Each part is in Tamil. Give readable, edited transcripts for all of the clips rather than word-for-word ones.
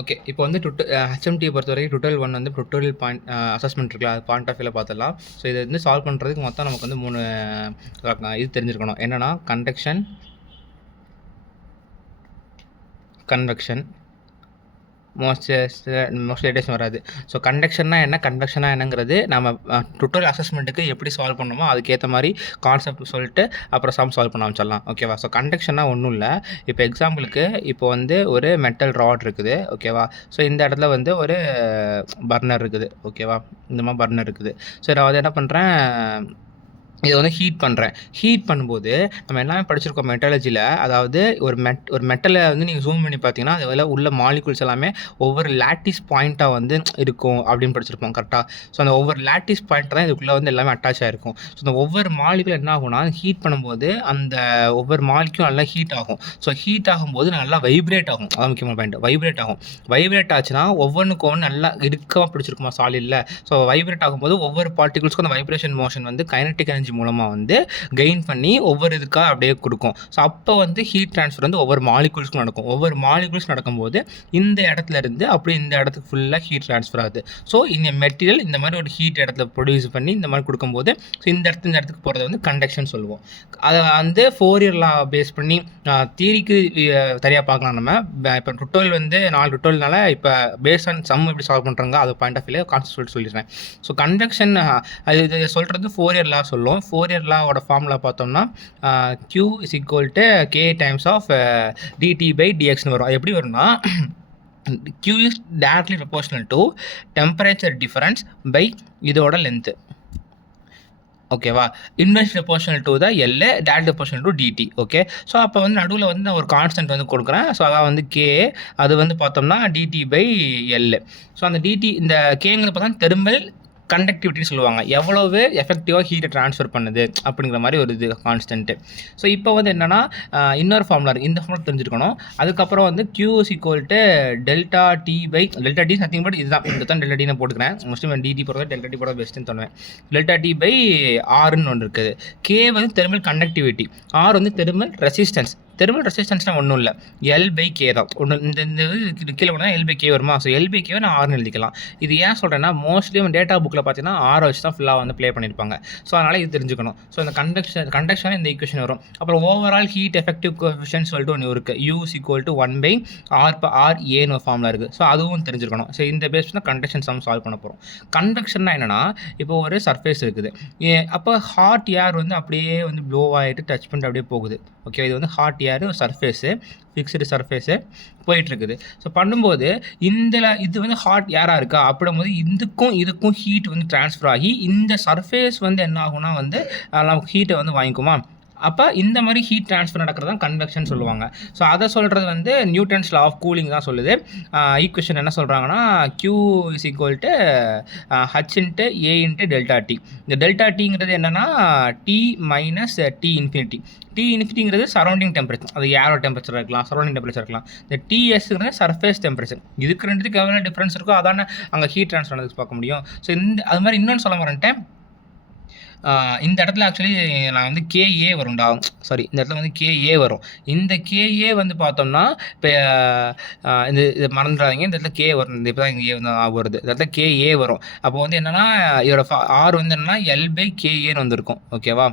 ஓகே. இப்போ வந்து ஹெச்எம்டியை பொறுத்தவரைக்கும் டுட்டோரியல் 1 வந்து டுட்டோரியல் பாயிண்ட் அசஸ்மெண்ட் இருக்குல்ல, அது பாயிண்ட் ஆஃப் வியூல பார்த்துடலாம். ஸோ இதை வந்து சால்வ் பண்ணுறதுக்கு மொத்தம் நமக்கு வந்து 3 இது தெரிஞ்சிருக்கணும். என்னன்னா கண்டக்ஷன், கன்வெக்ஷன், மோஸ்ட்லி டேஸ் வராது. ஸோ கண்டக்ஷன்னா என்ன, கன்வெக்ஷனா என்னங்கிறது நம்ம டுட்டோரியல் அசஸ்மெண்ட்டுக்கு எப்படி சால்வ் பண்ணணுமோ அதுக்கேற்ற மாதிரி கான்செப்ட் சொல்லிட்டு அப்புறம் சால்வ் பண்ண ஆரம்பிச்சிடலாம். ஓகேவா? ஸோ கண்டக்ஷன்னா ஒன்றும் இல்லை. இப்போ எக்ஸாம்பிளுக்கு இப்போ வந்து ஒரு மெட்டல் ராட் இருக்குது. ஓகேவா? ஸோ இந்த இடத்துல வந்து ஒரு பர்னர் இருக்குது. ஓகேவா? இந்த மாதிரி பர்னர் இருக்குது. ஸோ நான் வந்து என்ன பண்ணுறேன், இதை வந்து ஹீட் பண்ணுறேன். ஹீட் பண்ணும்போது நம்ம எல்லாமே படிச்சிருக்கோம் மெட்டாலஜியில். அதாவது ஒரு மெட்டலை வந்து நீங்கள் ஜூம் பண்ணி பார்த்தீங்கன்னா அதில் உள்ள மாலிகுல்ஸ் எல்லாமே ஒவ்வொரு லேட்டிஸ் பாயிண்ட்டாக வந்து இருக்கும் அப்படின்னு படிச்சிருப்போம் கரெக்டாக. ஸோ அந்த ஒவ்வொரு லேட்டிஸ் பாயிண்ட் தான் இதுக்குள்ளே வந்து எல்லாமே அட்டாச் ஆகிருக்கும். ஸோ அந்த ஒவ்வொரு மாலிகுல் என்ன ஆகும்னா ஹீட் பண்ணும்போது அந்த ஒவ்வொரு மாலிக்கும் நல்லா ஹீட் ஆகும். ஸோ ஹீட் ஆகும்போது நல்லா வைப்ரேட் ஆகும். அதான் முக்கியமான பாயிண்ட், வைப்ரேட் ஆகும். வைப்ரேட் ஆச்சுன்னா ஒவ்வொன்றுக்கும் ஒன்று நல்லா இறுக்கமாக பிடிச்சிருக்குமா சாலிடில். ஸோ வைப்ரேட் ஆகும்போது ஒவ்வொரு பார்ட்டிகல்ஸ்க்கும் அந்த வைப்ரேஷன் மோஷன் வந்து கைனடிக் எனர்ஜி மூலமாக வந்து கெயின் பண்ணி ஒவ்வொரு இதுக்காக அப்படியே கொடுக்கும். ஸோ அப்போ வந்து ஹீட் ட்ரான்ஸ்ஃபர் வந்து ஒவ்வொரு மாலிகுல்ஸ்க்கும் நடக்கும். ஒவ்வொரு மாலிகுல்ஸ் நடக்கும்போது இந்த இடத்துல இருந்து அப்படியே இந்த இடத்துக்கு ஃபுல்லாக ஹீட் ட்ரான்ஸ்ஃபர் ஆகுது. ஸோ இந்த மெட்டீரியல் இந்த மாதிரி ஒரு ஹீட் இடத்துல ப்ரொடியூஸ் பண்ணி இந்த மாதிரி கொடுக்கும்போது ஸோ இந்த இடத்துக்கு போகிறத வந்து கண்டக்ஷன் சொல்லுவோம். அதை வந்து 4 இயர் லா பேஸ் பண்ணி தியரிக்கு சரியாக பார்க்கலாம். நம்ம இப்போ டுட்டோரியல் வந்து 4 டுட்டோரியல்னால இப்போ பேஸ் ஆன் சம் எப்படி சால்வ் பண்ணுறாங்க அது பாயிண்ட் ஆஃப் வியூல கான்செப்ட் சொல்லிடுறேன். ஸோ கண்டக்ஷன் அது இது சொல்கிறது 4 இயர் லா சொல்லுவோம். 4 இயர் லாவோட ஃபார்முலா பார்த்தோம்னா Q is equal to K times of dt by dxன்னு வரும். அது எப்படி வரும்னா Q is directly proportional to temperature difference by இதோட லென்த்து. ஓகேவா? Inverse proportional to the L, direct proportional to dT. Okay. So அப்போ வந்து நடுவில் வந்து நான் ஒரு கான்ஸ்டன்ட் வந்து கொடுக்குறேன். ஸோ அதான் வந்து கே, அது வந்து பார்த்தோம்னா டிடி பை எல். ஸோ அந்த டிடி இந்த கேங்கிறது பார்த்தா தெர்மல் கண்டக்டிவிட்டின்னு சொல்லுவாங்க. எவ்வளவு எஃபெக்டிவாக ஹீட்டை ட்ரான்ஸ்ஃபர் பண்ணுது அப்படிங்கிற மாதிரி ஒரு இது கான்ஸ்டன்ட்டு. ஸோ இப்போ வந்து என்னென்னா இன்னொரு ஃபார்முலா இருக்குது. இந்த ஃபார்முலா தெரிஞ்சுக்கணும். அதுக்கப்புறம் வந்து Q is equal to delta T by delta T nothing but இதுதான் இந்த தான் டெல்டா டின்னு போட்டுக்கிறேன். மோஸ்ட்லி டிடி போடுறது டெல்டா டி போடுறது பெஸ்ட்டுன்னு தோணுவேன். டெல்டா டி பை ஆர்ன்னு ஒன்று இருக்குது. கே வந்து தெர்மல் கண்டக்டிவிட்டி, ஆர் வந்து தெர்மல் ரெசிஸ்டன்ஸ். தெர்மல் ரெசிஸ்டன்ஸ்னால் ஒன்றும் இல்லை, எல் பை கே தான். ஒன்று இந்த இது கீழே போனால் எல் பை கே வருமா. ஸோ எல் பை கேவை நான் ஆர்னு எழுதிக்கலாம். இது ஏன் சொல்கிறேன்னா மோஸ்ட்லி டேட்டா புக்கில் பார்த்தீங்கன்னா ஆர் வச்சு தான் ஃபுல்லாக வந்து ப்ளே பண்ணியிருப்பாங்க. ஸோ அதனால் இது தெரிஞ்சுக்கணும். ஸோ இந்த கண்டக்ஷன் இந்த ஈக்குவேஷன் வரும். அப்புறம் ஓவரால் ஹீட் எஃபெக்டிவ் கோஎஃபிஷியன்ட் சொல்லிட்டு ஒன்று இருக்குது. U is equal to 1 by R ஏன்னு ஒரு ஃபார்முலா இருக்குது. ஸோ அதுவும் தெரிஞ்சுக்கணும். ஸோ இந்த பேஸ் தான் கண்டக்ஷன் சம் சால்வ் பண்ண போகிறோம். கண்டக்ஷன்னா என்னென்னா இப்போ ஒரு சர்ஃபேஸ் இருக்குது. அப்போ ஹாட் ஏர் வந்து அப்படியே வந்து ப்ளோ ஆகிட்டு டச் பண்ணிட்டு அப்படியே போகுது. ஓகே. இது வந்து ஹாட் ஏர் ஒரு சர்ஃபேஸு, ஃபிக்ஸ்டு சர்ஃபேஸு போயிட்டுருக்குது. ஸோ பண்ணும்போது இது வந்து ஹாட் ஏராக இருக்கா அப்படிங்கும்போது இதுக்கும் ஹீட் வந்து ட்ரான்ஸ்ஃபர் ஆகி இந்த சர்ஃபேஸ் வந்து என்ன ஆகும்னா வந்து நமக்கு ஹீட்டை வந்து வாங்கிக்குமா. அப்போ இந்த மாதிரி ஹீட் ட்ரான்ஸ்ஃபர் நடக்கிறது தான் கன்வெக்ஷன் சொல்லுவாங்க. ஸோ அதை சொல்கிறது வந்து நியூட்டன்ஸ் லா ஆஃப் கூலிங் தான் சொல்லுது. ஈக்குவேஷன் என்ன சொல்கிறாங்கன்னா Q is equal to H into A into delta T. இந்த டெல்டா டிங்கிறது என்னென்னா T minus T infinity. T இன்ஃபினிட்டிங்கிறது சரௌண்டிங் டெம்பரேச்சர், அது ஏரோ டெம்பரேச்சர் இருக்கலாம், சரௌண்டிங் டெம்பரேச்சர் இருக்கலாம். இந்த TSங்கிறது சர்ஃபேஸ் டெம்பரேச்சர். இதுக்கு ரெண்டுத்துக்கு எவ்வளோ டிஃப்ரென்ஸ் இருக்கோ அதான அங்கே ஹீட் ட்ரான்ஸ்ஃபர் ஆனதுக்கு பார்க்க முடியும். ஸோ அது மாதிரி இன்னொன்று சொல்ல வரேன்ட்டேன். இந்த இடத்துல ஆக்சுவலி நான் வந்து கேஏ வரும்டா, சாரி இந்த இடத்துல வந்து கேஏ வரும். இந்த கேஏ வந்து பார்த்தோம்னா இப்போ இது மறந்துடாதீங்க, இந்த இடத்துல கே வரும். இப்போ தான் இங்கே ஏ வந்து வருது, இந்த இடத்துல கேஏ வரும். அப்போ வந்து என்னென்னா இதோட ஆர் வந்து என்னென்னா எல் பை கேஏன்னு வந்திருக்கும். ஓகேவா?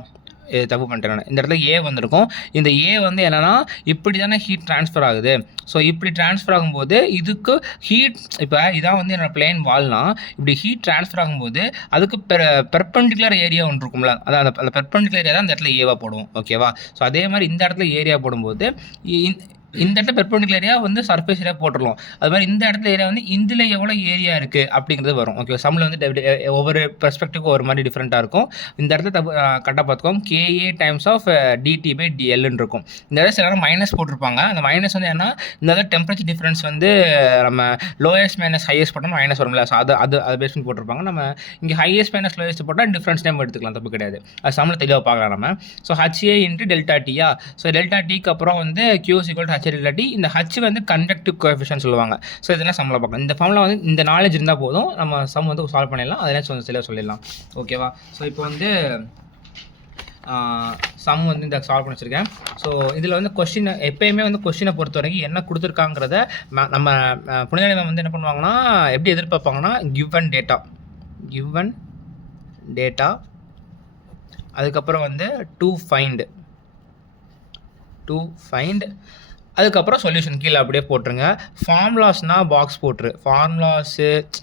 தப்பு பண்ணிட்டேன் நான். இந்த இடத்துல ஏ வந்திருக்கும். இந்த ஏ வந்து என்னென்னா இப்படி தானே ஹீட் ட்ரான்ஸ்ஃபர் ஆகுது. ஸோ இப்படி ட்ரான்ஸ்ஃபர் ஆகும்போது இதுக்கு ஹீட் இப்போ இதான் வந்து என்னோடய பிளேன் வால்னா இப்படி ஹீட் ட்ரான்ஸ்ஃபர் ஆகும்போது அதுக்கு பெர்பெண்டிகுலர் ஏரியா ஒன்று இருக்கும்ல, அதான் அந்த பெர்பெண்டிகுலர் ஏரியா தான் இந்த இடத்துல ஏவா போடுவோம். ஓகேவா? ஸோ அதே மாதிரி இந்த இடத்துல ஏரியா போடும்போது இந்த இடத்துல பெர்பெண்டிகுலர் ஏரியா வந்து சர்ஃபேஸ் ஏரியா போட்டுடலாம். அது மாதிரி இந்த இடத்துல ஏரியா வந்து இதில் எவ்வளோ ஏரியா இருக்குது அப்படிங்கிறது வரும். ஓகே. சம்மில் வந்து ஒவ்வொரு பெர்ஸ்பெக்டிவ்க்கு ஒரு மாதிரி டிஃப்ரெண்ட்டாக இருக்கும். இந்த இடத்துல கரெக்டாக பார்த்துக்கோங்க. KA times of DT by DLன்னு இருக்கும். இந்த இடத்துல சில நேரம் மைனஸ் போட்டிருப்பாங்க. அந்த மைனஸ் வந்து ஏன்னா இந்த இடத்துல டெம்பரேச்சர் டிஃப்ரென்ஸ் வந்து நம்ம லோயஸ்ட் மைனஸ் ஹையஸ்ட் போட்டோம்னா மைனஸ் வரும்ல. ஸோ அது பேஸ் பண்ணி போட்டிருப்பாங்க. நம்ம இங்கே ஹையஸ்ட் மைனஸ் லோயஸ்ட் போட்டால் டிஃப்ரென்ஸ் டைம் எடுத்துக்கலாம், தப்பு கிடையாது. அது சம்மில் தெளிவாக பார்க்கலாம் நம்ம. ஸோ HA இன்ட்டு டெல்டா டியா. ஸோ டெல்டா டிக்கு அப்புறம் வந்து Q is equal to H delta T. இந்த H வந்து கண்டக்டிவ் கோஎஃபிஷியன்ட் சொல்லுவாங்க. ஸோ இதெல்லாம் சம்மில் பார்க்கலாம். இந்த ஃபார்முலா வந்து இந்த நாலேஜ் இருந்தால் போதும், நம்ம சம் வந்து சால்வ் பண்ணிடலாம். அதெல்லாம் தெளிவாக சொல்லிடலாம். ஓகேவா? ஸோ இப்போ வந்து சம் வந்து இந்த சால்வ் பண்ணி வச்சுருக்கேன். ஸோ இதில் வந்து கொஸ்டின் எப்போயுமே வந்து கொஸ்டினை பொறுத்த வரைக்கும் என்ன கொடுத்துருக்காங்கிறத நம்ம புனிதநிலை வந்து என்ன பண்ணுவாங்கன்னா எப்படி எதிர்பார்ப்பாங்கன்னா கிவன் டேட்டா அதுக்கப்புறம் வந்து டு ஃபைண்ட் அதுக்கப்புறம் சொல்யூஷன் கீழே அப்படியே போட்டுருங்க. ஃபார்முலாஸ்னால் பாக்ஸ் போட்டுரு.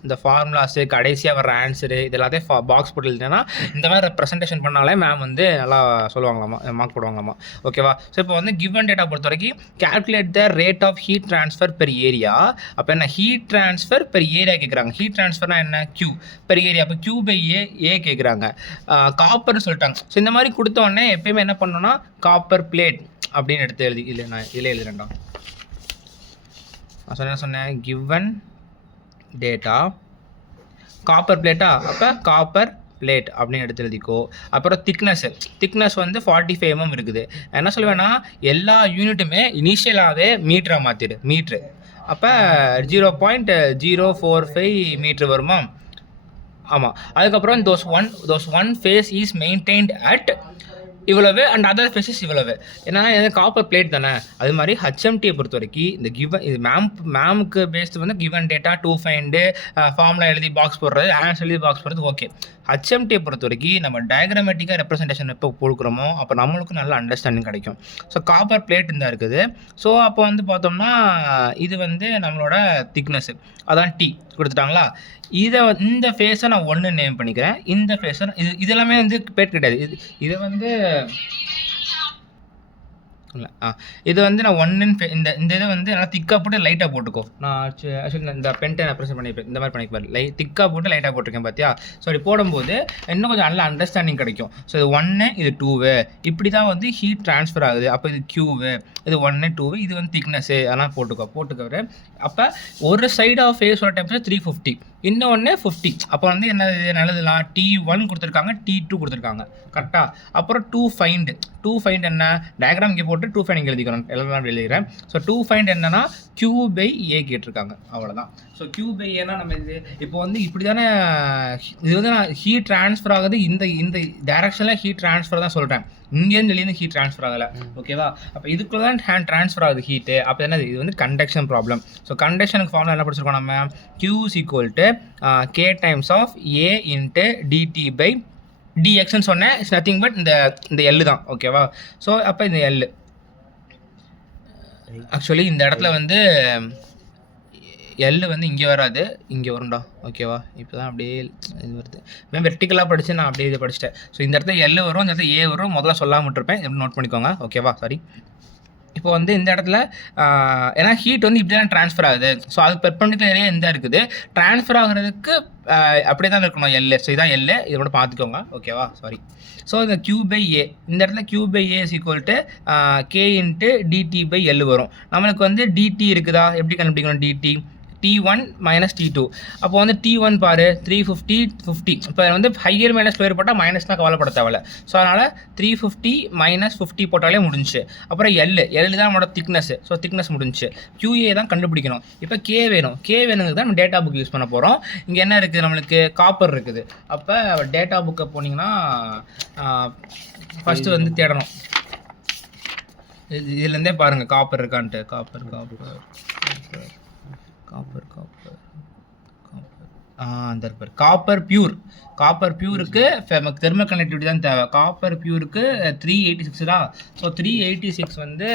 இந்த ஃபார்முலாஸு கடைசியாக வர ஆன்சரு இது எல்லாத்தையும் பாக்ஸ் போட்டு எழுதினா இந்த மாதிரி ரெப்ரசன்டேஷன் பண்ணாலே மேம் வந்து நல்லா சொல்லுவாங்களாமா, மார்க் போடுவாங்களாமா. ஓகேவா? ஸோ இப்போ வந்து கிவன் டேட்டா பொறுத்த வரைக்கும் calculate the rate of heat transfer per area. அப்போ என்ன ஹீட் ட்ரான்ஸ்ஃபர் பெர் ஏரியா கேட்குறாங்க. ஹீட் ட்ரான்ஸ்ஃபர்னா என்ன? Q per area. அப்போ Q பை ஏ கேட்குறாங்க. காப்பர்னு சொல்லிட்டாங்க. ஸோ இந்த மாதிரி கொடுத்த உடனே எப்பயுமே என்ன பண்ணணும்னா காப்பர் பிளேட் அப்படின்னு எடுத்து இல்லை நான் இதில் எழுதுறேன்டா. நான் சொன்னேன் கிவன் டேட்டா காப்பர் பிளேட்டா, அப்போ காப்பர் பிளேட் அப்படின்னு எடுத்து எழுதிக்கோ. அப்புறம் திக்னஸ் வந்து 45 mm இருக்குது. என்ன சொல்லுவேன்னா எல்லா யூனிட்டுமே இனிஷியலாகவே மீட்டராக மாற்றிடு. மீட்ரு அப்போ 0.045 மீட்ரு வருமா? ஆமாம். அதுக்கப்புறம் those one phase is maintained at இவ்வளவு அண்ட் அதர் ஃபேஸஸ் இவ்வளவு. ஏன்னா காப்பர் பிளேட் தானே. அது மாதிரி ஹெச்எம்டியை பொறுத்த வரைக்கும் இந்த இது மேமுக்கு பேஸ்டு வந்து given data to find formula எழுதி பாக்ஸ் போடுறது, ஆன்சர் எழுதி பாக்ஸ் போடுறது ஓகே. ஹெச்எம்டியை பொறுத்த வரைக்கும் நம்ம டயக்ராமேட்டிக்காக ரெப்ரசன்டேஷன் எப்போ கொடுக்குறோமோ அப்போ நம்மளுக்கும் நல்ல அண்டர்ஸ்டாண்டிங் கிடைக்கும். ஸோ காப்பர் பிளேட் இந்த இருக்குது. ஸோ அப்போ வந்து பார்த்தோம்னா இது வந்து நம்மளோட திக்னஸ்ஸு அதான் T கொடுத்துட்டாங்களா. இந்த ஃபேஸை நான் 1 நேம் பண்ணிக்கிறேன். இந்த ஃபேஸை இது எல்லாமே வந்து பேட் கிடையாது. இதை வந்து இல்லை இது வந்து நான் 1 இந்த இதை வந்து நல்லா திக்காக போட்டு லைட்டாக போட்டுக்கோ. நான் ஆக்சுவலி இந்த பென்ட்டை நான் ப்ரெசென்ட் பண்ணிப்பேன். இந்த மாதிரி பண்ணிப்பாரு. திக்காக போட்டு லைட்டாக போட்டிருக்கேன் பார்த்தியா. ஸோ அப்படி போடும்போது இன்னும் கொஞ்சம் நல்ல அண்டர்ஸ்டாண்டிங் கிடைக்கும். ஸோ இது 1 இது 2 இப்படி தான் வந்து ஹீட் ட்ரான்ஸ்ஃபர் ஆகுது. அப்போ இது Q இது 1 2 இது வந்து திக்னஸ்ஸு அதெல்லாம் போட்டுக்கவர். அப்போ ஒரு சைடு ஆஃப் ஃபேஸோட டெம்பரேச்சர் 350 இன்னொன்று 50. அப்போ வந்து என்ன நல்லதுலாம் T1 கொடுத்துருக்காங்க, T2 கொடுத்துருக்காங்க கரெக்டாக. அப்புறம் டூ ஃபைண்ட் என்ன டயக்ராம் இங்கே போட்டு டூ ஃபைண்ட் இங்கே எழுதிக்கிறோம். எல்லாம் எழுதிக்கிறேன். ஸோ டூ ஃபைண்ட் என்னன்னா Q பை ஏ கேட்டிருக்காங்க. அவ்வளோதான். ஸோ Q பை ஏன்னா நம்ம இப்போ வந்து இப்படி தானே இது வந்து நான் ஹீட் ட்ரான்ஸ்ஃபர் ஆகுது. இந்த டைரக்ஷனில் ஹீட் ட்ரான்ஸ்ஃபர் தான் சொல்கிறேன். இங்கேருந்து வெளியே ஹீட் ட்ரான்ஸ்ஃபர் ஆகலை. ஓகேவா? அப்போ இதுக்குள்ள தான் ஹேண்ட் ட்ரான்ஸ்ஃபர் ஆகுது ஹீட்டு. அப்போ என்னது இது வந்து கண்டக்ஷன் ப்ராப்ளம். ஸோ கண்டக்ஷனுக்கு ஃபார்முலா என்ன படிச்சிருக்கோம் நம்ம? Q K times of A into DT by dxன்னு சொன்னேன். இட்ஸ் நத்திங் பட் இந்த எல் தான். ஓகேவா? ஸோ அப்போ இந்த எல் ஆக்சுவலி இந்த இடத்துல வந்து எல் வந்து இங்கே வராது, இங்கே வரும்டா. ஓகேவா? இப்போ தான் அப்படியே இது வருது. மேம் வெர்டிக்கலாக படித்து நான் அப்படியே இது படிச்சிட்டேன். ஸோ இந்த இடத்துல எல் வரும், இந்த இடத்துல ஏ வரும். முதல்ல சொல்லாமல் விட்டுருப்பேன். எப்படி நோட் பண்ணிக்கோங்க. ஓகேவா? சாரி. இப்போ வந்து இந்த இடத்துல ஏன்னா ஹீட் வந்து இப்படி தான் ட்ரான்ஸ்ஃபர் ஆகுது. ஸோ அதுக்கு பெர்பெண்டிகுலர் ஏரியா எந்த இருக்குது ட்ரான்ஸ்ஃபர் ஆகிறதுக்கு அப்படியே தான் இருக்கணும் எல். ஸோ இதான் எல். இதை கூட பார்த்துக்கோங்க. ஓகேவா? சாரி. ஸோ இந்த Q பை ஏ இந்த இடத்துல Q by A is equal to K into dT by L வரும். நம்மளுக்கு வந்து டிடி இருக்குதா? எப்படி கண்டுபிடிக்கணும் டிடி? T1 minus T2. அப்போ வந்து T1 பாரு 350 50. இப்போ வந்து ஹையர் மைனஸ் ஸ்கொயர் போட்டால் மைனஸ்னால் கவலைப்பட தேவையில்ல. ஸோ அதனால் 350 மைனஸ் 50 போட்டாலே முடிஞ்சு. அப்புறம் எல் தான் நம்மளோட திக்னஸ். ஸோ திக்னஸ் முடிஞ்சு. QA தான் கண்டுபிடிக்கணும். இப்போ K வேணுங்கிறது தான் நம்ம டேட்டா புக் யூஸ் பண்ண போகிறோம். இங்கே என்ன இருக்குது? நம்மளுக்கு காப்பர் இருக்குது. அப்போ டேட்டா புக்கை போனீங்கன்னா ஃபஸ்ட்டு வந்து தேடணும். இதுலேருந்தே பாருங்கள் காப்பர் இருக்கான்ட்டு. காப்பர் அந்த இருப்பார் காப்பர் பியூருக்கு நமக்கு தெர்மல் கனெக்டிவிட்டி தான் தேவை. காப்பர் பியூருக்கு 386 தான். ஸோ 386 வந்து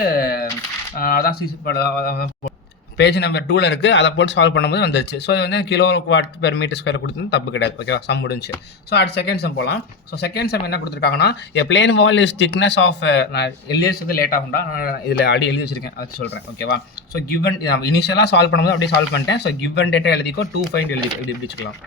அதான் பேஜ் நம்பர் 2ல் இருக்குது. அதை போட்டு சால்வ் பண்ணும்போது வந்துருச்சு. ஸோ இது வந்து kilo watt per metre square கொடுத்து தப்பு கிடையாது. ஓகேவா? சம் முடிஞ்சு. ஸோ அடுத்த செகண்ட் சம் போகலாம். ஸோ செகண்ட் சம் என்ன கொடுத்துருக்காங்கன்னா a plane wall is thickness of நான் எழுதி லேட் ஆகும்டா. நான் இதில் எழுதி வச்சிருக்கேன். அது சொல்கிறேன். ஓகேவா? ஸோ கிவன் இனிஷியலாக சால்வ் பண்ணும்போது அப்படியே சால்வ் பண்ணிட்டேன். ஸோ கிவன் டேட்டா எழுதிக்கோ. டூ ஃபைண்ட் இப்படி வச்சுக்கலாம்.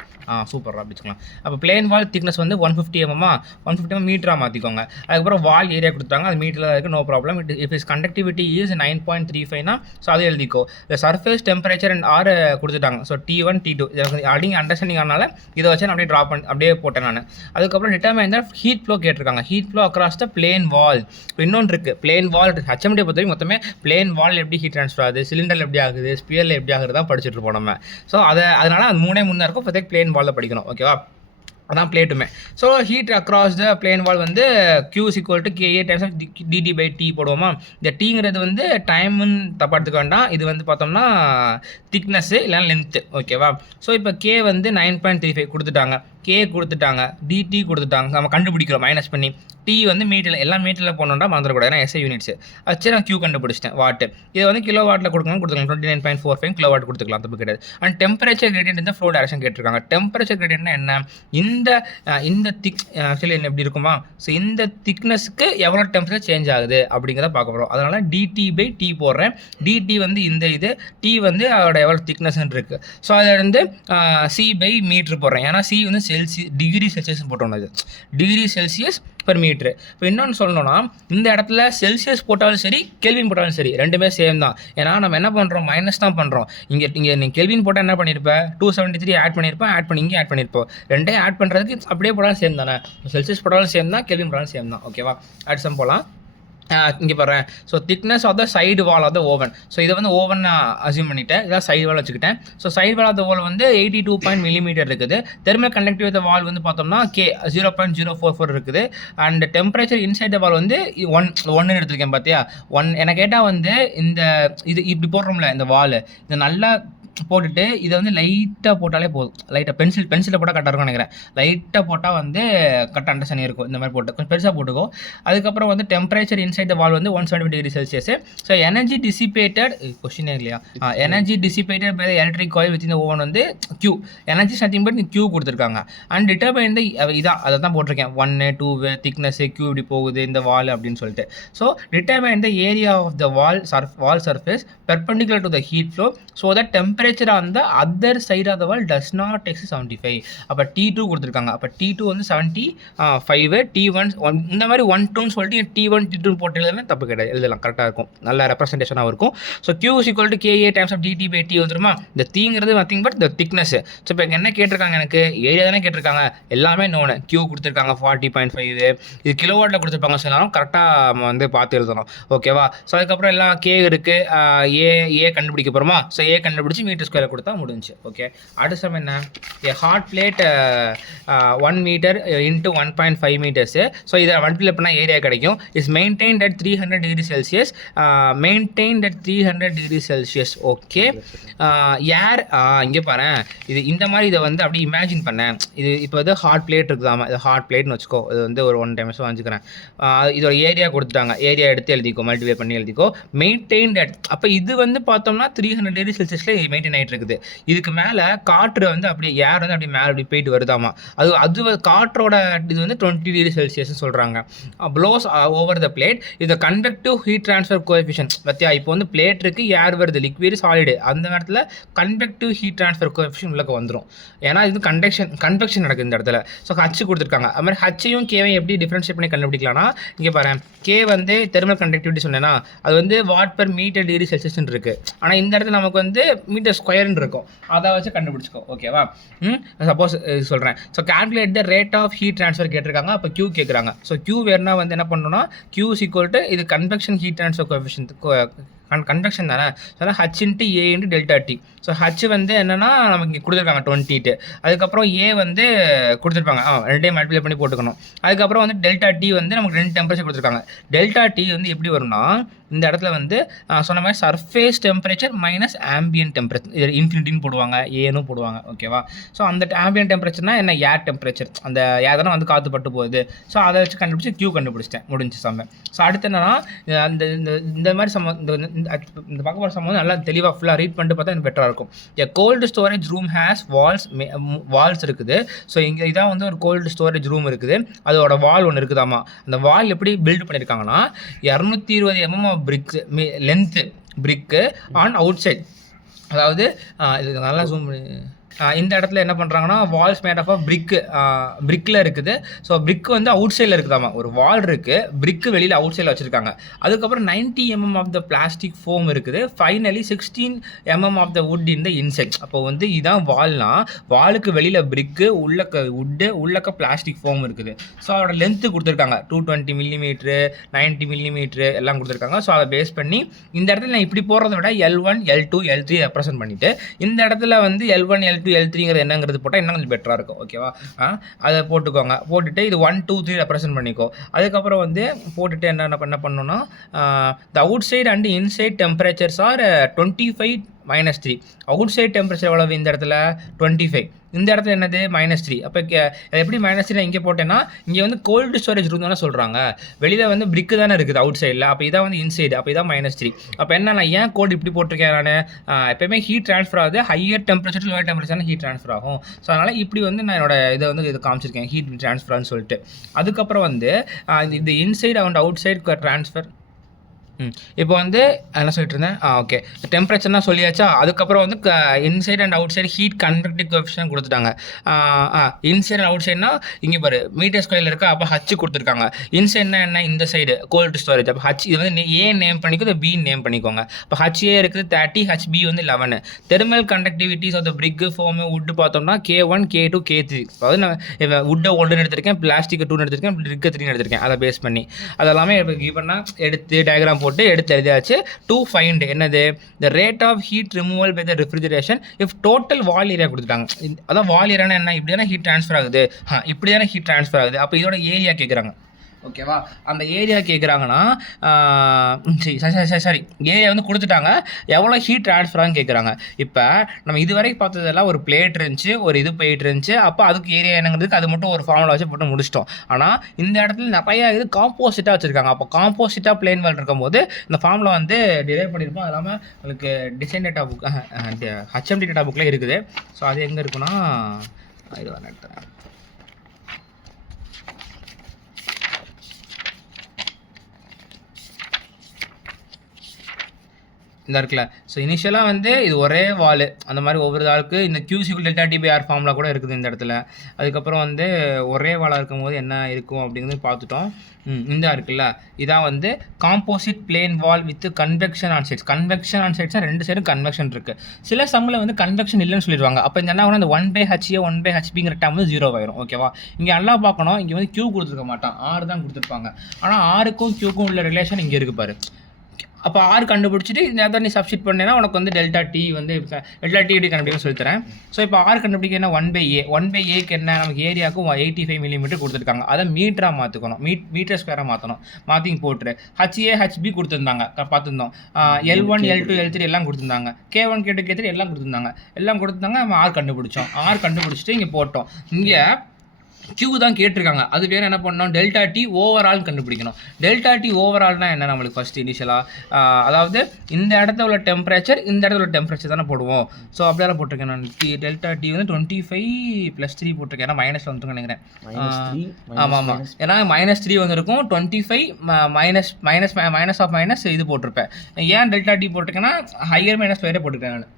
சூப்பராக வச்சுக்கலாம். அப்போ பிளேன் வால் திக்னஸ் வந்து 150 mm 150 mm மீட்டராக மாற்றிக்கோங்க. அதுக்கப்புறம் வால் ஏரியா கொடுத்தாங்க. அது மீட்டரில் இருக்குது. No problem. If is conductivity is 9.35னா ஸோ அதை எழுதிக்கோ. சர்ஃபேஸ் டெம்பரேச்சர் அண்ட் ஆர் கொடுத்துட்டாங்க. ஸோ T1 T2 அப்படிங்க அண்டர்ஸ்டாண்டிங் ஆனால இதை வச்சு நான் அப்படியே ட்ராப் பண்ணி அப்படியே போட்டேன் நான். அதுக்கப்புறம் டிட்டர்மைன் த ஹீட் ஃப்ளோ கேட்டிருக்காங்க. Heat flow across the plane wall. இன்னொன்று இருக்குது பிளேன் வால். ஹெச்எம்டி பொறுத்த வரைக்கும் மொத்தமே பிளேன் வால் எப்படி ஹீட் ட்ரான்ஸ்ஃபர் ஆகுது, சிலிண்டர் எப்படி ஆகுது, ஸ்பியரில் எப்படி ஆகுது தான் படிச்சுட்டு இருப்போம் நம்ம. ஸோ அதனால் அது மூணே தான் இருக்கும். இப்போதைக்கு பிளேன் வாலில் படிக்கணும். ஓகேவா? அதான் பிளேட்டுமே. So heat across the plane wall வந்து Q is equal to KA times of dt/t போடுவோமா. இந்த டீங்கிறது வந்து டைமுன்னு தப்பா எடுத்துக்க வேண்டாம். இது வந்து பார்த்தோம்னா திக்னஸ்ஸு இல்லைனா லென்த்து. ஓகேவா. ஸோ இப்போ K வந்து 9.35 கொடுத்துட்டாங்க, K கொடுத்துட்டாங்க, dt கொடுத்துட்டாங்க. நம்ம கண்டுபிடிக்கிறோம் மைனஸ் பண்ணி. T வந்து மீட்டரில், எல்லாம் மீட்டரில் போனோம்னா மறந்துடக்கூடாது, ஏன்னா SI யூனிட்ஸ் வச்சு நான் Q கண்டுபிடிச்சிட்டேன் வாட்டு. இதை வந்து கிலோ வாட்டில் கொடுக்கணும், 29.45 கிலோ வாட் கொடுத்துக்கலாம், தப்பு கிடையாது. அண்ட் டெம்பரேச்சர் கிரேடியன்ட் இந்த ஃப்ளோ டைரக்ஷன் கேட்டிருக்காங்க. டெம்பரேச்சர் கிரேடியன்ட்னா என்ன, இந்த திக் ஆக்சுவலி என்ன எப்படி இருக்குமா, ஸோ இந்த திக்னஸ்க்கு எவ்வளோ டெம்பரேச்சர் சேஞ்ச் ஆகுது அப்படிங்கிறத பார்க்க போகிறோம். அதனால் dt/t போடுறேன். dt வந்து இந்த இது, T வந்து அதோட எவ்வளோ திக்னஸ்ன்னு இருக்குது. ஸோ அதில் வந்து C/மீட்ரு போடுறேன், ஏன்னா C வந்து டிகிரி செல்சியஸ் போட்டோம், அது டிகிரி செல்சியஸ் பெர் மீட்ரு. இப்போ இன்னொன்று சொல்லணும்னா, இந்த இடத்துல செல்சியஸ் போட்டாலும் சரி, கெல்வின் போட்டாலும் சரி, ரெண்டுமே சேம் தான். ஏன்னா நம்ம என்ன பண்ணுறோம், மைனஸ் தான் பண்ணுறோம். இங்கே நீங்கள் கெல்வின் போட்டால் என்ன பண்ணியிருப்பேன், 273 ஆட் பண்ணியிருப்பேன், இங்கே ஆட் பண்ணியிருப்போம். ரெண்டையும் ஆட் பண்ணுறதுக்கு அப்படியே போட்டாலும் சேம் தானே. செல்சியஸ் போட்டாலும் சேம் தான், கெல்வின் போட்டாலும் சேம் தான். ஓகேவா. அடுத்த சம் போகலாம். இங்கே பாருறேன். So thickness of the side wall of the oven. So இதை வந்து ஓவன் அசியூம் பண்ணிவிட்டேன், இதான் சைடு வால் வச்சுக்கிட்டேன். So side wall of the wall வந்து 82 மில்லிமீட்டர் இருக்குது. தெர்மல் கண்டக்டிவ் த வால் வந்து பார்த்தோம்னா K 0.044 இருக்குது. And temperature inside the wall வந்து 1 எடுத்துருக்கேன். பார்த்தியா, 1 எனக்கு கேட்டால் வந்து இந்த இது இப்படி போடுறோம்ல, இந்த வால் இது நல்லா போட்டுட்டு இதை வந்து லைட்டாக போட்டாலே போதும். லைட்டாக பென்சிலில் போட்டால் கரெக்டாக இருக்கும்னு நினைக்கிறேன். லைட்டாக போட்டால் வந்து கரெக்டாக அண்டர்ஸ்டாண்டிங் இருக்கும். இந்த மாதிரி போட்டு கொஞ்சம் பெருசாக போட்டுக்கோ. அதுக்கப்புறம் வந்து டெம்பரேச்சர் இன்சைட் த வால் வந்து 170 degree Celsius. So energy dissipated கொஸ்டினே இல்லையா, energy dissipated by electric coil with இந்த ஓவன் வந்து Q. Energy nothing but Q கொடுத்துருக்காங்க. அண்ட் டிட்டர்மைன் த இதான் அதை தான் போட்டிருக்கேன், 1 2 திக்னஸ் Q இப்படி போகுது இந்த வால் அப்படின்னு சொல்லிட்டு. So determine the area of the wall surface perpendicular to the heat flow so that temperature on the other side of the wall does not exceed 75. அப்போ T2 கொடுத்துருக்காங்க. அப்போ T2 வந்து 75, T1 இந்த மாதிரி 1 2ன்னு சொல்லிட்டு T1 T2 போட்டு எழுதுனா தப்பு கிடையாது, எழுதலாம், கரெக்டாக இருக்கும், நல்ல ரெப்ரஸன்டேஷனாக இருக்கும். So Q is equal to KA times of dt/t வந்துருமா. இந்த தீங்கிறது நத்திங் பட் இந்த திக்னஸ். ஸோ இப்போ என்ன கேட்டிருக்காங்க, எனக்கு ஏரியா தானே கேட்டிருக்காங்க, எல்லாமே நோனு. Q கொடுத்துருக்காங்க 40.5, இது கிலோவாட்டில் கொடுத்துருப்பாங்க. சொன்னாலும் கரெக்டாக நம்ம வந்து பார்த்து எழுதணும். ஓகேவா. ஸோ அதுக்கப்புறம் எல்லாம் K இருக்குது, ஏ கண்டுபிடிக்க போகிறோமா. ஸோ ஏ கண்டுபிடிச்சி மீட்டர் ஸ்கொயர் கொடுத்தா முடிஞ்சு. ஓகே. அடுத்த சம் என்ன, hot plate 1 metre into 1.5 metres. So இதை மல்டிப்ளை பண்ணால் ஏரியா கிடைக்கும். Is maintained at 300 degree Celsius. Okay. Air இங்கே பாரு, இது இந்த மாதிரி இதை வந்து அப்படி இமேஜின் பண்ணேன். இது இப்போ வந்து ஹாட் பிளேட் இருக்குதாமா, இது ஹாட் பிளேட்னு வச்சுக்கோ. இது வந்து ஒரு 1 டைம்ஸ் வாங்கிக்கிறேன். இதோட ஏரியா கொடுத்துட்டாங்க, ஏரியா எடுத்து எழுதிக்கோ, மல்டிப்ளை பண்ணி எழுதிக்கோ. மெயின்டைன்ட் அட், அப்போ இது வந்து பார்த்தோம்னா 300 டிகிரி செல்சியஸில் மெயின்டைன் ஆகிட்டு இருக்குது. இதுக்கு மேலே காற்று வந்து அப்படியே ஏர் வந்து அப்படியே மேலே அப்படி போயிட்டு வருதாமா. அது காற்றோட இது வந்து 20 டிகிரி செல்சியஸ் சொல்கிறாங்க. ப்ளோஸ் ஓவர் த பிளேட் இது கன்வெக்டிவ் ஹீட் ட்ரான்ஸ்ஃபர் கோஎஃபிஷியன்ட். பத்தியா, இப்போ வந்து பிளேட் இருக்குது, ஏர் வருது, லிக்விட் சாலிடு, அந்த நேரத்தில் கன்வெக்டிவ் ஹீட் ட்ரான்ஸ்ஃபர் கோஎஃபிஷியன்ட் உள்ளே வந்துடும். ஏன்னா இது கன்வெக்ஷன் நடக்குது இந்த இடத்துல. ஸோ ஹச் கொடுத்துருக்காங்க. அது மாதிரி ஹச்சையும் கேவையும் எப்படி டிஃப்ரென்ஷியேட் பண்ணி கண்டுபிடிக்கலாம்னா, இங்கே பாரு, கே வந்து தெர்மல் கண்டக்டிவிட்டி சொன்னேன்னா அது வந்து வாட் பெர் மீட்டர் டிகிரி செல்சியஸ்ன்னு இருக்குது. ஆனால் இந்த இடத்துல நமக்கு வந்து மீட்டர் ஸ்கொயர்னு இருக்கும், அதை வச்சு கண்டுபிடிச்சிக்கோ. ஓகேவா. சப்போஸ் சொல்கிறேன். So calculate the rate of heat transfer கேட்டிருக்காங்க. அப்போ Q கேட்குறாங்க. ஸோ Q வேறுனா வந்து என்ன பண்ணணும்னா, Q is equal to இது convection heat transfer coefficient, convection தானே. So H into A into delta T. So H வந்து என்னென்னா நமக்கு இங்கே கொடுத்துருக்காங்க 20. அதுக்கப்புறம் A வந்து கொடுத்துருப்பாங்க, ரெண்டையும் மல்டிப்ளை பண்ணி போட்டுக்கணும். அதுக்கப்புறம் வந்து டெல்டா T வந்து நமக்கு 2 டெம்பரேச்சர் கொடுத்துருக்காங்க. டெல்டா T வந்து எப்படி வரும்னா, இந்த இடத்துல வந்து சொன்ன மாதிரி surface temperature minus ambient temperature, இது இன்ஃபினிட்டின்னு போடுவாங்க, ஏன்னு போடுவாங்க. ஓகேவா. ஸோ அந்த ஆம்பியன்ட் டெம்பரேச்சர்னா என்ன, ஏர் டெம்பரேச்சர், அந்த ஏர் தானே வந்து காற்று பட்டு போகுது. ஸோ அதை வச்சு கண்டுபிடிச்சி Q கண்டுபிடிச்சிட்டேன், முடிஞ்சு சம்ம. ஸோ அடுத்து என்னன்னா, அந்த இந்த மாதிரி இந்த பார்க்க போகிற சம்மந்தம் நல்லா தெளிவாக ஃபுல்லாக ரீட் பண்ணிட்டு பார்த்தா எனக்கு பெட்டராக இருக்கும். Cold storage room has walls இருக்குது. ஸோ இங்கே இதான் வந்து ஒரு கோல்டு ஸ்டோரேஜ் ரூம் இருக்குது, அதோட வால் ஒன்று இருக்குதாமா. அந்த வால் எப்படி பில்ட் பண்ணியிருக்காங்கன்னா, 220 mm bricks length brick on outside. அதாவது இது நல்லா ஜூம் பண்ணி, இந்த இடத்துல என்ன பண்ணுறாங்கன்னா, வால்ஸ் மேட் ஆஃப் பிரிக்கில் இருக்குது. ஸோ பிரிக் வந்து அவுட் சைடில் இருக்குதாமா. ஒரு வால் இருக்குது, பிரிக்கு வெளியில் அவுட் சைடில் வச்சுருக்காங்க. அதுக்கப்புறம் 90 mm of the plastic foam இருக்குது. Finally 16 mm of the wood in the inside. அப்போ வந்து இதான் வால்னா, வாலுக்கு வெளியில் பிரிக்கு, உள்ளக்க வுட்டு, உள்ளக்க பிளாஸ்டிக் ஃபோம் இருக்குது. ஸோ அதோட லென்த்து கொடுத்துருக்காங்க 220 mm, 90 mm எல்லாம் கொடுத்துருக்காங்க. ஸோ அதை பேஸ் பண்ணி இந்த இடத்துல நான் இப்படி போடுறத விட L1 L2 L3 ரெப்ரசென்ட் பண்ணிவிட்டு, இந்த இடத்துல வந்து L1 L2 L2 L3ங்கிறது என்னங்கிறது போட்டால் இன்னும் கொஞ்சம் பெட்டராக இருக்கும். ஓகேவா? அதை போட்டுக்கோங்க. போட்டுட்டு இது 1 2 3 ரெப்ரசென்ட் பண்ணிக்கோ. அதுக்கப்புறம் வந்து போட்டுட்டு என்ன பண்ணணும்னா the outside and inside temperatures are 25 -3. Outside temperature எவ்வளவு இந்த இடத்துல 25, இந்த இடத்துல என்னது -3. அப்போ எப்படி -3 இங்கே போட்டேன்னா இங்கே வந்து கோல்டு ஸ்டோரேஜ் ரூம் தானே சொல்கிறாங்க. வெளியில் வந்து பிரிக்கு தானே இருக்குது அவுட் சைடில். அப்போ இதான் வந்து இன்சைடு. அப்போ இதான் -3. அப்போ என்ன நான் ஏன் கோட் இப்படி போட்டிருக்கேன் நான் எப்போயுமே ஹீட் ட்ரான்ஸ்ஃபர் ஆகுது higher temperature to lower temperature heat transfer ஆகும். ஸோ அதனால் இப்படி வந்து நான் என்னோட இதை காமிச்சிருக்கேன் ஹீட் ட்ரான்ஸ்ஃபர்னு சொல்லிட்டு. அதுக்கப்புறம் வந்து இந்த inside and out side transfer. இப்போ வந்து என்ன சொல்லிட்டு இருந்தேன்? ஓகே, டெம்பரேச்சர்னா சொல்லியாச்சா. அதுக்கப்புறம் வந்து inside and out side heat convective coefficient கொடுத்துட்டாங்க. இன்சைட் அண்ட் அவுட் சைட்னா இங்கே பாரு மீட்டர் ஸ்கொயரில் இருக்கா. அப்போ ஹச் கொடுத்துருக்காங்க. இன்சைட்னா என்ன? இந்த சைடு கோல்டு ஸ்டோரேஜ். அப்போ ஹச் இது வந்து ஏ நேம் பண்ணிக்கோ, இதை பி நேம் பண்ணிக்கோங்க. இப்போ ஹச்ஏ இருக்குது 30, ஹச்பி வந்து 11. Thermal conductivities of the brick foam wood பார்த்தோம்னா K1 K2 K3. அதாவது நான் வுட்டை 1 எடுத்திருக்கேன், பிளாஸ்டிக் 2 எடுத்திருக்கேன், பிரிக்கை 3 எடுத்திருக்கேன். அதை பேஸ் பண்ணி அதெல்லாமே இப்போ கிவன்னா எடுத்து டயக்ராம் போட்டு எடுத்து எழுதியாச்சு. டு ஃபைண்ட் என்னது the rate of heat removal by the refrigeration if total wall area கொடுத்துட்டாங்க. அதான் வால் ஏரியானா என்ன? இப்படி தானே ஹீட் ட்ரான்ஸ்ஃபர் ஆகுது. இப்படி தானே ஹீட் ட்ரான்ஸ்ஃபர் ஆகுது. அப்போ இதோட ஏரியா கேட்குறாங்க. ஓகேவா? அந்த ஏரியா கேட்குறாங்கன்னா சரி ஏரியா வந்து கொடுத்துட்டாங்க, எவ்வளோ ஹீட் ட்ரான்ஸ்ஃபரான்னு கேட்குறாங்க. இப்போ நம்ம இது வரைக்கும் பார்த்ததெல்லாம் ஒரு பிளேட் இருந்துச்சு, ஒரு இது போயிட்டு இருந்துச்சு. அப்போ அதுக்கு ஏரியா என்னங்கிறதுக்கு அது மட்டும் ஒரு ஃபார்முலா வச்சு போட்டு முடிச்சிட்டோம். ஆனால் இந்த இடத்துல நிறையா இது காம்போசிட்டாக வச்சுருக்காங்க. அப்போ காம்போசிட்டாக பிளேன் வால் இருக்கும்போது இந்த ஃபார்முலா வந்து டிரைவ் பண்ணியிருப்போம். அது இல்லாமல் உங்களுக்கு design data book HMD data புக்கில் இருக்குது. ஸோ அது எங்கே இருக்குன்னா இது வர எடுத்துறேன். இந்த இருக்குல்ல. ஸோ இனிஷியலாக வந்து இது ஒரே வால், அந்த மாதிரி ஒவ்வொரு ஆளுக்கு இந்த QC ∆T/R ஃபார்முலா கூட இருக்குது இந்த இடத்துல. அதுக்கப்புறம் வந்து ஒரே வாலாக இருக்கும்போது என்ன இருக்கும் அப்படிங்கிறது பார்த்துட்டோம். இந்த இருக்குல்ல, இதான் வந்து composite plane wall with convection on sides. Convection on சைட்ஸ்னால் 2 சைடும் கன்வெக்ஷன் இருக்குது. சில சம்மில் வந்து கன்வெக்ஷன் இல்லைன்னு சொல்லிடுவாங்க. அப்போ இந்த என்ன ஆகும், அந்த 1/HA 1/HBங்கிற டேர்ம் வந்து 0 ஆயிரும். ஓகேவா? இங்கே எல்லாம் பார்க்கணும். இங்கே வந்து Q கொடுத்துருக்க மாட்டான், R தான் கொடுத்துருப்பாங்க. ஆனால் Rக்கும் Qக்கும் உள்ள ரிலேஷன் இங்கே இருக்குது பாரு. அப்போ R கண்டுபிடிச்சிட்டு இந்த இடத்துல நீ சப்ஸ்டிட் பண்ணேன்னா உனக்கு வந்து ∆T வந்து ∆T எப்படி கண்டுபிடிக்க சொல்லித்தரேன். ஸோ இப்போ R கண்டுபிடிக்க என்ன 1/A. 1/Aக்கு என்ன நமக்கு ஏரியாவுக்கும் 85 mm கொடுத்துருக்காங்க. அதை மீட்டராக மாற்றிக்கணும், மீட்டர் ஸ்கொயராக மாற்றணும். மாற்றி போட்டுரு. HA HB கொடுத்துருந்தாங்க, பார்த்துருந்தோம். L1 L2 L3 எல்லாம் கொடுத்துருந்தாங்க. K1 K2 K3 எல்லாம் கொடுத்துருந்தாங்க. நம்ம R கண்டுபிடிச்சோம். R கண்டுபிடிச்சிட்டு இங்கே போட்டோம். இங்கே Q தான் கேட்டிருக்காங்க. அது வேறு என்ன பண்ணணும், ∆T ஓவரால் கண்டுபிடிக்கணும். ∆T ஓவரால்னா என்ன நம்மளுக்கு ஃபஸ்ட் இனிஷியலாக, அதாவது இந்த இடத்துல உள்ள டெம்பரேச்சர் இந்த இடத்துல உள்ள டெம்பரேச்சர் தானே போடுவோம். ஸோ அப்படியெல்லாம் போட்டிருக்கேன் நான். ∆T வந்து 25 + 3 போட்டிருக்கேன். ஏன்னா மைனஸ் வந்துருக்குன்னு நினைக்கிறேன். ஆமாம், ஏன்னா -3 வந்துருக்கும். 25 மைனஸ் இது போட்டிருப்பேன். ஏன் ∆T போட்டிருக்கேன்னா ஹையர் மைனஸ் லோயரே போட்டிருக்கேன் நான்.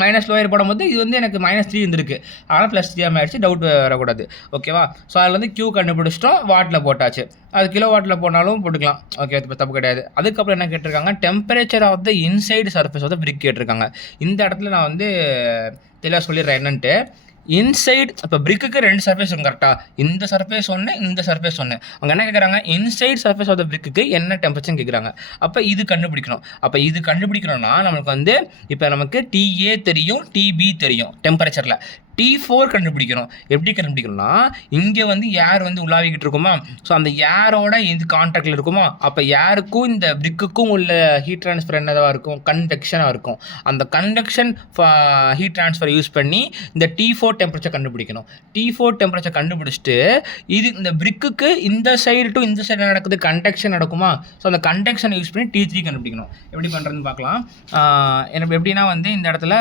மைனஸ் லோயர் போடும்போது இது வந்து எனக்கு -3 இருந்திருக்கு. ஆனால் +3 ஆகிடுச்சு, டவுட் வரக்கூடாது. ஓகேவா? ஸோ அதில் வந்து Q கண்டுபிடிச்சிட்டோம், வாட்டில் போட்டாச்சு. அது கிலோ வாட்டில் போனாலும் போட்டுக்கலாம். ஓகே, இப்போ தப்பு கிடையாது. அதுக்கப்புறம் என்ன கேட்டிருக்காங்க, temperature of the inside surface of the brick கேட்டிருக்காங்க. இந்த இடத்துல நான் வந்து தெளிவாக சொல்லிடுறேன் என்னன்ட்டு. இன்சைட் இப்போ பிரிக்குக்கு 2 சர்ஃபேஸ் இருக்கும் கரெக்டாக. இந்த சர்ஃபேஸ் ஒன்று, இந்த சர்ஃபேஸ் ஒன்று. அவங்க என்ன கேட்குறாங்க, இன்சைட் சர்ஃபேஸ் ஆஃப் த பிரிக்குக்கு என்ன டெம்பரேச்சர்னு கேட்குறாங்க. அப்போ இது கண்டுபிடிக்கணும். அப்போ இது கண்டுபிடிக்கணும்னா நம்மளுக்கு வந்து இப்போ நமக்கு TA தெரியும், TB தெரியும் டெம்பரேச்சரில். T4 கண்டுபிடிக்கணும். எப்படி கண்டுபிடிக்கணும்னா இங்கே வந்து ஏர் வந்து உலாவிக்கிட்டு இருக்குமா. ஸோ அந்த ஏரோட இது கான்டாக்டில் இருக்குமா. அப்போ ஏருக்கும் இந்த பிரிக்குக்கும் உள்ள ஹீட் ட்ரான்ஸ்ஃபர் என்னதாக இருக்கும், கன்வெக்ஷனாக இருக்கும். அந்த கன்வெக்ஷன் ஹீட் ட்ரான்ஸ்ஃபர் யூஸ் பண்ணி இந்த T4 டெம்பரேச்சர் கண்டுபிடிக்கணும். T4 டெம்பரேச்சர் கண்டுபிடிச்சிட்டு இது இந்த பிரிக்குக்கு இந்த சைடு டு இந்த சைடு நடக்குது, கண்டக்ஷன் நடக்குமா. ஸோ அந்த கண்டக்ஷனை யூஸ் பண்ணி T3 கண்டுபிடிக்கணும். எப்படி பண்ணுறதுன்னு பார்க்கலாம். எனக்கு எப்படின்னா வந்து இந்த இடத்துல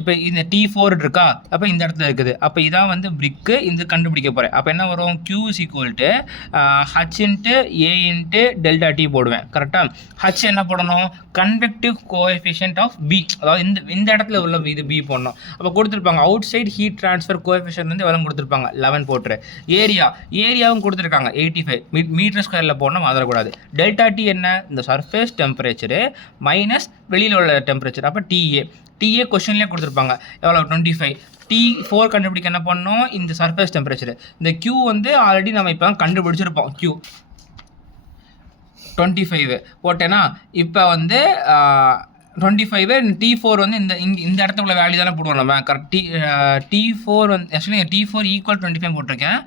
இப்போ இந்த T4 இருக்கா, அப்போ இந்த இடத்துல இருக்குது. அப்போ இதான் வந்து பிரிக்கு, இந்த கண்டுபிடிக்க போகிறேன். அப்போ என்ன வரும், Q = H × A × ∆T போடுவேன். கரெக்டாக? H என்ன போடணும், கன்வெக்டிவ் கோஎஃபிஷியன்ட் ஆஃப் B, அதாவது இந்த இடத்துல உள்ள இது B போடணும். அப்போ கொடுத்துருப்பாங்க outside heat transfer coefficient வந்து எவ்வளோ கொடுத்துருப்பாங்க, 11 போட்டுரு. ஏரியாவும் கொடுத்துருக்காங்க 85 மீட்டர் ஸ்கொயரில் போடணும், மறந்துடக்கூடாது. ∆T என்ன, இந்த சர்ஃபேஸ் டெம்பரேச்சரு மைனஸ் வெளியில் உள்ள டெம்பரேச்சர். அப்போ TA கொஸ்டின்லேயே கொடுத்துருப்பாங்க எவ்வளோ, 25. T4 கண்டுபிடிக்க என்ன பண்ணணும், இந்த சர்ஃபேஸ் டெம்பரேச்சர். இந்த Q வந்து ஆல்ரெடி நம்ம இப்போ கண்டுபிடிச்சிருப்போம். Q 25 போட்டேன்னா இப்போ வந்து 25 T4 வந்து இந்த இடத்துக்குள்ள வேல்யூ தானே போடுவோம் நம்ம கரெக்ட். T4 வந்து ஆக்சுவலி T4 ஈக்குவல் 25 போட்டிருக்கேன்.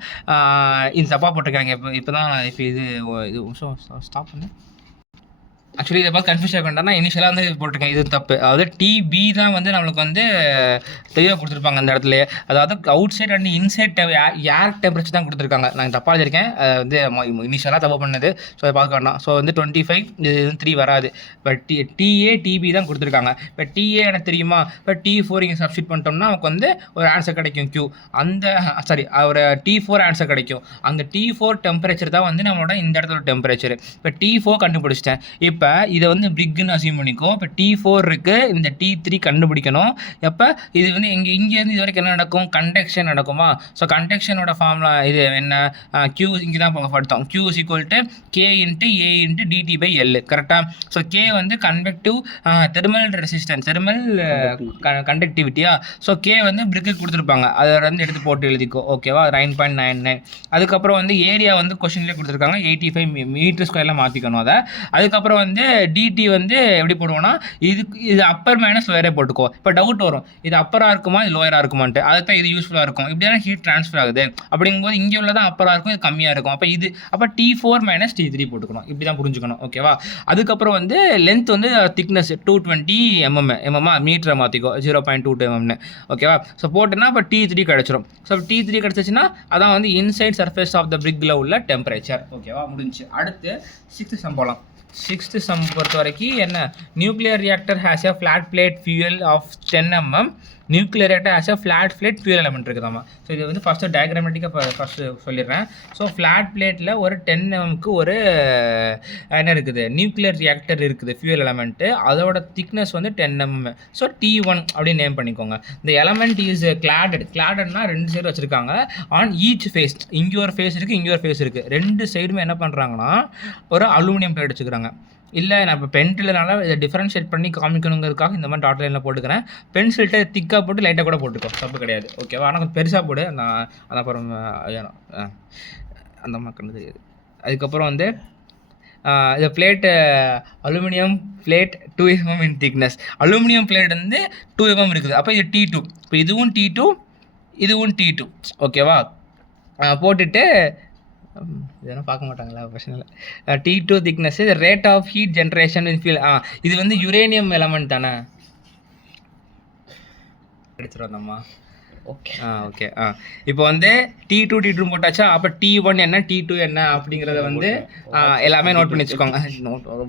இது தப்பாக போட்டிருக்கேன். இப்போ தான் இது ஸ்டாப் பண்ணு. ஆக்சுவலி இதை பார்த்து கன்ஃபியூஸ் ஆக வேண்டாம். நான் இனிஷியலாக வந்து இது போட்டிருக்கேன், இது தப்பு. அதாவது டிபி தான் வந்து நம்மளுக்கு வந்து தெளிவாக கொடுத்துருப்பாங்க அந்த இடத்துல. அதாவது outside and inside air temperature தான் கொடுத்துருக்காங்க. நான் தப்பாக எழுதியிருக்கேன், வந்து இனிஷியலாக தப்பு பண்ணது. ஸோ அதை பார்க்க வேண்டாம். ஸோ வந்து 25 இது 3 வராது. இப்போ டிஏ டிபி தான் கொடுத்துருக்காங்க. இப்போ டிஏ எனக்கு தெரியுமா, இப்போ T4 இங்கே சப்ஸ்டிட் பண்ணிட்டோம்னா நமக்கு வந்து ஒரு ஆன்சர் கிடைக்கும் Q. அந்த ஒரு T4 ஆன்சர் கிடைக்கும். அந்த T4 டெம்பரேச்சர் தான் வந்து நம்மளோட இந்த இடத்துல டெம்பரேச்சர். இப்போ T4 கண்டுபிடிச்சிட்டேன். இப்போ இதை வந்து பிரிக்குன்னு அசியூம் பண்ணிக்கோ. இப்போ T4 இருக்குது, இந்த T3 கண்டுபிடிக்கணும். எப்போ இது வந்து இங்கேருந்து இது வரைக்கும் என்ன நடக்கும், கண்டக்ஷன் நடக்குமா. ஸோ கண்டக்ஷனோட ஃபார்முலா இது என்ன, Q இங்கே தான் படுத்தோம். Q is equal to K into A into dt/L. கரெக்டாக. ஸோ K வந்து கன்வெக்டிவ் தெர்மல் ரெசிஸ்டன்ஸ், தெர்மல் கண்டக்டிவிட்டியா. ஸோ K வந்து பிரிக்கு கொடுத்துருப்பாங்க, அதை வந்து எடுத்து போட்டு எழுதிக்கோ. ஓகேவா. 9.99. அதுக்கப்புறம் வந்து ஏரியா வந்து கொஸ்டின்லேயே கொடுத்துருக்காங்க 85 மீட்டர் ஸ்கொயரில் மாற்றிக்கணும் அதை. அதுக்கப்புறம் வந்து டிடி வந்து எப்படி போடுவோம்னா இது அப்பர் மைனஸ் லோயரே போட்டுக்கோ. இப்போ டவுட் வரும், இது அப்பராக இருக்குமா இது லோயராக இருக்குமான்ட்டு. அதுக்கு தான் இது யூஸ்ஃபுல்லாக இருக்கும். இப்படியான ஹீட் ட்ரான்ஸ்ஃபர் ஆகுது அப்படிங்கும்போது இங்கே உள்ளதான் அப்பராக இருக்கும், இது கம்மியாக இருக்கும். அப்போ T4 மைனஸ் T3 போட்டுக்கணும். இப்படி தான் புரிஞ்சுக்கணும். ஓகேவா. அதுக்கப்புறம் வந்து லென்த் வந்து திக்னஸ் 220 mm மீட்டரை மாற்றிக்கோ 0.22 mm. ஓகேவா. ஸோ போட்டோன்னா இப்போ T3 கிடச்சிரும். ஸோ T3 கிடச்சிச்சுன்னா அதான் வந்து இன்சைட் சர்ஃபேஸ் ஆஃப் த பிரிக்கில் உள்ள டெம்பரேச்சர். ஓகேவா, முடிஞ்சு. அடுத்து 6th சம் போகலாம். 6th சம் பொறுத்த வரைக்கும் என்ன, nuclear reactor has a flat plate fuel of 10 mm. Nuclear reactor has a flat plate fuel element இருக்குதாமா. ஸோ இது வந்து ஃபஸ்ட்டு டயக்ராமேட்டிக்காக ஃபஸ்ட்டு சொல்லிடுறேன். ஸோ ஃப்ளாட் பிளேட்டில் ஒரு 10 mmக்கு ஒரு என்ன இருக்குது, நியூக்ளியர் ரியாக்டர் இருக்குது, ஃபியூயல் எலமெண்ட்டு. அதோட திக்னஸ் வந்து 10 mm. ஸோ T1 அப்படின்னு நேம் பண்ணிக்கோங்க. இந்த எலமெண்ட் இஸ் கிளாடட்னா 2 சைடு வச்சுருக்காங்க. ஆன் ஈச் ஃபேஸ், இங்கே ஒரு ஃபேஸ் இருக்குது, இங்கே ஒரு ஃபேஸ் இருக்குது. 2 சைடுமே என்ன பண்ணுறாங்கன்னா ஒரு அலுமினியம் பிளேட் வச்சுக்கிறாங்க. இல்லை நான் இப்போ பென்சில்னால இதை டிஃப்ரென்ஷியேட் பண்ணி காமிக்கணுங்கிறதுக்காக இந்த மாதிரி டாட் லைனில் போட்டுக்கிறேன். பென்சில்கிட்ட திக்காக போட்டு லைட்டாக கூட போட்டுக்கோ, தப்பு கிடையாது. ஓகேவா. ஆனால் கொஞ்சம் பெருசாக போடு, அந்த அப்புறம் அந்த மாதிரி தெரியாது. அதுக்கப்புறம் வந்து இந்த பிளேட்டு அலுமினியம் பிளேட் 2 mm இன் திக்னஸ். அலுமினியம் பிளேட் வந்து 2 mm இருக்குது. அப்போ இது T2. இப்போ இதுவும் T2, இதுவும் T2. ஓகேவா. போட்டுட்டு இதெல்லாம் பார்க்க மாட்டாங்களா, பிரச்சனை இல்லை. T2 thickness, rate of heat generation in fuel. இது வந்து யுரேனியம் எலமெண்ட் தானே, எடுத்துகிட்டு வந்தோம்மா. Okay okay. இப்போ வந்து T2 T2 போட்டாச்சா. அப்போ T1 என்ன T2 என்ன அப்படிங்கிறத வந்து எல்லாமே நோட் பண்ணி வச்சுக்கோங்க.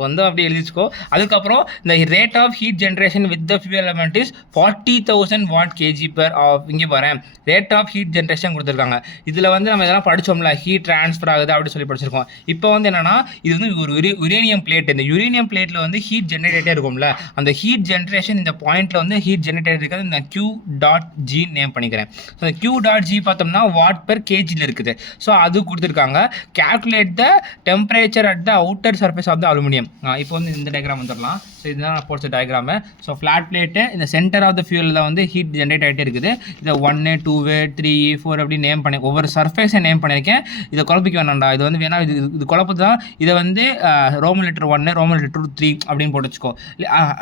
வந்து அப்படி எழுதி வச்சுக்கோ. அதுக்கப்புறம் இந்த rate of heat generation with the fuel element is 40,000 watt kg per of. இங்கே பாருங்க, ரேட் ஆஃப் ஹீட் ஜென்ரேஷன் கொடுத்துருக்காங்க. இதில் வந்து நம்ம இதெல்லாம் படித்தோம்ல, ஹீட் ட்ரான்ஸ்ஃபர் ஆகுது அப்படி சொல்லி படிச்சிருக்கோம். இப்போ வந்து என்னன்னா, இது வந்து ஒரு யுரேனியம் பிளேட். இந்த யுரேனியம் பிளேட்டில் வந்து ஹீட் ஜென்ரேட்டே இருக்கும்ல, அந்த ஹீட் ஜென்ரேஷன் இந்த பாயிண்ட்டில் வந்து ஹீட் ஜென்ரேட்டர் இருக்கிறது இந்த Q.G நேம் பண்ணி. ஸோ Q.G பார்த்தோம்னா வாட் பெர் கேஜியில் இருக்குது. ஸோ அது கொடுத்துருக்காங்க. Calculate the temperature at the outer surface of the aluminium. இப்போ வந்து இந்த டயக்ராம் வந்துடலாம். ஸோ இதுதான் நான் போட்ட டயக்ராமு. ஸோ ஃப்ளாட் பிளேட்டு இந்த சென்டர் ஆஃப் த ஃபியூலில் வந்து ஹீட் ஜென்ரேட் ஆகிட்டே இருக்குது. இதை 1 2 3 4 அப்படி நேம் பண்ணி ஒவ்வொரு சர்ஃபேஸை நேம் பண்ணியிருக்கேன். இதை குழப்பிக்க வேணாம்டா, இது வந்து வேணா இது குழப்பத்து தான். இதை வந்து ரோமன் லெட்டர் 1 ரோமன் லெட்டர் 3 அப்படின்னு போட்டு வச்சுக்கோ.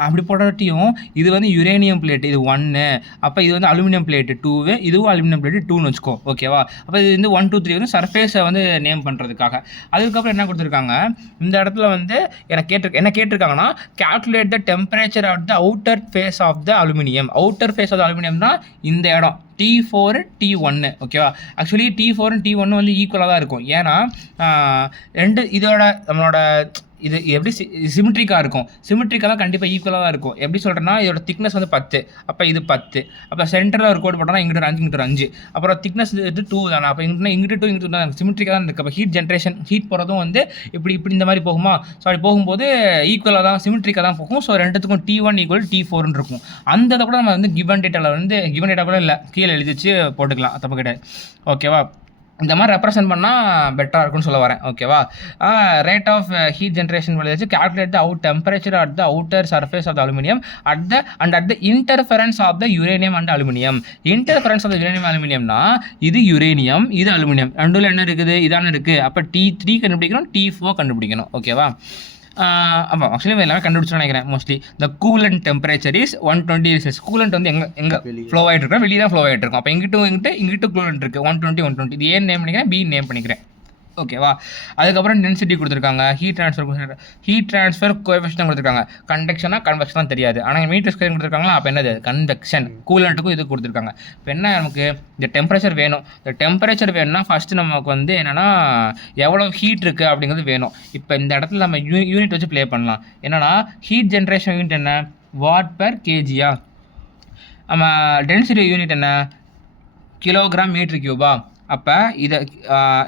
அப்படி போட்டாட்டியும் இது வந்து யுரேனியம் பிளேட், இது 1. அப்போ இது வந்து அலுமினியம் பிளேட்டு 2, இதுவும் அலுமினியம் பிளேட் 2ன்னு வச்சுக்கோ. ஓகேவா. அப்போ இது வந்து 1 2 3 வந்து சர்ஃபேஸை வந்து நேம் பண்ணுறதுக்காக. அதுக்கப்புறம் என்ன கொடுத்துருக்காங்க, இந்த இடத்துல வந்து என்ன கேட்டிருக்காங்கன்னா, calculate the temperature at the outer face of the aluminum. outer face of the aluminum தான் இந்த இடம் T4 T1. ஓகேவா. ஆக்சுவலி T4 T1 வந்து ஈக்குவலாக தான் இருக்கும். ஏன்னா ரெண்டு இதோட நம்மளோட இது எப்படி சிமெட்ரிக்காக இருக்கும். சிமெட்ரிக்காக தான் கண்டிப்பாக ஈக்குவலாக தான் இருக்கும். எப்படி சொல்கிறேன்னா, இதோட திக்னஸ் வந்து 10. அப்போ இது 10. அப்போ சென்டரில் ஒரு கோடு போட்டோம்னா இங்கிட்ட 5 இங்கிட்ட 5. அப்புறம் திக்னஸ் இது 2 தானே. அப்போ இங்கிட்ட 2 இங்கிட்ட தான் சிமெட்ரிக்காக தான் இருக்குது. அப்போ ஹீட் ஜென்ரேஷன் ஹீட் போகிறதும் வந்து இப்படி இந்த மாதிரி போகுமா. ஸோ அப்படி போகும்போது ஈக்குவலாக தான் சிமெட்ரிக்காக தான் போகும். ஸோ ரெண்டுத்துக்கும் T1 ஈக்குவல் T4ன்னு இருக்கும். அந்த இதை கூட நம்ம வந்து கிவன் டேட்டா கூட இல்லை, கீழே எழுதிச்சு போட்டுக்கலாம், தப்பு கிடையாது. ஓகேவா. இந்த மாதிரி ரெப்ரசென்ட் பண்ணால் பெட்டராக இருக்கும்னு சொல்ல வரேன். ஓகேவா. ரேட் ஆஃப் ஹீட் ஜென்ரேஷன் வச்சு calculate the temperature at the outer surface of the aluminium at the interference of the uranium and aluminium. Interference of the uranium அலுமினியம்னா இது யுரேனியம், இது அலுமினியம், ரெண்டுல என்ன இருக்குது, இதான இருக்குது. அப்போ T3 கண்டுபிடிக்கணும், T4 கண்டுபிடிக்கணும். ஓகேவா. ஆமாம் ஆக்சுவலி எல்லாமே கண்டுபிடிச்சு நினைக்கிறேன் mostly. The coolant temperature is 120 degrees. Coolant வந்து எங்கே ஃப்ளோ ஆகிட்டு இருக்கோம், வெளியே தான் ஃப்ளோ ஆகிட்டு இருக்கும். அப்போ இங்கிட்டு கூலண்ட் இருக்குது 120. இது ஏன் நேம் பண்ணிக்கிறேன், பி நேம் பண்ணிக்கிறேன். ஓகேவா. அதுக்கப்புறம் டென்சிட்டி கொடுத்துருக்காங்க, ஹீட் ட்ரான்ஸ்ஃபர் கோஎஃபிஷியன்ட் கொடுத்துருக்காங்க. கண்டக்ஷனாக கன்வெக்ஷனாக தெரியாது, ஆனால் மீட்டர் ஸ்கொயர் கொடுத்துருக்காங்களா, அப்போ என்னது கன்வெக்ஷன். கூலண்ட்டுக்கும் இது கொடுத்துருக்காங்க. இப்போ என்ன நமக்கு இந்த டெம்பரேச்சர் வேணும். இந்த டெம்பரேச்சர் வேணும்னா ஃபஸ்ட்டு நமக்கு வந்து என்னென்னா எவ்வளோ ஹீட் இருக்குது அப்படிங்கிறது வேணும். இப்போ இந்த இடத்துல நம்ம யூனிட் வச்சு ப்ளே பண்ணலாம். என்னென்னா ஹீட் ஜென்ரேஷன் யூனிட் என்ன, வாட் பெர் கேஜியா. நம்ம டென்சிட்டி யூனிட் என்ன, கிலோகிராம் மீட்டர் கியூபா. அப்போ இதை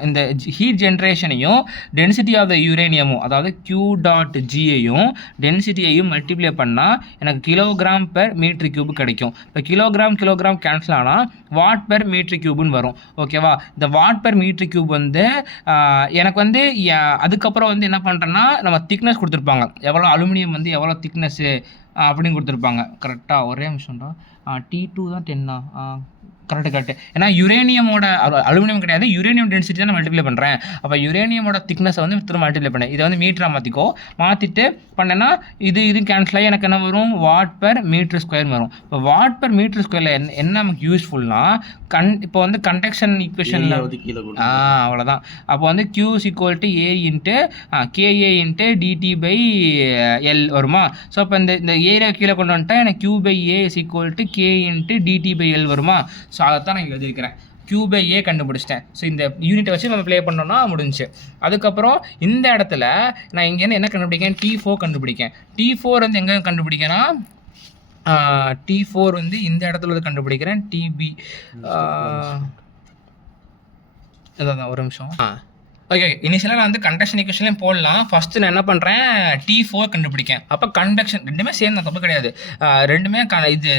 இந்த ஹீட் ஜென்ரேஷனையும் டென்சிட்டி ஆஃப் த யுரேனியமும், அதாவது Q.Gயையும் டென்சிட்டியையும் மல்டிப்ளை பண்ணால் எனக்கு கிலோகிராம் பெர் மீட்ரு கியூப் கிடைக்கும். இப்போ கிலோகிராம் கேன்சல் ஆனால் வாட் பெர் மீட்ரு கியூப்னு வரும். ஓகேவா. இந்த வாட் பெர் மீட்ரு கியூப் வந்து எனக்கு வந்து அதுக்கப்புறம் வந்து என்ன பண்ணுறேன்னா நம்ம திக்னஸ் கொடுத்துருப்பாங்க, எவ்வளோ அலுமினியம் வந்து எவ்வளோ திக்னஸ்ஸு அப்படின்னு கொடுத்துருப்பாங்க. கரெக்டாக ஒரே நிமிஷம் தான். T2 தான் 10 கரெக்டு. ஏன்னா யுரேனியமோட அலுமினியம் கிடையாது, யுரேனியம் டென்சிட்டி தான் நான் மல்டிப்ளை பண்ணுறேன். அப்போ யுரேனியமோட திக்னஸை வந்து திரும்ப மல்டிப்ளை பண்ணேன். இதை வந்து மீட்டராக மாற்றிட்டு பண்ணேன்னா இது கேன்சல் ஆகி எனக்கு என்ன வரும், வாட் பெர் மீட்டர் ஸ்கொயர் வரும். இப்போ வாட் பெர் மீட்டர் ஸ்கொயரில் என்ன நமக்கு யூஸ்ஃபுல்னா இப்போ வந்து கண்டக்ஷன் ஈக்குவேஷனில் அவ்வளோதான். அப்போ வந்து Q = A into KA into DT/L வருமா. ஸோ அப்போ இந்த ஏரியா கீழே கொண்டு வந்துட்டா எனக்கு Q/A = K இன்ட்டு DT/L வருமா. ஸோ அதைத்தான் நான் எழுதியிருக்கிறேன். Q/A கண்டுபிடிச்சிட்டேன். ஸோ இந்த யூனிட்டை வச்சு நம்ம ப்ளே பண்ணோன்னா முடிஞ்சு. அதுக்கப்புறம் இந்த இடத்துல நான் இங்கேருந்து என்ன கண்டுபிடிக்கேன், T4 கண்டுபிடிக்கேன். T4 வந்து எங்கே கண்டுபிடிக்கேன்னா T4 வந்து இந்த இடத்துல வந்து கண்டுபிடிக்கிறேன். TB அதான் ஒரு நிமிஷம். ஓகே, இனிஷியலாக நான் வந்து கண்டக்ஷன் ஈக்குவேஷன்லேயும் போடலாம். ஃபஸ்ட்டு நான் என்ன பண்ணுறேன், T4 கண்டுபிடிக்கேன். அப்போ கன்வெக்ஷன் ரெண்டுமே சேம் தான், தப்பு கிடையாது. ரெண்டுமே இது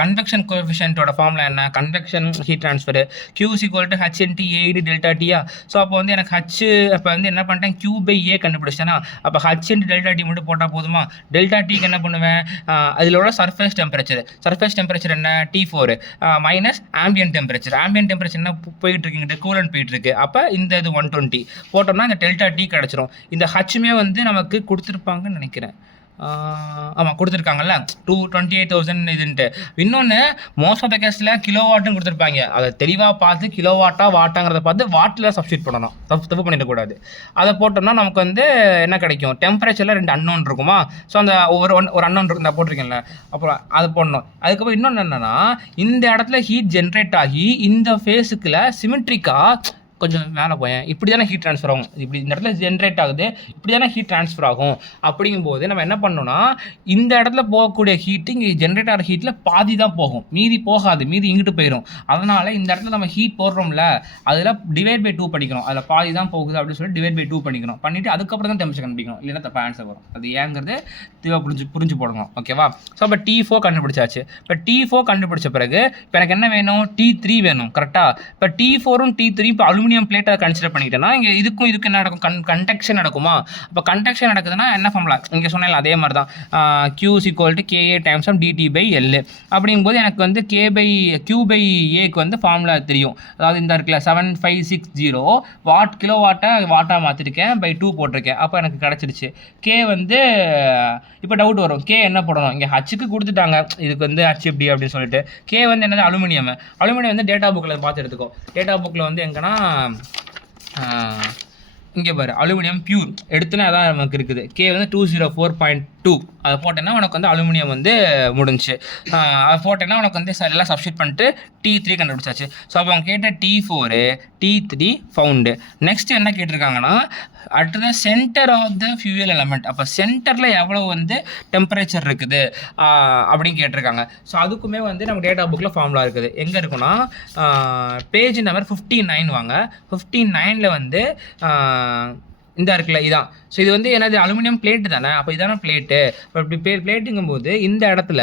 கன்வெக்ஷன் கோஎஃபிஷியன்ட்டோட ஃபார்முலா என்ன, convection heat transfer Q = H × A ΔTயா. ஸோ அப்போ வந்து எனக்கு அப்போ வந்து என்ன பண்ணிட்டேன், Q/A கண்டுபிடிச்சேன்னா அப்போ H × ΔT மட்டும் போட்டால் போதுமா. ΔTக்கு என்ன பண்ணுவேன், அதிலோட சர்ஃபேஸ் டெம்பரேச்சர் என்ன, T4 மைனஸ் ஆம்பியன்ட் டெம்பரேச்சர் என்ன போயிட்டு இருக்குங்கிட்ட கூலண்ட் போயிட்டு இருக்கு. அப்போ இந்த இது 120 போட்டோம்னா இந்த ΔT கிடச்சிரும். இந்த ஹச்சுமே வந்து நமக்கு கொடுத்துருப்பாங்கன்னு நினைக்கிறேன். ஆமாம் கொடுத்துருக்காங்கல்ல 28,000 இதுன்ட்டு. இன்னொன்று மோஸ்ட் ஆஃப் த கேஸில் கிலோவாட்டுன்னு கொடுத்துருப்பாங்க. அதை தெளிவாக பார்த்து வாட்டாங்கிறத பார்த்து வாட்டில் சப்ஸ்டியூட் பண்ணணும், தப்பு பண்ணிடக்கூடாது. அதை போட்டோம்னா நமக்கு வந்து என்ன கிடைக்கும், டெம்பரேச்சரில் 2 அன்னோன் இருக்குமா. ஸோ அந்த ஒரு அன்னோன் இருக்கு, நான் போட்டிருக்கேன்ல, அப்புறம் அது போடணும். அதுக்கப்புறம் இன்னொன்று என்னென்னா இந்த இடத்துல ஹீட் ஜென்ரேட் ஆகி இந்த ஃபேஸுக்குள்ள சிமெட்ரிக்காக கொஞ்சம் மேலே போயேன், இப்படி தானே ஹீட் ட்ரான்ஸ்ஃபர் ஆகும், இப்படி இந்த இடத்துல ஜென்ரேட் ஆகுது, இப்படி தானே ஹீட் ட்ரான்ஸ்ஃபர் ஆகும். அப்படிங்கும்போது நம்ம என்ன பண்ணோம்னா இந்த இடத்துல போகக்கூடிய ஹீட்டு இங்கே ஜென்ரேட் ஆகிற ஹீட்டில் பாதி தான் போகும், மீதி போகாது, மீதி இங்கிட்டு போயிடும். அதனால் இந்த இடத்துல நம்ம ஹீட் போடுறோம்ல, அதில் /2 படிக்கணும், அதில் பாதி தான் போகுது அப்படின்னு சொல்லி /2 பண்ணிக்கணும். பண்ணிவிட்டு அதுக்கப்புறம் தான் டெம்பரேச்சர் கண்டுபிடிக்கணும், இல்லைன்னா தப்பா ஆன்சர் வரும். அது ஏங்கிறது புரிஞ்சு போடணும். ஓகேவா. ஸோ அப்போ T4 கண்டுபிடிச்சாச்சு. இப்போ T4 கண்டுபிடிச்ச பிறகு இப்போ எனக்கு என்ன வேணும், T3 வேணும். கரெக்டாக. இப்போ T4ம் T3 இப்போ அலுமினியம் பிளேட்டை கன்சிடர் பண்ணிக்கிட்டேன்னா இங்கே இதுக்கும் என்ன நடக்கும், கண்டக்ஷன் நடக்குமா. அப்போ கண்டக்ஷன் நடக்குதுன்னா என்ன ஃபார்முலா இங்கே சொன்னேன், அதே மாதிரி தான் Q = KA × DT/L. அப்படிங்கும்போது எனக்கு வந்து Q/Aக்கு வந்து ஃபார்முலா தெரியும். அதாவது இந்த இருக்குல்ல 7560 வாட்டாக மாற்றிருக்கேன், /2 போட்டிருக்கேன். அப்போ எனக்கு கிடச்சிருச்சு. K வந்து இப்போ டவுட் வரும், K என்ன போடணும், இங்கே ஹச்சுக்கு கொடுத்துட்டாங்க, இதுக்கு வந்து ஹச் எப்படி அப்படின்னு சொல்லிட்டு. K வந்து என்னது, அலுமினியம் வந்து டேட்டா புக்கில் பார்த்து எடுத்துக்கோ. டேட்டா புக்கில் வந்து எங்கன்னா இங்கே பாரு, அலுமினியம் பியூர் எடுத்துனா அதான் நமக்கு இருக்குது. K வந்து 204.2 அதை போட்டேன்னா உனக்கு வந்து அலுமினியம் வந்து முடிஞ்சு. அதை போட்டேன்னா உனக்கு வந்து எல்லாம் சப்ஸ்டியூட் பண்ணிட்டு T3 கண்டுபிடிச்சாச்சு. ஸோ அப்போ அவங்க கேட்ட T4 T3 ஃபவுண்டு. நெக்ஸ்ட் என்ன கேட்டிருக்காங்கன்னா at the centre of the fuel element. அப்போ சென்டரில் எவ்வளோ வந்து டெம்பரேச்சர் இருக்குது அப்படின்னு கேட்டிருக்காங்க. ஸோ அதுக்குமே வந்து நம்ம டேட்டா புக்கில் ஃபார்முலா இருக்குது. எங்கே இருக்குன்னா பேஜ் நம்பர் 59 வாங்க. 59ல் வந்து இந்த இருக்குல்ல இதான். ஸோ இது வந்து என்னது, அலுமினியம் பிளேட்டு தானே. அப்போ இதான பிளேட்டு. இப்போ இப்படி பிளேட்டுங்கும்போது இந்த இடத்துல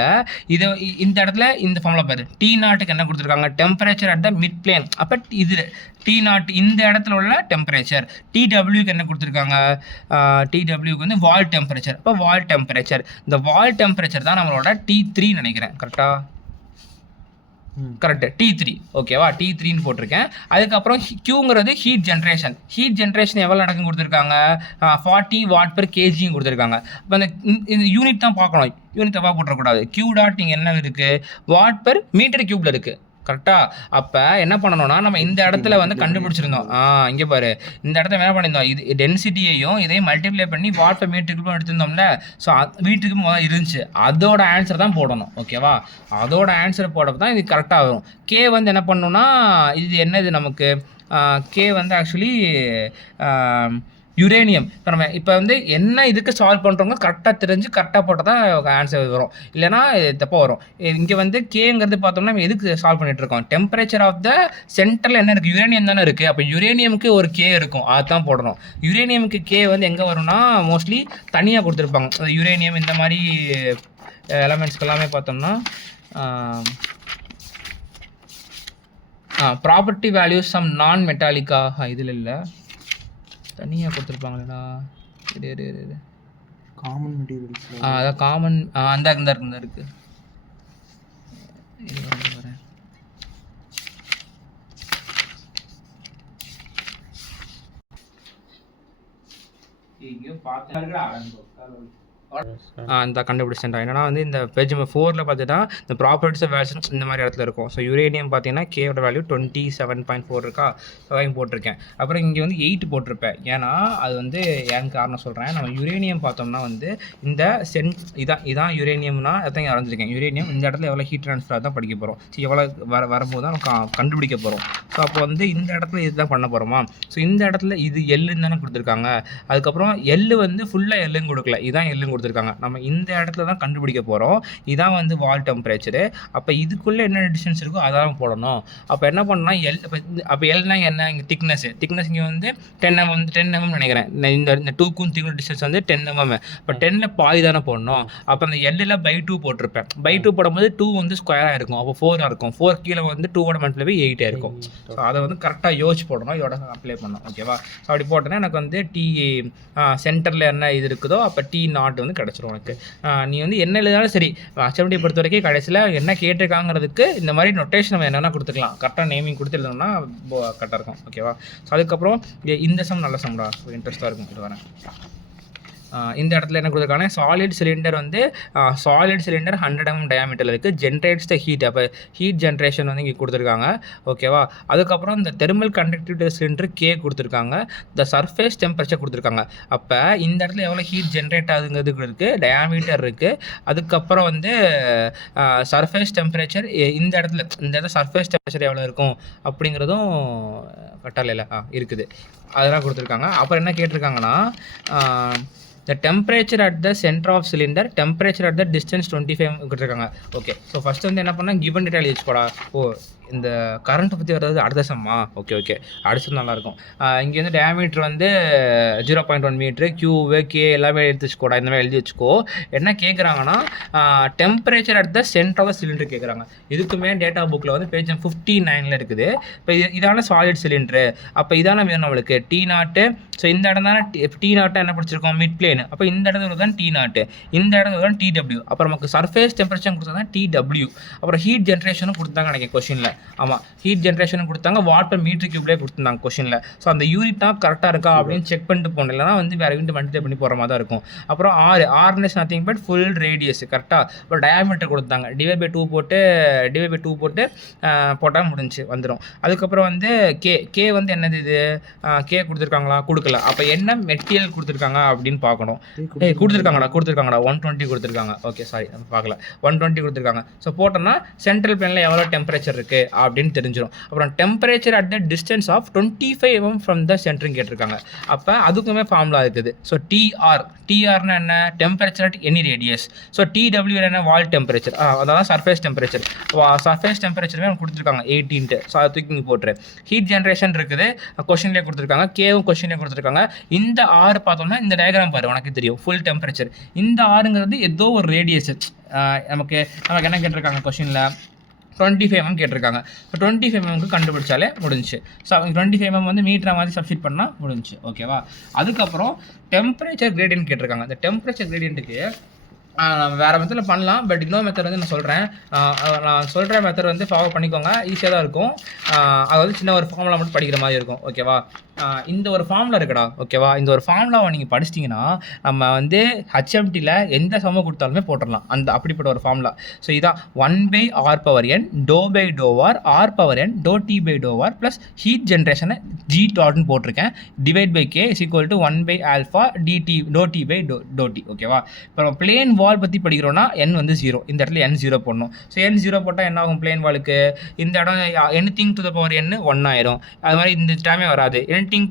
இந்த ஃபார்முலா பாரு, T0க்கு என்ன கொடுத்துருக்காங்க, temperature at the mid plane. அப்போ இது T0 இந்த இடத்துல உள்ள டெம்பரேச்சர். TWக்கு என்ன கொடுத்துருக்காங்க, TWக்கு வந்து வால் டெம்பரேச்சர். அப்போ வால் டெம்பரேச்சர், இந்த வால் டெம்பரேச்சர் தான் நம்மளோட T3 நினைக்கிறேன். கரெக்டாக கரெக்டு T3 ஓகேவா T3ன்னு போட்டிருக்கேன். அதுக்கப்புறம் Qங்கிறது ஹீட் ஜென்ரேஷன் எவ்வளோ நடக்கும் கொடுத்துருக்காங்க 40 Watt/kg கொடுத்துருக்காங்க. இப்போ இந்த யூனிட் தான் பார்க்கணும், யூனிட் தப்பாக போட்டுறக்கூடாது. Q டாட் இங்கே என்ன இருக்குது Watt/m³ இருக்குது கரெக்டாக. அப்போ என்ன பண்ணணும்னா நம்ம இந்த இடத்துல வந்து கண்டுபிடிச்சிருந்தோம். இங்கே பாரு, இந்த இடத்துல என்ன பண்ணியிருந்தோம், இது டென்சிட்டியையும் இதையும் மல்டிப்ளை பண்ணி Watt/m³ எடுத்திருந்தோம்ல. ஸோ வீட்டுக்கு முதல்ல இருந்துச்சு, அதோட ஆன்சர் தான் போடணும் ஓகேவா. அதோட ஆன்சர் போட தான் இது கரெக்டாக வரும். கே வந்து என்ன பண்ணணும்னா இது என்னது நமக்கு கே வந்து ஆக்சுவலி யுரேனியம். இப்போ வந்து என்ன இதுக்கு சால்வ் பண்ணுறவங்க கரெக்டாக தெரிஞ்சு கரெக்டாக போட்டால் தான் ஆன்சர் வரும், இல்லைனா தப்பாக வரும். இங்கே வந்து கேங்கிறது பார்த்தோம்னா நம்ம எதுக்கு சால்வ் பண்ணிகிட்ருக்கோம், டெம்பரேச்சர் ஆஃப் த சென்டரில் என்ன இருக்குது, யுரேனியம் தானே இருக்குது. அப்போ யுரேனியமுக்கு ஒரு கே இருக்கும், அதுதான் போடணும். யுரேனியமுக்கு கே வந்து எங்கே வரும்னா மோஸ்ட்லி தனியாக கொடுத்துருப்பாங்க. அது யுரேனியம் இந்த மாதிரி எலமெண்ட்ஸ்க்கு எல்லாமே பார்த்தோம்னா ப்ராப்பர்ட்டி வேல்யூஸ் சம் நான் மெட்டாலிக்கா இதில் இல்லை, தனியாக கொடுத்துருப்பாங்களேடா. இது காமன் மெட்டீரியல்ஸ். அதான் காமன் அந்த இருக்குது. இது வரேன் இங்கேயும் பார்த்தேன் இந்த கண்டுபிடிச்சேன்டா. என்னன்னா வந்து இந்த பேஜ் நம்பர் 4ல் பார்த்தீங்கன்னா இந்த ப்ராப்பர்ட்டிஸ் வேல்யூஸ் இந்த மாதிரி இடத்துல இருக்கும். ஸோ யுரேனியம் பார்த்தீங்கன்னா கேவோட வேல்யூ 27.4 இருக்கா, அதையும் போட்டிருக்கேன். அப்புறம் இங்கே வந்து 8 போட்டிருப்பேன், ஏன்னா அது வந்து ஏன் காரணம் சொல்கிறேன். நம்ம யுரேனியம் பார்த்தோம்னா வந்து இந்த இதான் யுரேனியம்னா அதான் வரைஞ்சிருக்கேன். யுரேனியம் இந்த இடத்துல எவ்வளோ ஹீட் ட்ரான்ஸ்ஃபர் தான் படிக்க போகிறோம். ஸோ எவ்வளோ வரும்போது தான் கண்டுபிடிக்க போகிறோம். ஸோ அப்போ வந்து இந்த இடத்துல இதுதான் பண்ண போகிறோமா. ஸோ இந்த இடத்துல இது எல்லுன்னு தானே கொடுத்துருக்காங்க. அதுக்கப்புறம் எள்ளு வந்து ஃபுல்லாக எல்லுன்னு கொடுக்கல, இதான் எல்லுன்னு கொடுத்துருக்காங்க. நம்ம இந்த இடத்துல தான் கண்டுபிடிக்க போகிறோம். இதான் வந்து வால் டெம்பரேச்சரு. அப்போ இதுக்குள்ளே என்ன டிஸ்டன்ஸ் இருக்கோ அதான் போடணும். அப்போ என்ன பண்ணால் அப்போ எல்னா என்ன, இங்கே திக்னஸ் இங்கே வந்து 10 mm நினைக்கிறேன். இந்த 2க்கும் 3க்கும் டிஸ்டன்ஸ் வந்து 10 mm. இப்போ 10ல் பாதி தானே போடணும். அப்போ அந்த எல்லில் by2 போட்டிருப்பேன். by2 போடும்போது 2 வந்து ஸ்கொயராக இருக்கும், அப்போ 4 இருக்கும். 4 கீழே வந்து 2ஓட மல்டிப்ளை பை 8 இருக்கும். ஸோ அதை வந்து கரெக்டாக யோசிச்சு போடணும், இதோட அப்ளை பண்ணணும் ஓகேவா. ஸோ அப்படி போட்டோன்னா எனக்கு வந்து சென்டரில் என்ன இது இருக்குதோ அப்போ T0 வந்து கிடச்சிரும் உனக்கு. நீ வந்து என்ன எழுதாலும் சரி, அச்சடியை பொறுத்த வரைக்கும் கடைசியில் என்ன கேட்டிருக்காங்கிறதுக்கு இந்த மாதிரி நொட்டேஷன் நம்ம என்னென்னா கொடுத்துக்கலாம். கரெக்டாக நேமிங் கொடுத்து எழுதணும்னா கரெக்டாக இருக்கும் ஓகேவா. ஸோ அதுக்கப்புறம் இந்த சம் நல்ல சம்டா, இன்ட்ரெஸ்ட்டாக இருக்கும். இது வரேன். இந்த இடத்துல என்ன கொடுத்துருக்காங்க, சாலிட் சிலிண்டர் வந்து சாலிட் சிலிண்டர் 100 mm டயாமீட்டரில் இருக்குது, ஜென்ரேட்ஸ் த ஹீட். அப்போ ஹீட் ஜென்ரேஷன் வந்து இங்கே கொடுத்துருக்காங்க ஓகேவா. அதுக்கப்புறம் இந்த தெர்மல் கண்டக்டிவிட்டி சிலிண்டர் கே கொடுத்துருக்காங்க, த சர்ஃபேஸ் டெம்பரேச்சர் கொடுத்துருக்காங்க. அப்போ இந்த இடத்துல எவ்வளோ ஹீட் ஜென்ரேட் ஆகுதுங்கிறது இருக்குது, டயாமீட்டர் இருக்குது. அதுக்கப்புறம் வந்து சர்ஃபேஸ் டெம்பரேச்சர் இந்த இடத்துல சர்ஃபேஸ் டெம்பரேச்சர் எவ்வளோ இருக்கும் அப்படிங்கிறதும் கட்டாலையில் இருக்குது, அதெல்லாம் கொடுத்துருக்காங்க. அப்புறம் என்ன கேட்டிருக்காங்கன்னா the temperature at the center of cylinder, temperature at the distance 25 கொடுத்துருக்காங்க. ஓகே, ஸோ ஃபஸ்ட்டு வந்து என்ன பண்ணால் கிவன் டேட்டா எழுதிச்சுக்கோடா. இந்த கரண்ட்டை பற்றி வர்றது அடுத்த சம்மா. ஓகே அடுத்தது நல்லாயிருக்கும். இங்கே வந்து டயாமீட்டர் வந்து 0.1 மீட்ரு, கியூவு கே எல்லாமே எடுத்து வச்சுக்கோடா, இந்த மாதிரி எழுதி வச்சுக்கோ. என்ன கேட்குறாங்கன்னா temperature at the centre of the cylinder கேட்குறாங்க. இதுக்குமே டேட்டா புக்கில் வந்து பேஜ் 59 இருக்குது. இப்போ இதான சாலிட் சிலிண்டரு, அப்போ இதான வேணும் நம்மளுக்கு T0. ஸோ இந்த இடம் தானே T0 என்ன படிச்சிருக்கோம், மிட் பிளேன். அப்போ இந்த இடத்துல தான் T0, இந்த இடத்துல தான் TW. அப்புறம் நமக்கு சர்ஃபேஸ் டெம்பரேச்சர் கொடுத்தா தான் TW. அப்புறம் ஹீட் ஜென்ரேஷனும் கொடுத்தாங்க நினைக்கிறேன் கொஷினில். ஆமாம், ஹீட் ஜென்ரேஷனும் கொடுத்தாங்க, Watt/m³ கொடுத்துருந்தாங்க கொஷினில். ஸோ அந்த யூனிட்னா கரெக்டாக இருக்கா அப்படின்னு செக் பண்ணிட்டு போகணும், இல்லைனா வந்து வேறு யூனிட் மல்டிப்ளை பண்ணி போகிற மாதிரி தான் இருக்கும். அப்புறம் hardness nothing but full radius கரெக்டாக. அப்புறம் டயாமீட்டர் கொடுத்தாங்க, டிவைட் பை 2 போட்டு போட்டால் முடிஞ்சு வந்துடும். அதுக்கப்புறம் வந்து கே வந்து என்னது, இது கே கொடுத்துருக்காங்களா, கொடுக்கல. அப்போ என்ன மெட்டீரியல் கொடுத்துருக்காங்க அப்படின்னு பார்க்கணும். கொடுத்துருக்காங்கடா 120 கொடுத்துருக்காங்க. ஓகே சாரி பார்க்கல, 120 கொடுத்துருக்காங்க. ஸோ போட்டோம்னா சென்ட்ரல் பிளேனில் எவ்வளோ டெம்பரேச்சர் இருக்குது அப்படின்னு தெரிஞ்சிடும். அப்புறம் temperature at the distance of 25 mm from the சென்டர்னு கேட்டிருக்காங்க. அப்போ அதுக்குமே ஃபார்முலா இருக்குது. ஸோ டிஆர்னா என்ன, temperature at any radius. So T W என்ன, வால் டெம்பரேச்சர், அதாவது சர்ஃபேஸ் டெம்பரேச்சர். சர்ஃபேஸ் டெம்பரேச்சருமே கொடுத்துருக்காங்க 18. ஸோ அதை தூக்கி போட்டுரு. ஹீட் ஜென்ரேஷன் இருக்குது, கொஷின்லேயே கொடுத்துருக்காங்க, கேவும் கொஷின்லேயே கொடுத்துருக்காங்க. இந்த ஆறு பார்த்தோம்னா இந்த டயக்ராம் பாரு, உனக்கு தெரியும் ஃபுல் டெம்பரேச்சர். இந்த ஆறுங்கிறது ஏதோ ஒரு ரேடியஸ். நமக்கு என்ன கேட்டிருக்காங்க கொஷினில் 25 mm கேட்டிருக்காங்க. ஸோ 25 mm கண்டுபிடிச்சாலே முடிஞ்சு. ஸோ 25 mm வந்து மீட்டரை மாதிரி சப்ஸ்டிட் பண்ணால் முடிஞ்சு ஓகேவா. அதுக்கப்புறம் டெம்பரேச்சர் கிரேடியன்ட் கேட்டிருக்காங்க. இந்த டெம்பரேச்சர் கிரேடியன்ட்டுக்கு நம்ம வேறு மெத்தடில் பண்ணலாம். பட் இன்னொரு மெத்தட் வந்து நான் சொல்கிறேன். நான் சொல்கிற மெத்தட் வந்து ஃபாலோ பண்ணிக்கோங்க. ஈஸியாக தான் இருக்கும். அது வந்து சின்ன ஒரு ஃபார்முலா மட்டும் படிக்கிற மாதிரி இருக்கும். ஓகேவா? இந்த ஒரு ஃபார்முலா இருக்குடா. ஓகேவா? இந்த ஒரு ஃபார்முலாவை நீங்கள் படிச்சிட்டிங்கன்னா நம்ம வந்து ஹெச்எம்டியில் எந்த சம கொடுத்தாலுமே போட்டுடலாம். அப்படிப்பட்ட ஒரு ஃபார்முலா. ஸோ இதான் 1/r⁻n ∂/r ∂t/r plus heat ஜென்ரேஷனை g டாட்னு போட்டிருக்கேன். Divide by k = 1/α dt. ஓகேவா? இப்போ நம்ம பிளேன் வால் பற்றி படிக்கிறோன்னா n வந்து 0. இந்த இடத்துல n 0 போடணும். ஸோ n 0 போட்டால் என்ன ஆகும்? பிளேன் வாலுக்கு இந்த இடம் anything to the power n 1 ஆயிரும். அது மாதிரி இந்த டைமே வராது. anything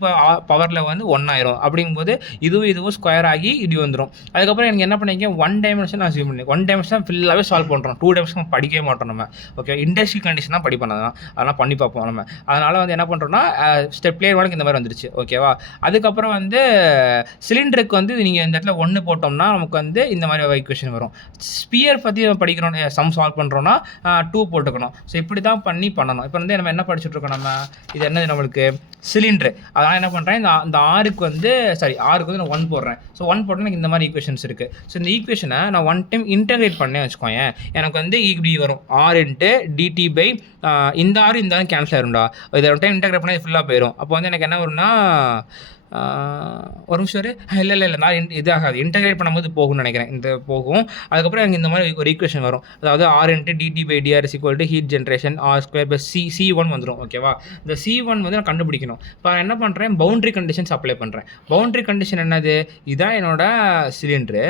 பவரில் வந்து 1 ஆயிரும். அப்படிங்கும்போது இதுவும் ஸ்கொயர் ஆகி இப்படி வந்துடும். அதுக்கப்புறம் எனக்கு என்ன பண்ணிக்க 1 டைமென்ஷன் நான் அசியூம் பண்ணி 1 டைமென்ஷன் ஃபுல்லாகவே சால்வ் பண்ணுறோம். 2 டைமென்ஷன் படிக்கவே மாட்டோம் நம்ம. ஓகே, இண்டஸ்ட்ரி கண்டிஷன் தான் படிப்போம். அதெல்லாம் பண்ணி பார்ப்போம் நம்ம. அதனால் வந்து என்ன பண்ணுறோன்னா ஸ்டெப் பிளேன் வாலுக்கு இந்த மாதிரி வந்துருச்சு. ஓகேவா? அதுக்கப்புறம் வந்து சிலிண்டருக்கு வந்து நீங்கள் இந்த இடத்துல 1 போட்டோம்னா நமக்கு வந்து இந்த மாதிரி ஈக்குவேஷன் வரும். ஸ்பியர் பற்றி படிக்கிறோம், சம் சால்வ் பண்ணுறோன்னா 2 போட்டுக்கணும். ஸோ இப்படி தான் பண்ணணும். இப்போ வந்து நம்ம என்ன படிச்சுட்ருக்கோம்? நம்ம இது என்னது நம்மளுக்கு சிலிண்டரு. அதனால் என்ன பண்ணுறேன், இந்த ஆருக்கு வந்து நான் 1 போடுறேன். ஸோ 1 போட்டோன்னா எனக்கு இந்த மாதிரி ஈக்குவேஷன்ஸ் இருக்குது. ஸோ இந்த ஈக்குவேஷனை நான் 1 டைம் இன்டகிரேட் பண்ணேன் வச்சுக்கோங்க, எனக்கு வந்து இப்படி வரும் r dt/, இந்த ஆறு இந்த ஆறு கேன்சல் ஆயிரும்டா. இதை 1 டைம் இன்டகிரேட் பண்ணால் ஃபுல்லாக போயிடும். அப்போ வந்து எனக்கு என்ன வரும்னா ஒரு நிமிஷம் இல்லை நான் இது ஆகாது, இன்டகிரேட் பண்ணும்போது போகும்னு நினைக்கிறேன். இந்த போகும். அதுக்கப்புறம் எனக்கு இந்த மாதிரி ஒரு ஈக்குவேஷன் வரும். அதாவது r dt/dr = heat generation r² c1 வந்துடும். ஓகேவா? இந்த c1 வந்து நான் கண்டுபிடிக்கணும். இப்போ என்ன பண்ணுறேன், பவுண்டரி கண்டிஷன்ஸ் அப்ளை பண்ணுறேன். பவுண்டரி கண்டிஷன் என்னது? இதான் என்னோட சிலிண்டரு.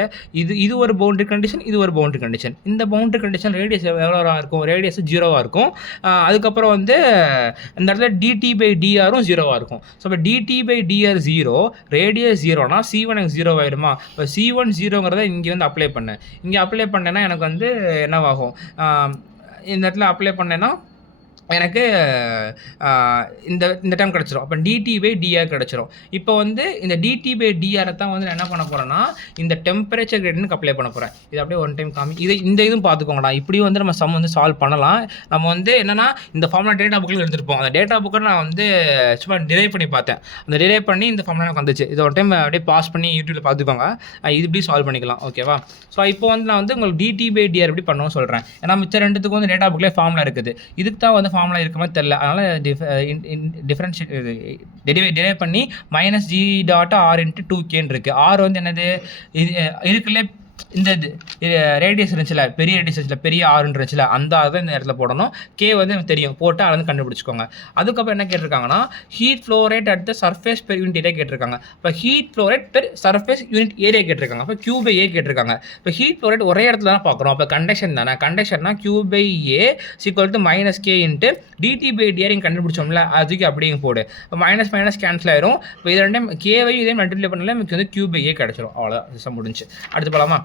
இது ஒரு பவுண்டரி கண்டிஷன், இது ஒரு பவுண்டரி கண்டிஷன். இந்த பவுண்டரி கண்டிஷன் ரேடியஸ் எவ்வளோவா இருக்கும்? ரேடியஸ் 0வாக இருக்கும். அதுக்கப்புறம் வந்து இந்த இடத்துல dt/dr-ம் 0வாக இருக்கும். ஸோ இப்போ dt/dr 0, ரேடியஸ் 0னா c1 எனக்கு 0 ஆயிடுமா? இப்போ c1 0ங்கிறத இங்கே வந்து அப்ளை பண்ணேன். இங்கே அப்ளை பண்ணேன்னா எனக்கு வந்து என்னவாகும்? இந்த இடத்துல அப்ளை பண்ணேன்னா எனக்கு இந்த டைம் கிடச்சிரும். அப்போ dt/dr கிடச்சிரும். இப்போ வந்து இந்த dt/dr தான் வந்து நான் என்ன பண்ண போகிறேன்னா இந்த டெம்பரேச்சர் கிரேடியன்ட்க்கு அப்ளை பண்ண போகிறேன். இது அப்படியே 1 டைம் காமி. இந்த இதுவும் பார்த்துக்கோங்கடா. இப்படி வந்து நம்ம சம் வந்து சால்வ் பண்ணலாம். நம்ம வந்து என்னென்னா இந்த ஃபார்முலா டேட்டா புக்கில் எடுத்துருப்போம். அந்த டேட்டா புக்கை நான் வந்து சும்மா டிரைவ் பண்ணி பார்த்தேன். அந்த டிரைவ் பண்ணி இந்த ஃபார்முலா எனக்கு வந்துச்சு. இதை 1 டைம் அப்படியே பாஸ் பண்ணி யூடியூப்பில் பார்த்துக்கோங்க. இது இப்படி சால்வ் பண்ணிக்கலாம். ஓகேவா? ஸோ இப்போ வந்து நான் வந்து உங்களுக்கு dt/dr எப்படி பண்ணணும்னு சொல்கிறேன். ஏன்னா மிச்ச ரெண்டுத்துக்கும் வந்து டேட்டா புக்கில் ஃபார்முலா இருக்குது. இதுக்கு தான் வந்து ஃபார்முலா இருக்க மாதிரி தெரியல. அதனால் டிஃபரன்ஷியேட் டிரைவ் பண்ணி -g டாட் r × 2k இருக்குது. r வந்து என்னது? இது இருக்குல்ல, இந்த ரேடியஸ் இருந்துச்சுல, பெரிய ரேடியஸ் இருந்துச்சுல, பெரிய ஆறுன்னு இருந்துச்சுல, அந்த ஆறு தான் இந்த இடத்துல போடணும். கே வந்து எனக்கு தெரியும், போட்டு அதை வந்து கண்டுபிடிச்சிக்கோங்க. அதுக்கப்புறம் என்ன கேட்டிருக்காங்கன்னா heat flow rate at the surface per unit area கேட்டிருக்காங்க. இப்போ heat flow rate per surface unit area கேட்டிருக்காங்க. இப்போ Q/A கேட்டிருக்காங்க. இப்போ ஹீட் ஃப்ளோ ரேட் ஒரே இடத்துல தான் பார்க்குறோம். அப்போ கண்டக்ஷன் தானே. கண்டக்ஷன்னா Q/A = -K × dt/dr கண்டுபிடிச்சோம்ல, அதுக்கு அப்படியே போடு. இப்போ மைனஸ் கேன்சல் ஆயிரும். இப்போ இது 2 டைம் கேவையும் இதே மல்டிப்ளை பண்ணல, நமக்கு வந்து Q/A கிடச்சிரும். அவ்வளோதான், முடிஞ்சு. அடுத்து போகலாமா?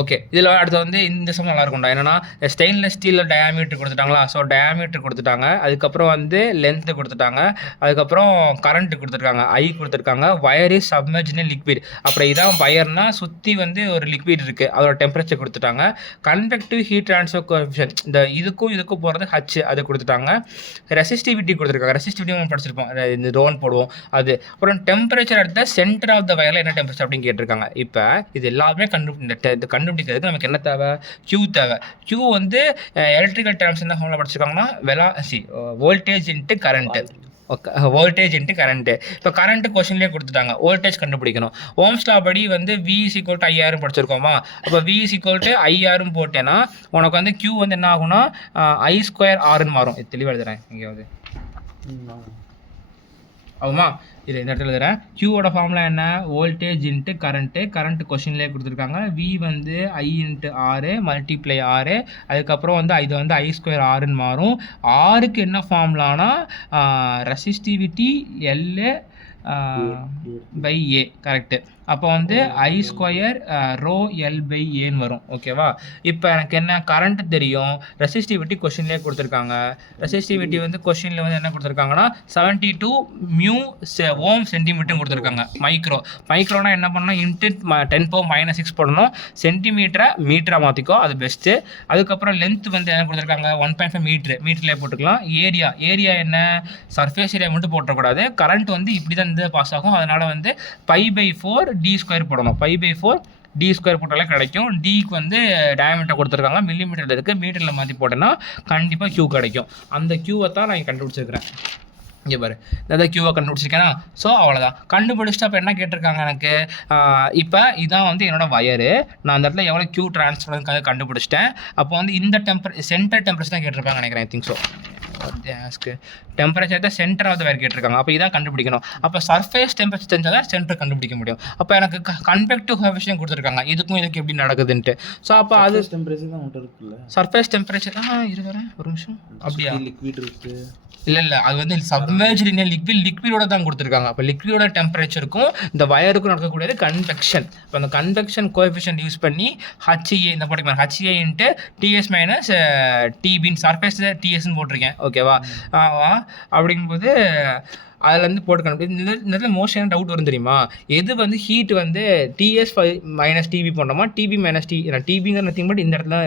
ஓகே, இதில் அடுத்து வந்து இந்த சம் நல்லா இருக்கும்டா. என்னன்னா ஸ்டெயின்லெஸ் ஸ்டீலில் டயாமீட்டர் கொடுத்துட்டாங்களா? ஸோ டயாமீட்டர் கொடுத்துட்டாங்க. அதுக்கப்புறம் வந்து லென்த்து கொடுத்துட்டாங்க. அதுக்கப்புறம் கரண்ட்டு கொடுத்துருக்காங்க, ஐ கொடுத்துருக்காங்க. Wire is submerged in liquid. அப்புறம் இதான் வயர்னால் சுற்றி வந்து ஒரு லிக்விட் இருக்குது, அதோட டெம்பரேச்சர் கொடுத்துட்டாங்க. கன்வெக்டிவ் ஹீட் ட்ரான்ஸ்ஃபர் கோஎஃபிஷியன்ட், இந்த இதுக்கும் போகிறது ஹச், அது கொடுத்துட்டாங்க. ரெசிஸ்டிவிட்டி கொடுத்துருக்காங்க. ரெசிஸ்டிவிட்டி நம்ம படிச்சிருப்போம், இந்த ரோன் போடுவோம் அது. அப்புறம் டெம்பரேச்சர் எடுத்த சென்டர் ஆஃப் த வயரில் என்ன டெம்பரேச்சர் அப்படின்னு கேட்டிருக்காங்க. இப்போ இது எல்லாமே கண்டுபிடிக்கிறதுக்கு நமக்கு என்ன தேவை? Q தேவை. Q வந்து எலக்ட்ரிக்கல் டேர்ம்ஸ் என்ன ஃபார்முலா படிச்சிருக்காங்கன்னா voltage into current. Voltage into current. இப்போ கரண்ட்டு கொஸ்டின்லேயே கொடுத்துட்டாங்க, வோல்டேஜ் கண்டுபிடிக்கணும். ஓம்ஸ் லா படி வந்து V = IR படிச்சிருக்கோமா? அப்போ V = IR போட்டேன்னா உனக்கு வந்து Q வந்து என்ன ஆகும்னா I²R மாறும். இது தெளிவாக எழுதுறேன் எங்கேயாவது ஆகுமா? இது இந்த இடத்துல எழுதுறேன். Qவோட ஃபார்முலா என்ன? வோல்டேஜ் இன்ட்டு கரண்ட்டு கொஸ்டின்லேயே கொடுத்துருக்காங்க. V வந்து I × R × R. அதுக்கப்புறம் வந்து இது வந்து I²R மாறும். ஆருக்கு என்ன ஃபார்முலானா ரெசிஸ்டிவிட்டி L/A. கரெக்டு. அப்போ வந்து I² ρL/A வரும். ஓகேவா? இப்போ எனக்கு என்ன கரண்ட் தெரியும், ரெசிஸ்டிவிட்டி கொஸ்டின்லேயே கொடுத்துருக்காங்க. ரெசிஸ்டிவிட்டி வந்து கொஸ்டினில் வந்து என்ன கொடுத்துருக்காங்கன்னா 72 μ ஓம் சென்டிமீட்டர் கொடுத்துருக்காங்க. மைக்ரோனா என்ன பண்ணணும்? இன்ட்டு 10⁻⁻⁶ போடணும். சென்டிமீட்டரை மீட்டராக மாற்றிக்கோ, அது பெஸ்ட்டு. அதுக்கப்புறம் லென்த் வந்து என்ன கொடுத்துருக்காங்க? 1.5 மீட்டர்லேயே போட்டுக்கலாம். ஏரியா என்ன? சர்ஃபேஸ் ஏரியா மட்டும் போட்டக்கூடாது. கரண்ட் வந்து இப்படி தான் பாஸ் ஆகும். அதனால் வந்து π/4 d² போடணும். π/4 டி ஸ்கொயர் போட்டாலே கிடைக்கும். டிக்கு வந்து டயமீட்டர் கொடுத்துருக்காங்க, மில்லிமீட்டரில் இருக்குது, மீட்டரில் மாற்றி போட்டேன்னா கண்டிப்பாக Q கிடைக்கும். அந்த Qவை தான் நான் கண்டுபிடிச்சிருக்கிறேன். இங்கே பாரு, அதான் Qவை கண்டுபிடிச்சிருக்கேன்னா. ஸோ அவ்வளோதான் கண்டுபிடிச்சிட்டு அப்போ என்ன கேட்டிருக்காங்க எனக்கு, இப்போ இதான் வந்து என்னோடய வயரு, நான் அந்த இடத்துல எவ்வளோ Q ட்ரான்ஸ்ஃபர் கண்டுபிடிச்சிட்டேன். அப்போ வந்து இந்த சென்டர் டெம்பரேச்சர் தான் கேட்டிருப்பாங்க நினைக்கிறேன். I think so. டெம்பரேச்சர் தான் சென்டர் ஆஃப் த வயர் கேட்டிருக்காங்க. அப்போ இதான் கண்டுபிடிக்கணும். அப்போ சர்ஃபேஸ் டெம்பரேச்சர் தெரிஞ்சால் தான் சென்டர் கண்டுபிடிக்க முடியும். அப்போ எனக்கு கன்வெக்டிவ் கோஎஃபிஷியன்ட் கொடுத்துருக்காங்க, இதுக்கும் இதுக்கு எப்படி நடக்குதுன்ட்டு. ஸோ அப்போ அது டெம்பரேச்சர் தான் மட்டும் இருக்குல்ல, சர்ஃபேஸ் டெம்பரேச்சர் இருக்கிறேன் ஒரு நிமிஷம். அப்படியா? லிக்விட் இருக்கு. இல்லை அது வந்து சப்மர்ஜ்டு இன் லிக்விடோட தான் கொடுத்துருக்காங்க. அப்போ லிக்விடோட டெம்பரேச்சருக்கும் இந்த வயருக்கும் நடக்கக்கூடியது கன்வெக்ஷன். இப்போ அந்த கன்வெக்ஷன் கோஎஃபிஷியன்ட் யூஸ் பண்ணி HA இந்த போட்டிருக்கேன், HA இன்ட்டு TS மைனஸ் TBன்னு சர்ஃபேஸ் TSன்னு போட்டிருக்கேன். ஓகேவா? அப்படிங்கும்போது அதுலேருந்து போட்டுக்கணும். இந்த இடத்துல மோஸ்ட்லியான டவுட் வரும் தெரியுமா, எது வந்து ஹீட் வந்து TS மைனஸ் TB போட்டோமா, TB மைனஸ் நான் TBங்கிற நத்திங் பட் இந்த இடத்துல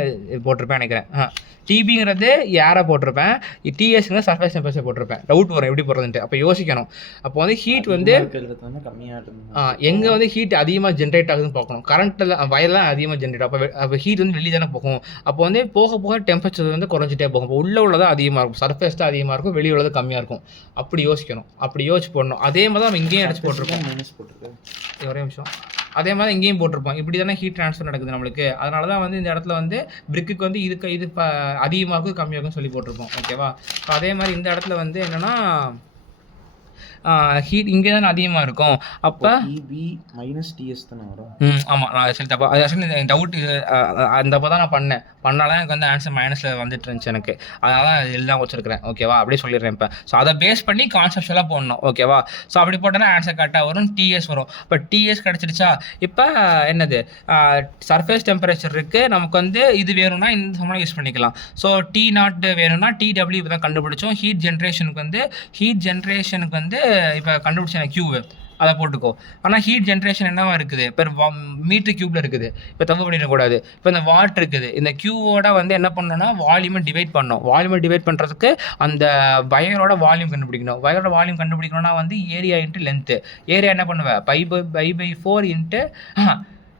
போட்டிருப்பேன் நினைக்கிறேன். TBங்கிறது ஏரை போட்டிருப்பேன், TSங்கிற சர்ஃபேஸ் டெம்பரேச்சர் போட்டிருப்பேன். டவுட் வரும் எப்படி போடுறதுன்ட்டு. அப்போ யோசிக்கணும். அப்போ வந்து ஹீட் வந்து எங்கே வந்து ஹீட் அதிகமாக ஜென்ரேட் ஆகுதுன்னு பார்க்கணும். கரண்ட்டில் வயர்லாம் அதிகமாக ஜென்ரேட் ஆகும். அப்போ ஹீட் வந்து வெளியே தானே போகும். அப்போ வந்து போக போக டெம்பரேச்சர் வந்து குறைஞ்சிட்டே போகும். இப்போ உள்ளதான் அதிகமாக இருக்கும், சர்ஃபேஸ் தான் அதிகமாக இருக்கும், வெளியே உள்ளது கம்மியாக இருக்கும். அப்படி யோசிக்கணும், அப்படி யோசிச்சு போடணும். அதே மாதிரி தான் நம்ம இங்கேயும் அடிச்சு போட்டிருக்கோம். ஒரே நிமிஷம். அதே மாதிரி இங்கேயும் போட்டிருப்போம். இப்படி தானே ஹீட் ட்ரான்ஸ்ஃபர் நடக்குது நம்மளுக்கு. அதனால தான் வந்து இந்த இடத்துல வந்து பிரிக்குக்கு வந்து இது அதிகமாகும் கம்மியாகும் சொல்லி போட்டிருப்போம். ஓகேவா? ஸோ அதே மாதிரி இந்த இடத்துல வந்து என்னென்னா ஹீட் இங்கே தானே அதிகமாக இருக்கும். அப்போ TS தானே வரும். ஆமாம், நான் ஆக்சுவலி தப்பா அது ஆக்சுவலி டவுட் அந்த அப்போ தான் நான் பண்ணாலும் எனக்கு வந்து ஆன்சர் மைனஸில் வந்துட்டு இருந்துச்சு எனக்கு. அதனால தான் எல்லாம் வச்சுருக்கிறேன். ஓகேவா? அப்படியே சொல்லிடுறேன் இப்போ. ஸோ அதை பேஸ் பண்ணி கான்செப்ட்லாம் போடணும். ஓகேவா? ஸோ அப்படி போட்டோன்னா ஆன்சர் கரெக்டாக வரும், TS வரும். இப்போ TS கிடச்சிருச்சா, இப்போ என்னது சர்ஃபேஸ் டெம்பரேச்சர் இருக்குது, நமக்கு வந்து இது வேணும்னா இந்த சமயம் யூஸ் பண்ணிக்கலாம். ஸோ T0 வேணும்னா TW இப்போ தான் கண்டுபிடிச்சோம். ஹீட் ஜென்ரேஷனுக்கு வந்து இப்போ கண்டுபிடிச்சேன் Q, அதை போட்டுக்கோ. ஆனால் ஹீட் ஜென்ரேஷன் என்னவா இருக்குது, பெர் மீட்டர் கியூப்ல இருக்குது. இப்போ தப்பு பண்ணிடக்கூடாது. இப்போ இந்த வாட் இருக்குது, இந்த கியூவோட வந்து என்ன பண்ணணும்னா வால்யூமை டிவைட் பண்ணணும். வால்யூமை டிவைட் பண்ணுறதுக்கு அந்த வயரோட வால்யூம் கண்டுபிடிக்கணும். வயரோட வால்யூம் கண்டுபிடிக்கணும்னா வந்து ஏரியா இன்ட்டு லென்த்து. ஏரியா என்ன பண்ணுவேன், π/4 இன்ட்டு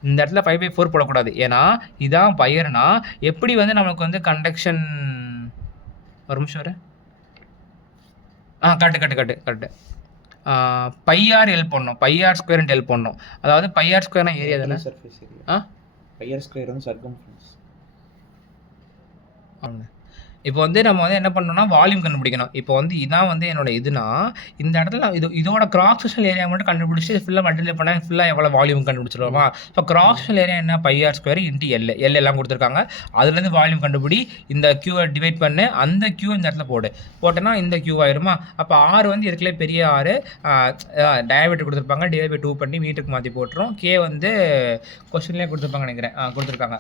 இந்த இடத்துல 5/4 போடக்கூடாது. ஏன்னா இதான் வயர்னா எப்படி வந்து நம்மளுக்கு வந்து கண்டக்ஷன். ஒரு நிமிஷம் வர கரெக்டு πr/L பண்ணணும், πr² பண்ணணும். அதாவது πr² ஏரியா தானே, சர்ஃபேஸ் ஏரியா. πr² வந்து சர்க்கம்ஃபரன்ஸ். இப்போ வந்து நம்ம வந்து என்ன பண்ணணும்னா வால்யூம் கண்டுபிடிக்கணும். இப்போ வந்து இதான் வந்து என்னோட இதுனா இந்த இடத்துல இதோட கிராஸ் செக்ஷனல் ஏரியா மட்டும் கண்டுபிடிச்சி ஃபுல்லாக மல்டிப்ளை பண்ணால் ஃபுல்லாக எவ்வளோ வால்யூம் கண்டுபிடிச்சிருவோமா. ஸோ கிராஸ் செக்ஷனல் ஏரியா என்ன, πr² இன்ட்டு L எல்லாம் கொடுத்துருக்காங்க. அதுலேருந்து வால்யூம் கண்டுபிடி, இந்த Qவை டிவைட் பண்ணு, அந்த Q இந்த இடத்துல போட்டேன்னா இந்த Q ஆயிருமா. அப்போ R வந்து இருக்கலே பெரிய R, டயமீட்டர் கொடுத்துருப்பாங்க, /2 பண்ணி மீட்டருக்கு மாற்றி போட்டுரும். K வந்து கொஸ்டின்லேயே கொடுத்துருப்பாங்க நினைக்கிறேன், கொடுத்துருக்காங்க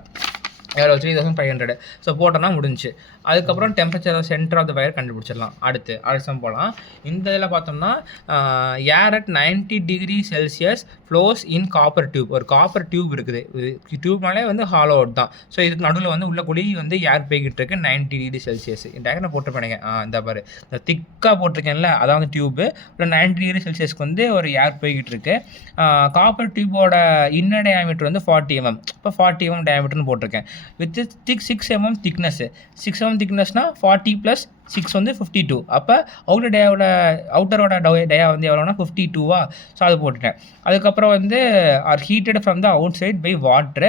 எவ்வளோ 3500. ஸோ போட்டோன்னா முடிஞ்சு. அதுக்கப்புறம் temperature centre of the wire கண்டுபிடிச்சிடலாம். அடுத்து சம் போகலாம். இந்த இதில் பார்த்தோம்னா air at 90 degree Celsius flows in copper tube. ஒரு காப்பர் டியூப் இருக்குது, டியூப்னாலே வந்து ஹாலோ அவுட் தான். ஸோ இதுக்கு நடுவில் வந்து உள்ள குழி வந்து ஏர் போய்கிட்டு இருக்கு 90 டிகிரி செல்சியஸ். இந்த டயக்ராம் போட்டுருப்பேன். இந்த பாரு, இந்த திக்காக போட்டிருக்கேன்ல, அதான் வந்து டியூப்பு. இல்லை 90 டிகிரி செல்சியஸ்க்கு வந்து ஒரு ஏர் போய்கிட்டு இருக்கு. காப்பர் டியூபோட இன்னர் டயாமீட்டர் வந்து 40 mm. இப்போ 40 mm டயாமீட்டர்னு போட்டிருக்கேன். With 6 mm thickness. 6 mm திக்னஸ்னா 40 + 6 வந்து 52. அப்போ அவுட்டரோட டயா வந்து எவ்வளோனா 52வா. ஸோ அது போட்டுட்டேன். அதுக்கப்புறம் வந்து are heated from the outside by water,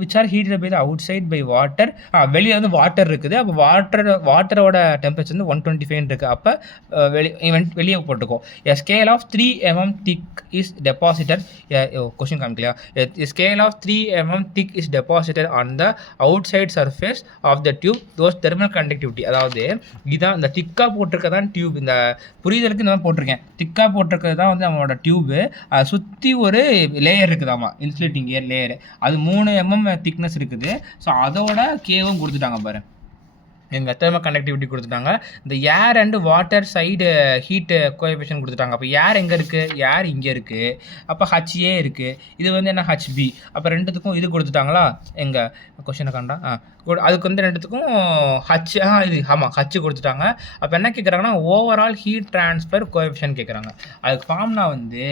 which are heated by the outside by water. வெளியே வந்து வாட்டர் இருக்குது. அப்போ வாட்டரோட டெம்பரேச்சர் வந்து 125 இருக்குது. அப்போ வெளியே போட்டுக்கோ. A scale of 3 mm thick is deposited. Question காமிக்கலையா, a scale of 3 mm thick is deposited on the outside surface of the tube those thermal conductivity. அதாவது இதான் இந்த திக்காக போட்டிருக்க தான் டியூப். இந்த புரிதலுக்கு இந்த மாதிரி போட்டிருக்கேன். திக்காக போட்டிருக்கிறது தான் வந்து நம்மளோட டியூபு. அதை சுற்றி ஒரு லேயர் இருக்குதாமா, இன்சுலேட்டிங் லேயர். அது 3 mm திக்னஸ் இருக்குது. ஸோ அதோட கேவும் கொடுத்துட்டாங்க பாரு. எங்கள் தெர்மல் கண்டக்டிவிட்டி கொடுத்துட்டாங்க. இந்த ஏர் and water side heat coefficient கொடுத்துட்டாங்க. அப்போ ஏர் எங்கே இருக்குது? ஏர் இங்கே இருக்குது. அப்போ HA இருக்குது. இது வந்து என்ன HB. அப்போ ரெண்டுத்துக்கும் இது கொடுத்துட்டாங்களா? எங்கள் கொஷினை கண்டா அதுக்கு வந்து ரெண்டுத்துக்கும் இது ஆமாம் H கொடுத்துட்டாங்க. அப்போ என்ன கேட்குறாங்கன்னா ஓவரால் ஹீட் ட்ரான்ஸ்ஃபர் கோஎஃபிஷியன்ட் கேட்குறாங்க. அதுக்கு ஃபார்முலா வந்து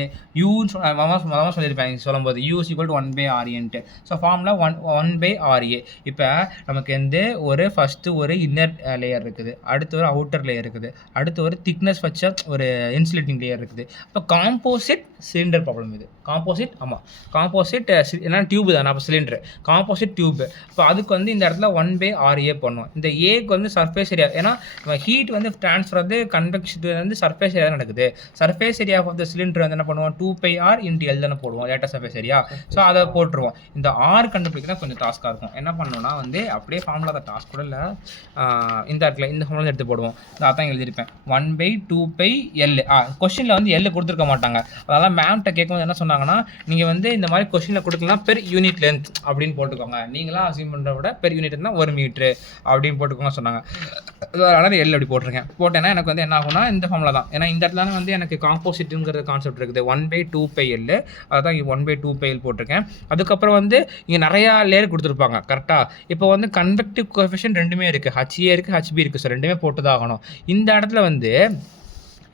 மொதல் சொல்லியிருப்பேன் சொல்லும்போது U = 1/RA. So formula 1/RA. இப்போ நமக்கு வந்து ஃபஸ்ட்டு ஒரு இன்னர் லேயர் இருக்குது, அடுத்து ஒரு அவுட்டர் லேயர் இருக்குது, அடுத்து ஒரு திக்னஸ் வச்ச ஒரு இன்சுலேட்டிங் லேயர் இருக்குது. இப்போ காம்போசிட் சிலிண்டர் ப்ராப்ளம் இது. காம்போசிட் என்ன டியூப் தானே, அப்போ சிலிண்டர் காம்போசிட் டியூப். இப்போ அதுக்கு வந்து இந்த இடத்துல 1/RA பண்ணும். இந்த ஏக்கு வந்து சர்ஃபேஸ் ஏரியா, ஏன்னா ஹீட் வந்து ட்ரான்ஸ்ஃபர் வந்து கன்வெக்ஷன் வந்து சர்ஃபேஸ் ஏரியா நடக்குது. Surface area of the cylinder வந்து என்ன பண்ணுவோம்? 2πr × L தானே போடுவோம், லேட்டஸ்ட் சர்ஃபேஸ் ஏரியா. ஸோ அதை போட்டுருவோம். இந்த ஆர் கண்டுபிடிக்க தான் கொஞ்சம் டாஸ்க்காக இருக்கும். என்ன பண்ணணும்னா வந்து அப்படியே ஃபார்முலா தான் டாஸ்க் கூட இல்லை, இந்த இடத்துல இந்த ஃபார்முலா எடுத்து போடுவோம். அதான் எழுதியிருப்பேன் 1/2πL. கொஸ்டினில் வந்து எல் கொடுத்துருக்க மாட்டாங்க. அதெல்லாம் மேம்கிட்ட கேட்கும்போது என்ன சொன்னாங்கன்னா, நீங்கள் வந்து இந்த மாதிரி கொஸ்டினில் கொடுக்கலாம் பெர் யூனிட் லென்த் அப்படின்னு போட்டுக்கோங்க. நீங்களாம் அசியூம் பண்ணுறத விட பெர் யூனிட்னா 1 மீட்ரு அப்படின்னு போட்டுக்கோங்க சொன்னாங்க. அதனால் எல் அப்படி போட்டிருக்கேன். போட்டேன்னா எனக்கு வந்து என்ன ஆகும்னா இந்த ஃபார்முலா தான். ஏன்னா இந்த இடத்துல வந்து எனக்கு காம்போசிட்டுங்கிற கான்செப்ட் இருக்குது. 1/2πL. அதான் 1/2πL போட்டிருக்கேன். அதுக்கப்புறம் வந்து இங்கே நிறையா லேயர் கொடுத்துருப்பாங்க கரெக்டாக. இப்போ வந்து கன்வெக்டிவ் கோஎஃபிஷியன்ட் ரெண்டுமே இருக்குது, HA இருக்குது, HB இருக்குது. ஸோ ரெண்டுமே போட்டு தான் ஆகணும். இந்த இடத்துல வந்து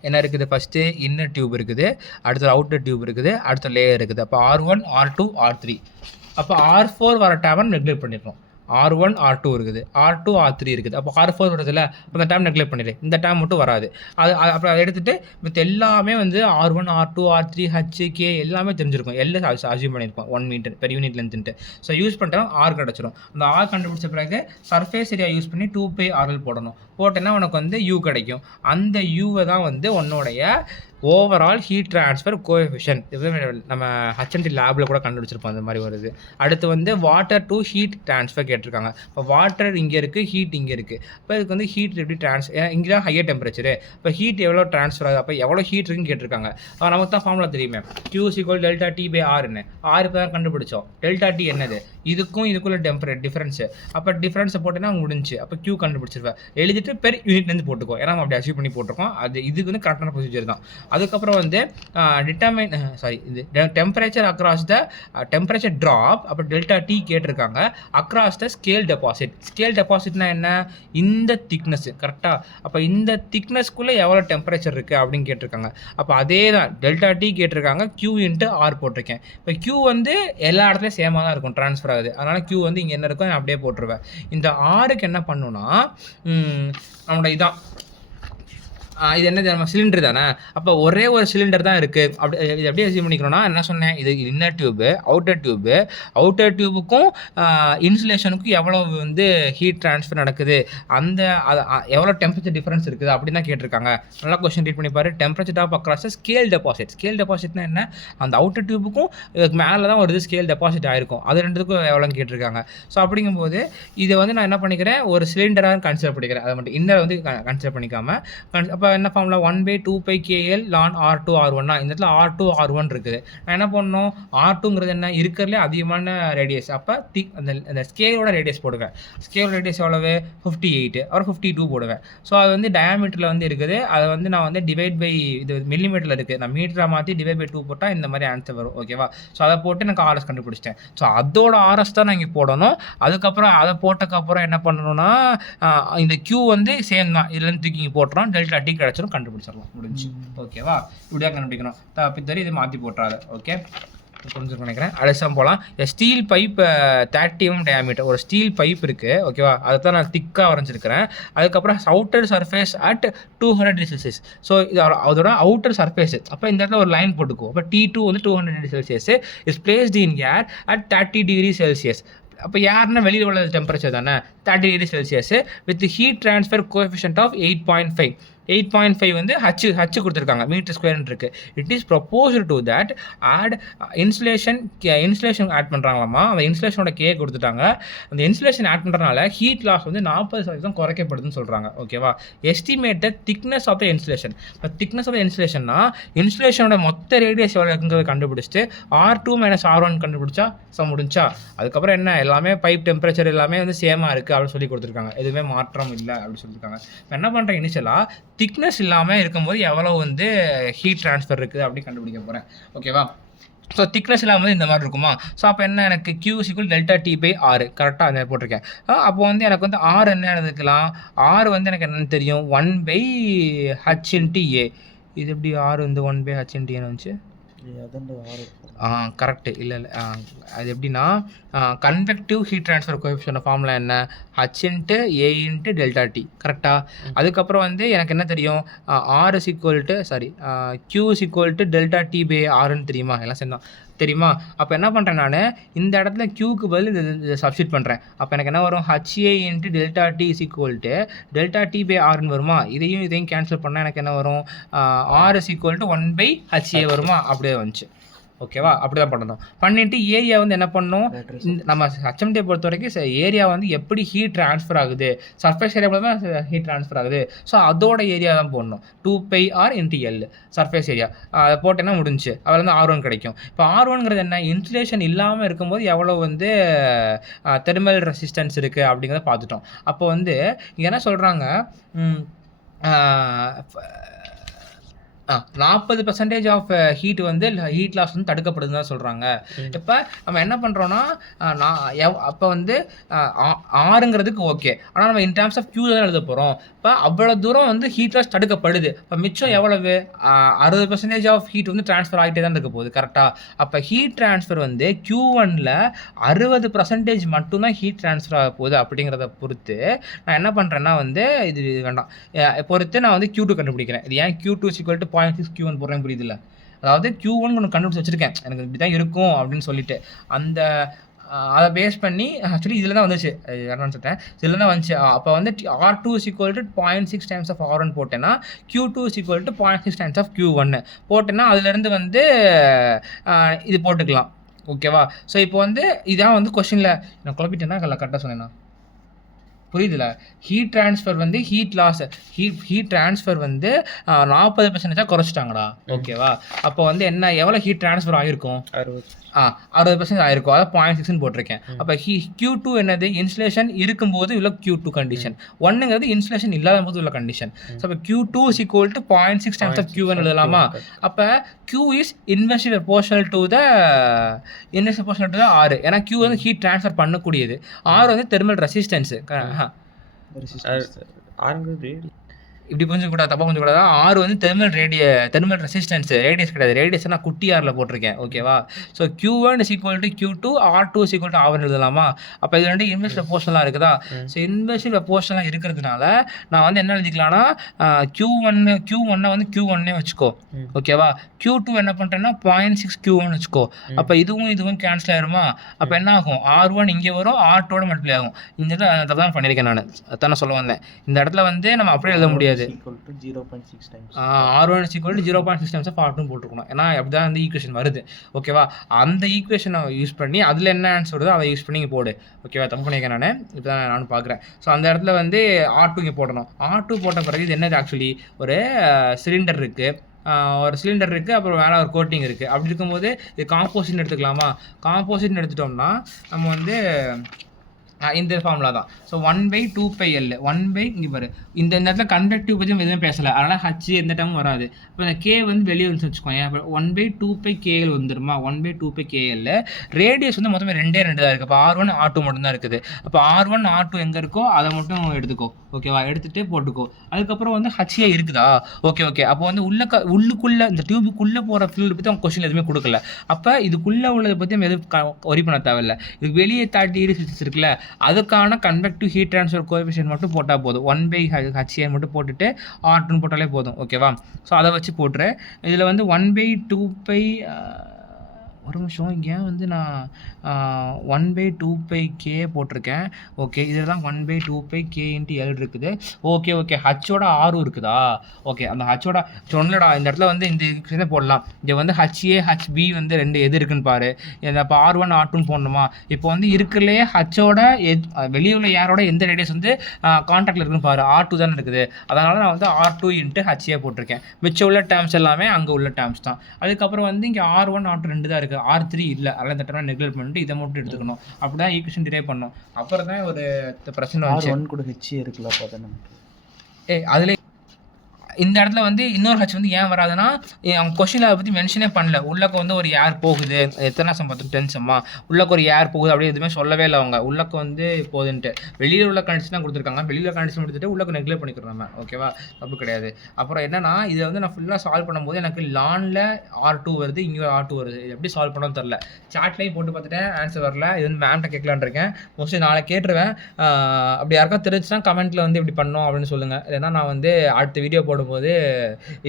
என்ன இருக்குது? ஃபஸ்ட்டு இன்னர் டியூப் இருக்குது, அடுத்து அவுட்டர் டியூப் இருக்குது, அடுத்த லேயர் இருக்குது. அப்போ R1 R2 R3. அப்போ R4 வர டேர்மை நெக்லெக்ட் பண்ணிடணும். R1 R2 இருக்குது, R2 R3 இருக்குது. அப்போ R4 வருதுல்ல, அந்த டேம் நெக்லெக்ட் பண்ணிடு, இந்த டேம் மட்டும் வராது. அப்புறம் அதை எடுத்துகிட்டு வித் எல்லாமே வந்து R1 R2 R3 H K எல்லாமே தெரிஞ்சிருக்கும். எல்லாம் அசியூம் பண்ணியிருப்போம் 1 மீட்டர் பெர் யூனிட் லென்த்துன்ட்டு. ஸோ யூஸ் பண்ணிட்டோம் ஆர் கிடச்சிரும். அந்த ஆர் கண்டுபிடிச்ச பிறகு சர்ஃபேஸ் ஏரியா யூஸ் பண்ணி 2πRL போடணும். போட்டேன்னா உனக்கு வந்து U கிடைக்கும். அந்த யூவை தான் வந்து உன்னோடைய ஓவரால் ஹீட் ட்ரான்ஸ்ஃபர் கோஎஃபிஷியன்ட். இது நம்ம HNT லேபில் கூட கண்டுபிடிச்சிருப்போம், அந்த மாதிரி வருது. அடுத்து வந்து வாட்டர் டு ஹீட் ட்ரான்ஸ்ஃபர் கேட்டிருக்காங்க. இப்போ வாட்டர் இங்கே இருக்குது, ஹீட் இங்கே இருக்குது. இப்போ இதுக்கு வந்து ஹீட் எப்படி இங்கே தான் ஹையர் டெம்பரேச்சரு. இப்போ ஹீட் எவ்வளோ ட்ரான்ஸ்ஃபர் ஆகுது, அப்போ எவ்வளோ ஹீட் இருக்குன்னு கேட்டிருக்காங்க. நமக்கு தான் ஃபார்முலா தெரியுமே, Q = ΔT/R. ஆர் இப்போ தான் கண்டுபிடிச்சோம். ΔT என்னது? இதுக்குள்ள டிஃபரன்ஸு. அப்போ டிஃபரன்ஸை போட்டேன்னா முடிஞ்சு. அப்போ Q கண்டுபிடிச்சிருவேன். எழுதிட்டு பெர் யூனிட்லேருந்து போட்டுக்கோ, ஏன்னா நம்ம அப்படி அச்சீவ் பண்ணி போட்டிருக்கோம். இதுக்கு வந்து கரெக்டான ப்ரொசீஜர் தான். அதுக்கப்புறம் வந்து temperature across the temperature drop. அப்போ ΔT கேட்டிருக்காங்க across the scale deposit. Scale டெபாசிட்னா என்ன? இந்த திக்னஸ் கரெக்டாக. அப்போ இந்த திக்னஸ்க்குள்ளே எவ்வளோ டெம்பரேச்சர் இருக்குது அப்படின்னு கேட்டிருக்காங்க. அப்போ அதே தான் ΔT கேட்டிருக்காங்க, Q × R போட்டிருக்கேன். இப்போ Q வந்து எல்லா இடத்துலையும் சேமாக தான் இருக்கும், ட்ரான்ஸ்ஃபர் ஆகுது. அதனால் Q வந்து இங்கே என்ன இருக்கும் அப்படியே போட்டுருவேன். இந்த ஆருக்கு என்ன பண்ணுன்னா நம்மளோட இதான் இது என்ன நம்ம சிலிண்டர் தானே. அப்போ ஒரே ஒரு சிலிண்டர் தான் இருக்குது. இது அப்படியே அசியூம் பண்ணிக்கணும்னா என்ன சொன்னேன், இது இன்னர் டியூபு, அவுட்டர் டியூபுக்கும் இன்சுலேஷனுக்கும் எவ்வளோ வந்து ஹீட் ட்ரான்ஸ்ஃபர் நடக்குது, அந்த எவ்வளோ டெம்பரேச்சர் டிஃபரன்ஸ் இருக்குது அப்படின்னு தான் கேட்டிருக்காங்க. நல்லா கொஸ்டின் ரீட் பண்ணி பாரு. Temperature drop across scale deposit. Scale டெபாசிட்னா என்ன? அந்த அவுட்டர் டியூபுக்கும் இதுக்கு மேலே தான் ஒரு ஸ்கேல் டெபாசிட் ஆகிருக்கும். அது ரெண்டுத்துக்கும் எவ்வளோன்னு கேட்டிருக்காங்க. ஸோ அப்படிங்கும்போது இதை வந்து நான் என்ன பண்ணிக்கிறேன், ஒரு சிலிண்டராக கன்சிடர் பண்ணிக்கிறேன். அதை மட்டும் இன்னர் வந்து கன்சிடர் பண்ணிக்காமல். அப்போ என்ன formula 1/2πKL ln R2 R1. இந்த இடத்துல R2 R1 இருக்குது. நான் என்ன பண்ணணும், R2ங்கிறது என்ன இருக்கிறதுலே அதிகமான ரேடியஸ். அப்போ அந்த ஸ்கேலோட ரேடியஸ் போடுவேன். ஸ்கேலோட ரேடியஸ் எவ்வளவு? 58 or 52 போடுவேன். ஸோ அது வந்து டயாமீட்டரில் வந்து இருக்குது. அதை வந்து நான் வந்து டிவைட் பை இது மில்லிமீட்டரில் இருக்குது. நான் மீட்டராக மாற்றி டிவைட் பை 2 போட்டால் இந்த மாதிரி ஆன்சர் வரும். ஓகேவா? ஸோ அதை போட்டு எனக்கு RS கண்டுபிடிச்சிட்டேன். ஸோ அதோட RS தான் நான் இங்கே போடணும். அதுக்கப்புறம் அதை போட்டதுக்கப்புறம் என்ன பண்ணணும்னா இந்த Q வந்து சேம் தான், இதுலேருந்து தூக்கி இங்கே போட்டுறோம். ΔT கிடச்சிரும், கண்டுபிடிச்சிடலாம், முடிஞ்சு. ஓகேவா? இப்படியா கண்டுபிடிக்கணும். தப்பித்தறி இது மாற்றி போட்டுறாது. ஓகே, புரிஞ்சுக்க நினைக்கிறேன். அடுத்த போகலாம். ஸ்டீல் பைப் 30 mm டயாமீட்டர் ஒரு ஸ்டீல் பைப் இருக்குது. ஓகேவா? அதை தான் நான் திக்காக வரைஞ்சிருக்கிறேன். அதுக்கப்புறம் outer surface at 200°C. So இது அதோட அவுட்டர் சர்ஃபேஸ். அப்போ இந்த இடத்துல ஒரு லைன் போட்டுக்குவோம். அப்போ T2 வந்து 200°C is placed in air at 30°C. அப்போ யாருன்னா வெளியில் உள்ள டெம்பரேச்சர் தானே 30°C with heat transfer coefficient of 8.5. 8.5 வந்து ஹச் கொடுத்துருக்காங்க மீட்டர் ஸ்கொயர்னு இருக்குது. It is proposed to that add insulation add பண்ணுறாங்களாமா. அந்த இன்சுலேஷனோட கே கொடுத்துட்டாங்க. அந்த இன்சுலேஷன் ஆட் பண்ணுறதுனால ஹீட் லாஸ் வந்து 40% குறைக்கப்படுதுன்னு சொல்கிறாங்க. ஓகேவா. Estimated thickness of the insulation. இப்போ திக்னஸ் ஆஃப் த இன்சுலேஷன்னா இன்சுலேஷனோட மொத்த ரேடியஸ் எவ்வளோ இருக்குங்கிறத கண்டுபிடிச்சிட்டு R2 - R1 கண்டுபிடிச்சா முடிஞ்சா. அதுக்கப்புறம் என்ன, எல்லாமே பைப் டெம்பரேச்சர் எல்லாமே வந்து சேமாக இருக்குது அப்படின்னு சொல்லி கொடுத்துருக்காங்க. எதுவுமே மாற்றம் இல்லை அப்படின்னு சொல்லியிருக்காங்க. இப்போ என்ன பண்ணுறேன், இனிஷியலாக திக்னஸ் இல்லாமல் இருக்கும்போது எவ்வளோ வந்து ஹீட் ட்ரான்ஸ்ஃபர் இருக்குது அப்படின்னு கண்டுபிடிக்க போகிறேன். ஓகேவா. ஸோ திக்னஸ் இல்லாமல் இந்த மாதிரி இருக்குமா. ஸோ அப்போ என்ன, எனக்கு Q = ΔT/R கரெக்டாக அந்த போட்டிருக்கேன். அப்போ வந்து எனக்கு வந்து R என்ன எழுதிக்கலாம், R வந்து எனக்கு என்னென்னு தெரியும், 1/h × A. இது எப்படி R வந்து 1/h × A வந்துச்சு? கரெக்டு. இல்லை அது எப்படின்னா, convective heat transfer coefficient formula என்ன, H × A × ΔT கரெக்டாக. அதுக்கப்புறம் வந்து எனக்கு என்ன தெரியும், Q = ΔT/Rன்னு தெரியுமா, எல்லாம் சேர்ந்தா தெரியுமா. அப்போ என்ன பண்ணுறேன், நான் இந்த இடத்துல Qக்கு பதில் இதை சப்ஸ்டிட் பண்ணுறேன். அப்போ எனக்கு என்ன வரும், HA × ΔT = ΔT/Rன்னு வருமா. இதையும் கேன்சல் பண்ணால் எனக்கு என்ன வரும், R = 1/HA வருமா. அப்படியே வந்துச்சு. ஓகேவா. அப்படி தான் பண்ணணும். பண்ணிவிட்டு ஏரியா வந்து என்ன பண்ணணும், நம்ம HMT பொறுத்த வரைக்கும் ஏரியா வந்து எப்படி ஹீட் ட்ரான்ஸ்ஃபர் ஆகுது, சர்ஃபேஸ் ஏரியா தான் ஹீட் ட்ரான்ஸ்ஃபர் ஆகுது. ஸோ அதோட ஏரியா தான் போடணும். 2πr × L surface area. அதை போட்டேன்னா முடிஞ்சு, அதில் வந்து R1 கிடைக்கும். இப்போ R1ங்கிறது என்ன, இன்சுலேஷன் இல்லாமல் இருக்கும்போது எவ்வளோ வந்து தெர்மல் ரெசிஸ்டன்ஸ் இருக்குது அப்படிங்கிறத பார்த்துட்டோம். அப்போ வந்து இங்கே என்ன சொல்கிறாங்க, 40% ஆஃப் ஹீட் வந்து ஹீட் லாஸ் வந்து தடுக்கப்படுதுன்னு தான் சொல்கிறாங்க. இப்போ நம்ம என்ன பண்ணுறோன்னா, அப்போ வந்து ஆறுங்கிறதுக்கு ஓகே, ஆனால் நம்ம இன் டேர்ம்ஸ் ஆஃப் Q தான் எழுத போகிறோம். இப்போ அவ்வளோ தூரம் வந்து ஹீட் லாஸ் தடுக்கப்படுது. இப்போ மிச்சம் எவ்வளவு, 60% ஆஃப் ஹீட் வந்து ட்ரான்ஸ்ஃபர் ஆகிட்டே தான் இருக்க போகுது கரெக்டாக. அப்போ ஹீட் ட்ரான்ஸ்ஃபர் வந்து Q1ல் 60% மட்டும்தான் ஹீட் ட்ரான்ஸ்ஃபர் ஆக போகுது அப்படிங்கிறத பொறுத்து நான் என்ன பண்ணுறேன்னா வந்து இது வேண்டாம் பொறுத்து நான் வந்து Q2 கண்டுபிடிக்கிறேன். இது ஏன் Q2 = 0.6 Q1 போடுறேன் புரியுதுல்ல. அதாவது Q1 ஒன்று கண்டுபிடிச்சி வச்சுருக்கேன், எனக்கு இப்படி தான் இருக்கும் அப்படின்னு சொல்லிட்டு. அந்த அதை பேஸ் பண்ணி ஆக்சுவலி இதில் தான் வந்துச்சு, என்னன்னு சொல்லிட்டேன், இதில் தான் வந்துச்சு. அப்போ வந்து R2 = 0.6 டைம்ஸ் ஆஃப் R1 போட்டேன்னா Q2 = 0.6 டைம்ஸ் ஆஃப் Q1 போட்டேன்னா அதுலேருந்து வந்து இது போட்டுக்கலாம். ஓகேவா. ஸோ இப்போ வந்து இதான் வந்து கொஷினில் நான் குழப்பிட்டேன்னா கரெக்டாக சொன்னேன்னா புரியுதுல. ஹீட் ட்ரான்ஸ்ஃபர் வந்து ஹீட் லாஸ், ஹீட் ட்ரான்ஸ்ஃபர் வந்து 40% குறைச்சிட்டாங்கடா. ஓகேவா. அப்போ வந்து என்ன, எவ்வளோ ஹீட் ட்ரான்ஸ்ஃபர் ஆகிருக்கும், 60% ஆயிருக்கும். அதாவது 0.6ன்னு போட்டிருக்கேன். அப்போ Q2 என்னது, இன்சுலேஷன் இருக்கும்போது உள்ள Q2 கண்டிஷன், 1ங்கிறது இன்சுலேஷன் இல்லாத போது உள்ள கண்டிஷன். ஸோ அப்போ Q2 = 0.6 டைம்ஸ் ஆஃப் Q1 எழுதலாமா. அப்போ Q is inversely proportional to the R. ஏன்னா Q வந்து ஹீட் ட்ரான்ஸ்ஃபர் பண்ணக்கூடியது, R வந்து தெர்மல் ரெசிஸ்டன்ஸு. இப்படி புரிஞ்சுக்கூடாது, தப்பாக புரிஞ்சுக்கூடாது. ஆறு வந்து தெர்மல் ரெசிஸ்டன்ஸ், ரேடியஸ் கிடையாது. ரேடியஸ் நான் குட்டி ஆரில் போட்டிருக்கேன். ஓகேவா. So Q1 = Q2, R2 = R1 எழுதலாமா. அப்போ இது ரெண்டு இன்வெர்ஸ் ப்ரொபோர்ஷனலாக இருக்குதா. ஸோ இன்வெர்ஸ் ப்ரொபோர்ஷனலாக இருக்கிறதுனால நான் வந்து என்ன எழுதிக்கலாம்னா, Q1 வந்து Q1 வச்சுக்கோ. ஓகேவா. Q2 என்ன பண்ணுறேன்னா 0.6 Q1 வச்சுக்கோ. அப்போ இதுவும் கேன்சல் ஆயிருமா. அப்போ என்ன ஆகும், R1 இங்கே வரும், R2 மல்டிப்ளை ஆகும். இந்த இடத்துல தான் பண்ணியிருக்கேன் நான், அதான் சொல்ல வந்தேன். இந்த இடத்துல வந்து நம்ம அப்படியே எழுத முடியாது. R1 = 0.6 times of R2 போட்டுருக்கணும். ஏன்னா அப்படிதான் வந்து ஈக்குவேஷன் வருது. ஓகேவா. அந்த ஈக்குவேஷனை யூஸ் பண்ணி அதில் என்ன ஆன்சர் வருதோ அதை யூஸ் பண்ணி போடு. ஓகேவா. தப்பு பண்ணியிருக்கேன் நான், இப்போ தான் நானும் பார்க்குறேன். ஸோ அந்த இடத்துல வந்து R2 இங்கே போடணும். R2 போட்ட பிறகு இது என்னது, ஆக்சுவலி ஒரு சிலிண்டர் இருக்குது, அப்புறம் வேறு ஒரு கோட்டிங் இருக்குது. அப்படி இருக்கும்போது இது காம்போசிட்னு எடுத்துக்கலாமா. காம்போசிட்னு எடுத்துட்டோம்னா நம்ம வந்து இந்த ஃபார்முலா தான். ஸோ 1/2πL, இங்கே பாரு, இந்த இடத்துல கன்வெக்டிவ் பற்றி எதுவுமே பேசலை, அதனால் H எந்த டைமும் வராது. இப்போ இந்த K வந்து வெளியே வந்து வச்சுக்கோங்க. இப்போ 1/2πKL வந்துருமா. 1/2πKL. ரேடியஸ் வந்து மொத்தமே 2 தான் இருக்குது. இப்போ R1 R2 மட்டும்தான் இருக்குது. அப்போ R1 R2 எங்கே இருக்கோ அதை மட்டும் எடுத்துக்கோ. ஓகேவா. எடுத்துகிட்டு போட்டுக்கோ. அதுக்கப்புறம் வந்து HA இருக்குதா. ஓகே. அப்போ வந்து உள்ளுக்குள்ளே இந்த டியூபுக்குள்ளே போகிற ஃபில்டு பற்றி அவங்க கொஸ்டின் எதுவுமே கொடுக்கல. அப்போ இதுக்குள்ளே உள்ளதை பற்றி நம்ம எதுவும் ஒரி பண்ண தேவையில்லை. இதுக்கு வெளியே 30° இருக்குல்ல, அதுக்கான கன்வெக்டிவ் ஹீட் ட்ரான்ஸ்ஃபர் கோஎஃபிஷியன்ட் மட்டும் போட்டால் போதும். 1/HA மட்டும் போட்டுட்டு R2 போட்டாலே போதும். ஓகேவா. ஸோ அதை வச்சு போட்டுரு. இதில் வந்து 1/2π ஒரு நிமிஷம் ஏன் வந்து நான் 1/2πk போட்டிருக்கேன். ஓகே இதில் தான் 1/2πk × L இருக்குது. ஓகே ஓகே ஹச்சோட ஆரும் இருக்குதா? ஓகே அந்த ஹச்சோட சொன்னடா இந்த இடத்துல வந்து இந்த இதுக்கு போடலாம். இங்கே வந்து HA HB வந்து 2 எது இருக்குன்னு பாரு. இப்போ R1 R2ன்னு போடணுமா? இப்போ வந்து இருக்கிறதுலே ஹச்சோட வெளியே உள்ள யாரோட எந்த ரேடியஸ் வந்து கான்டாக்டில் இருக்குன்னு பாரு. R2 தானே இருக்குது. அதனால் நான் வந்து R2 × HA போட்டிருக்கேன். மிச்சம் உள்ள டேர்ம்ஸ் எல்லாமே அங்கே உள்ள டேர்ம்ஸ் தான். அதுக்கப்புறம் வந்து இங்கே R1 R2 2 தான் இருக்குது. R3 இல்லை. அதெல்லாம் இந்த டைம் நெக்லெக்ட் பண்ணிட்டு இதை மட்டும் எடுத்துக்கணும். அப்படி தான் ஈக்குவேஷன் டிரைவ் பண்ணணும். அப்புறம் தான் ஒரு பிரச்சனை வந்துச்சு. R1 கூட HA இருக்குல்ல பார்த்தா அதில் இந்த இடத்துல வந்து இன்னொரு ஹச் வந்து ஏன் வராதுன்னா அவங்க கொஸ்டினில் அதை பற்றி மென்ஷனே பண்ணல. உள்ளக்க வந்து ஒரு ஏர் போகுது, எத்தனை சம் பார்த்தோம் 10 சம்மா, உள்ளக்க ஒரு ஏர் போகுது அப்படி எதுவுமே சொல்லவே இல்லை. அவங்க உள்ளக்க வந்து போகுதுன்ட்டு வெளியில் உள்ள கண்டிஷன் தான் கொடுத்துருக்காங்க. வெளியில் கண்டிஷன் எடுத்துகிட்டு உள்ளக்க நெக்லெக்ட் பண்ணிக்கிறோம் நம்ம. ஓகேவா, தப்பு கிடையாது. அப்புறம் என்னன்னா இதை வந்து நான் ஃபுல்லாக சால்வ் பண்ணும்போது எனக்கு லானில் R2 வருது, இங்கே R2 வருது. இது எப்படி சால்வ் பண்ணணும்னு தெரில. சாட்லேயும் போட்டு பார்த்துட்டேன், ஆன்சர் வரல. இது வந்து மேம்கிட்ட கேட்கலான் இருக்கேன். மோஸ்ட்லி நாளை கேட்டுருவேன். அப்படி யாருக்கா தெரிஞ்சுன்னா கமெண்ட்டில் வந்து இப்படி பண்ணோம் அப்படின்னு சொல்லுங்கள். இல்லைன்னா நான் வந்து அடுத்த வீடியோ போடும்போது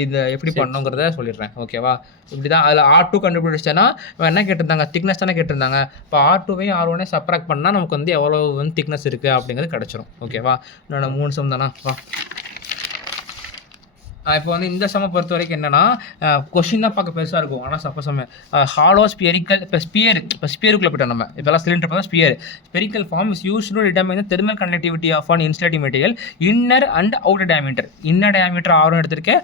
இதை எப்படி பண்ணுங்கிறத சொல்லிடுறேன். ஓகேவா, இப்படி தான் அதில் R2 கண்டுபிடிச்சேன்னா என்ன கேட்டிருந்தாங்க, திக்னஸ் தானே கேட்டிருந்தாங்க. இப்போ R2வையும் R1ஐயும் சப்ராக்ட் பண்ணால் நமக்கு வந்து எவ்வளோ வந்து திக்னஸ் இருக்குது அப்படிங்கிறது கிடச்சிரும். ஓகேவா, என்னோட 3 சம் தானா. வா இப்போ வந்து இந்த சம பொறுத்த வரைக்கும் என்னன்னா கொஸ்டின் தான் பார்க்க பெருசாக இருக்கும். ஆனால் சப்போஸ் ஹாலோ ஸ்பியரிக்கல் இப்போ ஸ்பியருக்குள்ளே போய்ட்டோம் நம்ம. இப்போலாம் சிலிண்டர் பார்த்தா spherical form is use to determine the thermal conductivity of an insulating material inner and outer diameter. Inner diameter R1 எடுத்திருக்கேன்.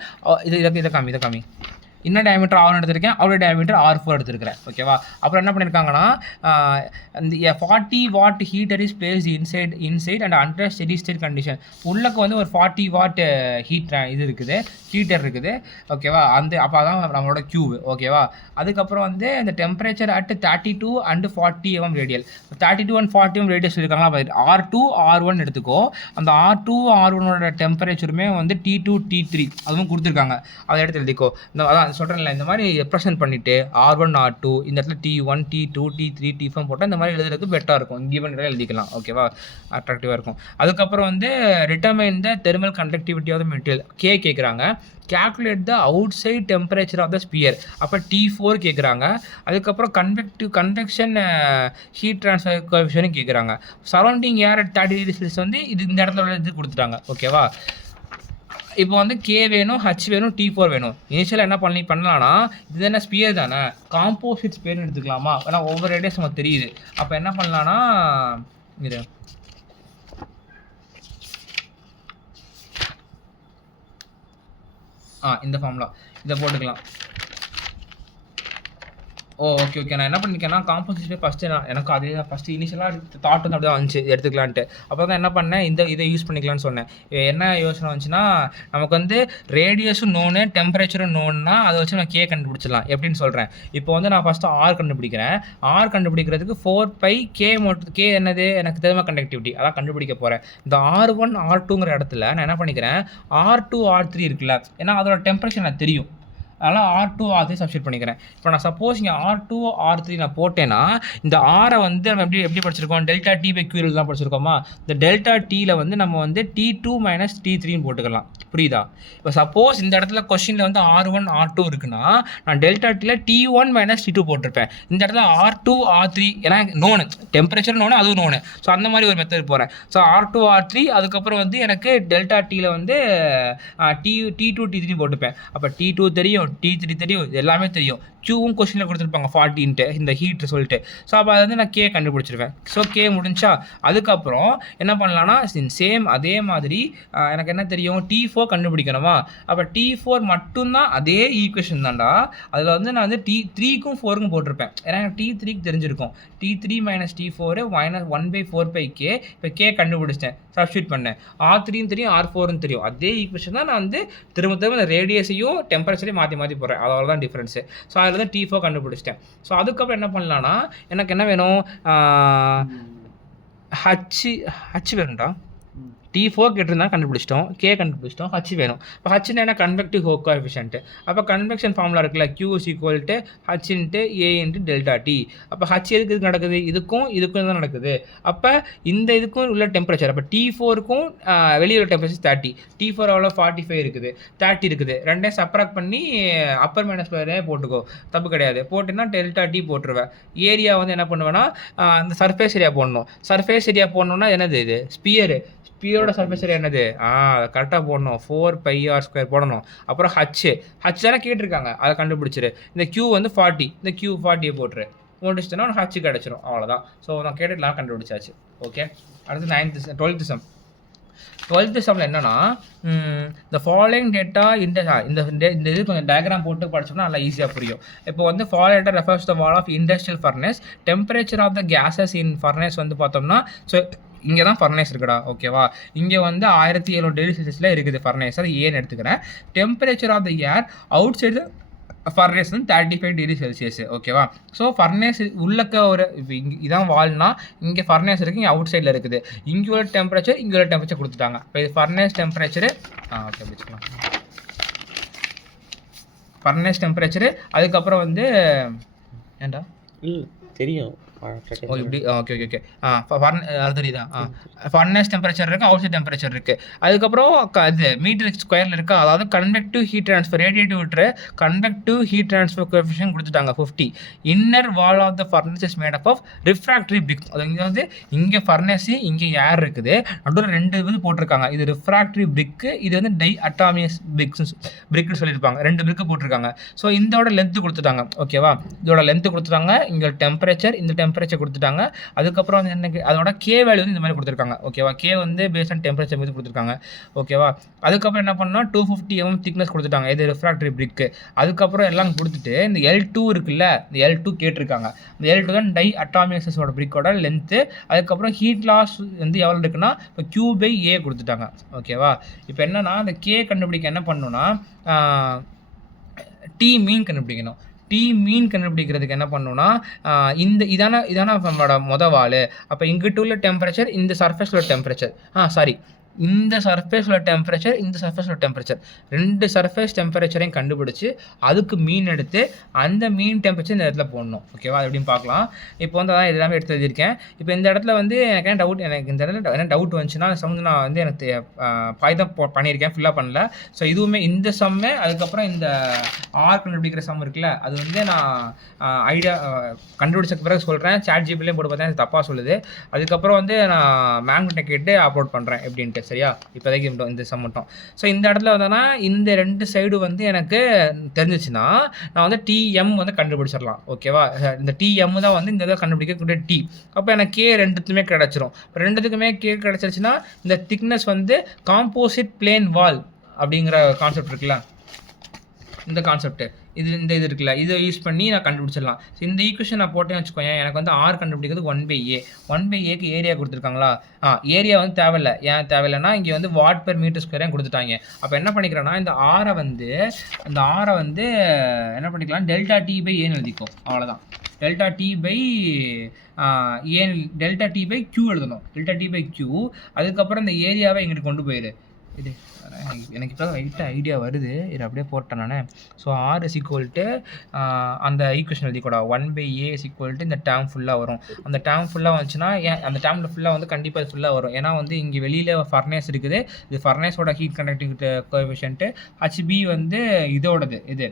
இதை காமி இன்னர் டயமீட்டர் R1 எடுத்திருக்கேன், அவுட்டர் டயமீட்டர் R4 எடுத்திருக்கிறேன். ஓகேவா, அப்புறம் என்ன பண்ணியிருக்காங்கன்னா இந்த 40 watt heater is placed inside and under steady state condition. உள்ளக்கு வந்து ஒரு 40 வாட் இது இருக்குது, ஹீட்டர் இருக்குது. ஓகேவா, அந்த அப்போ தான் நம்மளோட கியூப். ஓகேவா, அதுக்கப்புறம் வந்து இந்த temperature at 32 and 40 mm radial. 32 and 40 mm radius சொல்லியிருக்காங்களா. R2 R1 எடுத்துக்கோ. அந்த R2 R1ஓட டெம்பரேச்சருமே வந்து T2 T3 அதுவும் கொடுத்துருக்காங்க. அதை எடுத்து எழுதிக்கோ. இந்த அதான் சொல்கிறேன்ல, இந்த மாதிரி ரெப்ரசன்ட் பண்ணிவிட்டு R1 R2 இந்த இடத்துல T1 T2 T3 T4 போட்டால் இந்த மாதிரி எழுதுறதுக்கு பெட்டராக இருக்கும். கிவன் எழுதிக்கலாம். ஓகேவா, அட்ராக்டிவாக இருக்கும். அதுக்கப்புறம் வந்து determine the thermal conductivity of the material. கேட்குறாங்க. calculate the outside temperature of the sphere. அப்போ T4 கேட்குறாங்க. அதுக்கப்புறம் கன்வெக்ஷன் ஹீட் ட்ரான்ஸ்ஃபர் கோஎஃபிஷியன்ட் கேட்குறாங்க. Surrounding air at 30 degrees Celsius வந்து இந்த இடத்துல இது கொடுத்துட்டாங்க. ஓகேவா, இப்போ வந்து K வேணும், H வேணும், T4 வேணும். இனிஷியலாக என்ன பண்ணலாம்னா இது என்ன ஸ்பியர் தானே, காம்போசிட் ஸ்பியர்னு எடுத்துக்கலாமா. ஏன்னா ஒவ்வொரு ரேடியஸ் நமக்கு தெரியுது. அப்போ என்ன பண்ணலான்னா இது இந்த ஃபார்முலா இதை போட்டுக்கலாம். ஓகே நான் என்ன பண்ணியிருக்கேன்னா காம்போசிஷன் ஃபஸ்ட்டு எனக்கு அதே தான் ஃபஸ்ட்டு இனிஷியலாக தாட் வந்து அப்படி தான் வந்துச்சு எடுத்துக்கலான்ட்டு. அப்போ தான் என்ன பண்ணேன், இதை யூஸ் பண்ணிக்கலான்னு சொன்னேன். என்ன யோசனை வந்துச்சுன்னா நமக்கு வந்து ரேடியஸும் நோனு டெம்பரேச்சரும் நோன்னா அதை வச்சு நான் K கண்டுபிடிச்சிடலாம். எப்படின்னு சொல்கிறேன். இப்போ வந்து நான் ஃபஸ்ட்டு R கண்டுபிடிக்கிறேன். R கண்டுபிடிக்கிறதுக்கு 4πK K என்னது எனக்கு தெர்மல் கண்டக்டிவிட்டி அதான் கண்டுபிடிக்க போகிறேன். இந்த R1 R2ங்கிற இடத்துல நான் என்ன பண்ணிக்கிறேன், R2 R3 இருக்குல்ல, ஏன்னா அதோட டெம்பரேச்சர் எனக்கு தெரியும். அதனால் R2 R3 சப்ஸ்டிட் பண்ணிக்கிறேன். இப்போ நான் சப்போஸ் இங்கே R2 R3 நான் போட்டேன்னா இந்த ஆரை வந்து நம்ம எப்படி படிச்சிருக்கோம், ΔT/Q தான் படிச்சிருக்கோமா. இந்த ΔTயில் வந்து நம்ம வந்து T2 - T3ன்னு போட்டுக்கலாம். புரியுதா. இப்போ சப்போஸ் இந்த இடத்துல கொஸ்டினில் வந்து R1 R2 இருக்குன்னா நான் ΔTயில் T1 - T2 போட்டிருப்பேன். இந்த இடத்துல R2 R3 ஏன்னா நோனு டெம்பரேச்சர் நோனு அதுவும் நோனு. ஸோ அந்த மாதிரி ஒரு மெத்தட் போகிறேன். ஸோ R2 R3 அதுக்கப்புறம் வந்து எனக்கு ΔTயில் வந்து T2 T3 போட்டுப்பேன். அப்போ T2 தெரியும், T3 தெரியும், எல்லாமே தெரியும். Qவும் கொஸ்டினில் கொடுத்துருப்பாங்க 40 இந்த ஹீட் சொல்லிட்டு. ஸோ அப்போ அதை வந்து நான் K கண்டுபிடிச்சிருவேன். ஸோ K முடிஞ்சா அதுக்கப்புறம் என்ன பண்ணலான்னா சேம் அதே மாதிரி எனக்கு என்ன தெரியும், T4 கண்டுபிடிக்கணுமா. அப்போ T4 மட்டும்தான் அதே ஈக்குவேஷன் தான்டா. அதில் வந்து நான் வந்து T3க்கும் 4க்கும் போட்டிருப்பேன். ஏன்னா T3க்கு தெரிஞ்சிருக்கும். T3 - T4 1/4πK. இப்போ K கண்டுபிடிச்சிட்டேன், சப்ஸ்டியூட் பண்ணேன். R3யும் தெரியும், R4ம் தெரியும். அதே ஈக்குவேஷன் தான் நான் வந்து திரும்ப ரேடியஸையும் டெம்பரேச்சரையும் மாற்றி போடுறேன். அதோட தான் டிஃப்ரென்ஸு. ஸோ அதில் தான் T4 கண்டுபிடிச்சிட்டேன். ஸோ அதுக்கப்புறம் என்ன பண்ணலான்னா எனக்கு என்ன வேணும், H வேணும்டா. T4 கேட்டிருந்தா கண்டுபிடிச்சிட்டோம், K கண்டுபிடிச்சிட்டோம், H வேணும். இப்போ Hனா என்ன கன்வெக்டிவ் ஹோக் கோஎஃபிஷியன்ட். அப்போ கன்வெக்ஷன் ஃபார்முலா இருக்குல்ல, Q is equal to H into A into delta T. அப்போ H எதுக்கு நடக்குது, இதுக்கும் தான் நடக்குது. அப்போ இந்த இதுக்கும் உள்ள டெம்பரேச்சர், அப்போ T4க்கும் வெளியே உள்ள டெம்பரேச்சர் 30, T4 எவ்வளோ 45 இருக்குது, 30 இருக்குது. ரெண்டையும் சப்ராக்ட் பண்ணி அப்பர் மைனஸ் ஸ்கொயரே போட்டுக்கோ, தப்பு கிடையாது. போட்டுன்னா டெல்டா T போட்டுருவேன். ஏரியா வந்து என்ன பண்ணுவேன்னா அந்த சர்ஃபேஸ் ஏரியா போடணும். சர்ஃபேஸ் ஏரியா போடணுன்னா என்னது, இது ஸ்பியரோட சர்ஃபேஸ் ஏரியா என்னது, கரெக்டாக போடணும், 4πr² போடணும். அப்புறம் ஹச் தானே கேட்டிருக்காங்க, அதை கண்டுபிடிச்சிரு. இந்த Q வந்து 40, இந்த Q40 போட்டுரு, முடிச்சுட்டோன்னா ஹச் கிடச்சிரும், அவ்வளோதான். ஸோ நான் கேட்டுலாம் கண்டுபிடிச்சாச்சு. ஓகே, அடுத்து 12th சம்மில் என்னன்னா, இந்த ஃபாலோயிங் டேட்டா இந்த இது கொஞ்சம் டயக்ராம் போட்டு படிச்சோம்னா நல்லா ஈஸியாக புரியும். இப்போ வந்து follow data refers the wall of industrial furnace. Temperature of the gases in furnace வந்து பார்த்தோம்னா, ஸோ இங்கே தான் ஃபர்னஸ் இருக்குடா, ஓகேவா. இங்கே வந்து 1700 டிகிரி செல்சியஸில் இருக்குது ஃபர்னஸ், அது ஏன்னு எடுத்துக்கிறேன். Temperature of the air outside furnace வந்து 35 டிகிரி செல்சியஸ், ஓகேவா. ஸோ ஃபர்னஸ் உள்ளக்க ஒரு இப்போ இதான் வால்னா, இங்கே ஃபர்னஸ் இருக்குது, இங்கே அவுட் சைடில் இருக்குது. இங்கே உள்ள டெம்பரேச்சர் கொடுத்துட்டாங்க. இப்போ இது ஃபர்னஸ் டெம்பரேச்சரு, ஓகே வச்சுக்கலாம். ஃபர்னஸ் டெம்பரேச்சரு, அதுக்கப்புறம் வந்து ஏண்டா தெரியும். ஓ இப்படி, ஓகே அது தெரியுதா. ஃபர்னஸ் டெம்பரேச்சர் இருக்குது, அவுட் சைட் டெம்பரேச்சர் இருக்குது. அதுக்கப்புறம் இது மீட்டர் ஸ்கொயரில் இருக்குது. அதாவது கன்வெக்டிவ் ஹீட் ட்ரான்ஸ்ஃபர், ரேடியேட்டிவ் விட்டு கன்வெக்டிவ் ஹீட் ட்ரான்ஸ்ஃபர் கோஎஃபிஷியன்ட் கொடுத்துட்டாங்க 50. Inner wall of the furnace is made up of refractory brick. அது இங்கே வந்து இங்கே ஃபர்னஸு, இங்கே ஏர் இருக்குது, நடுவில் 2 இது போட்டிருக்காங்க. இது ரிஃப்ராக்டரி பிரிக்கு, இது வந்து டை அட்டாமியஸ் பிரிக்னு சொல்லியிருப்பாங்க. 2 பிரிக்கு போட்டிருக்காங்க. ஸோ இதோட லென்த்து கொடுத்துட்டாங்க, ஓகேவா. இதோட லென்த்து கொடுத்துட்டாங்க, இங்கே டெம்பரேச்சர், இந்த டெம்பரேச்சர் கொடுத்துட்டாங்க. அதுக்கப்புறம் வந்து என்ன, அதோட K வேல்யூ வந்து இந்த மாதிரி கொடுத்துருக்காங்க, ஓகேவா. K வந்து பேஸ் ஆன் டெம்பரேச்சர் மீது கொடுத்துருக்காங்க, ஓகேவா. அதுக்கப்புறம் என்ன பண்ணால் 250 mm திக்னஸ் கொடுத்துட்டாங்க, இது ரிஃப்ராக்டரி பிரிக்கு. அதுக்கப்புறம் எல்லாம் கொடுத்துட்டு இந்த L2 இருக்குல்ல, இந்த L2 கேட்டிருக்காங்க. இந்த L2 தான் டை அட்டாமியஸோட பிரிக்கோட லென்த்து. அதுக்கப்புறம் ஹீட் லாஸ் வந்து எவ்வளோ இருக்குன்னா, இப்போ Q/A கொடுத்துட்டாங்க, ஓகேவா. இப்போ என்னன்னா, இந்த K கண்டுபிடிக்க என்ன பண்ணணும்னா, T மீன் கண்டுபிடிக்கணும். T மீன் கண்டுபிடிக்கிறதுக்கு என்ன பண்ணணும்னா, இதான நம்மளோட வால். அப்போ இங்கிட்ட உள்ள டெம்பரேச்சர், இந்த சர்ஃபேஸில் உள்ள டெம்பரேச்சர், இந்த சர்ஃபேஸில் டெம்பரேச்சர், இந்த சர்ஃபேஸில் டெம்பரேச்சர், 2 சர்ஃபேஸ் டெம்பரேச்சரையும் கண்டுபிடிச்சி அதுக்கு மீன் எடுத்து அந்த மீன் டெம்பரேச்சர் இந்த இடத்துல போடணும், ஓகேவா. அது எப்படின்னு பார்க்கலாம். இப்போ வந்து அதான் எல்லாமே எடுத்து எழுதியிருக்கேன். இப்போ இந்த இடத்துல வந்து எனக்கு இந்த இடத்துல என்ன டவுட் வந்துச்சுன்னா, சம் நான் வந்து எனக்கு பாய்தான் பண்ணியிருக்கேன், ஃபில்லாக பண்ணல. ஸோ இதுவுமே இந்த சம்மு, அதுக்கப்புறம் இந்த ஆர் கண்டுபிடிக்கிற சம் இருக்குல்ல, அது வந்து நான் ஐடியா கண்டுபிடிச்சதுக்கு பிறகு சொல்கிறேன். ChatGPTலையும் போட்டு பார்த்தேன், தப்பாக சொல்லுது. அதுக்கப்புறம் வந்து நான் மேங்கிட்ட கேட்டு அப்லோட் பண்ணுறேன் எப்படின்ட்டு, சரியா. இப்போதைக்கு இந்த சம் மட்டும். ஸோ இந்த இடத்துல வந்தோன்னா இந்த 2 சைடு வந்து எனக்கு தெரிஞ்சிச்சுன்னா நான் வந்து TM வந்து கண்டுபிடிச்சிடலாம், ஓகேவா. இந்த TM தான் வந்து இந்த இதை கண்டுபிடிக்கக்கூடிய T. அப்போ எனக்கு K ரெண்டுத்துமே கிடச்சிரும். 2த்துக்குமே K கிடச்சிருச்சுன்னா இந்த திக்னஸ் வந்து காம்போசிட் பிளேன் வால் அப்படிங்கிற கான்செப்ட் இருக்குல்ல, இந்த கான்செப்ட் இது இருக்குல்ல, இதை யூஸ் பண்ணி நான் கண்டுபிடிச்சிடலாம். ஸோ இந்த ஈக்குவேஷன் நான் போட்டேன்னு வச்சுக்கோங்க, எனக்கு வந்து R கண்டுபிடிக்கிறது 1/A. 1/Aக்கு ஏரியா கொடுத்துருக்காங்களா, ஏரியா வந்து தேவையில்லை. ஏன் தேவையில்லைன்னா, இங்கே வந்து வாட் பெர் மீட்டர் ஸ்கொயரையும் கொடுத்துட்டாங்க. அப்போ என்ன பண்ணிக்கிறேன்னா, இந்த ஆரை வந்து என்ன பண்ணிக்கலாம், டெல்டா T/Aன்னு எழுதிக்கும், அவ்வளோதான். டெல்டா T/Q எழுதணும், டெல்டா T/Q. அதுக்கப்புறம் இந்த ஏரியாவை இங்கிட்டு கொண்டு போயிடு. இது எனக்கு இப்போ ரைட்டாக ஐடியா வருது, இது அப்படியே போட்டேன் நான். So R is equal to அந்த ஈக்குவேஷன் எழுதிக்கூடா, 1/A is equal to இந்த டேர்ம் ஃபுல்லாக வரும். அந்த டேர்ம் ஃபுல்லாக வந்துச்சுன்னா, அந்த டேர்மில் ஃபுல்லாக வந்து கண்டிப்பாக இது ஃபுல்லாக வரும். ஏன்னா வந்து இங்கே வெளியில் ஃபர்னேஸ் இருக்குது, இது ஃபர்னேஸோட ஹீட் கண்டக்டிங் கோஎஃபிஷியன்ட்டு. HB வந்து இதோடது, இது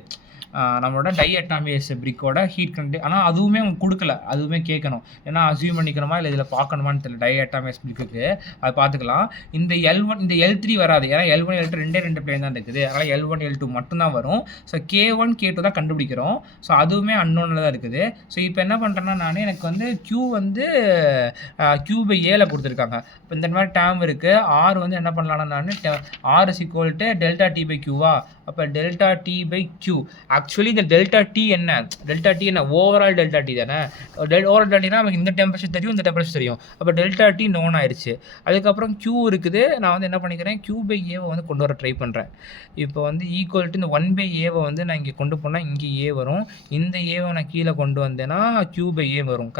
நம்மளோட டை அட்டாமியஸ் பிரிக்கோட ஹீட் கண்டக்ட். ஆனால் அதுவுமே அவங்க கொடுக்கல, அதுவுமே கேட்கணும். ஏன்னா அசியூம் பண்ணிக்கணுமா இல்லை இதில் பார்க்கணுமான்னு தெரியல. டை அட்டாமியஸ் பிரிக்குக்கு அது பார்த்துக்கலாம். இந்த L1 இந்த L3 வராது, ஏன்னா L1 L2 ரெண்டு பிளேன் தான் இருக்குது. அதனால் L1 L2 மட்டும்தான் வரும். ஸோ K1 K2 தான் கண்டுபிடிக்கிறோம். ஸோ அதுவுமே அன்னோனில் தான் இருக்குது. ஸோ இப்போ என்ன பண்ணுறேன்னா, நான் எனக்கு வந்து Q வந்து Q/Aல கொடுத்துருக்காங்க. இப்போ இந்த மாதிரி டேர்ம் இருக்குது. R வந்து என்ன பண்ணலான்னா, நான் R is equal to delta T/Qவா. அப்போ டெல்டா T/Q. ஆக்சுவலி இந்த டெல்டா T என்ன ஓவரால் டெல்டா T தானே. ஓவரால் டெல்டா நமக்கு இந்த டெம்பரேச்சர் தெரியும், இந்த டெம்பரேச்சர் தெரியும். அப்போ டெல்டா T நோன் ஆயிடுச்சு. அதுக்கப்புறம் Q இருக்குது. நான் வந்து என்ன பண்ணிக்கிறேன், Q/Aவை வந்து கொண்டு வர ட்ரை பண்ணுறேன். இப்போ வந்து ஈக்குவல் டு இந்த 1/Aவை வந்து நான் இங்கே கொண்டு போனால் இங்கே A வரும். இந்த Aவை நான் கீழே கொண்டு வந்தேன்னா Q/A வரும்.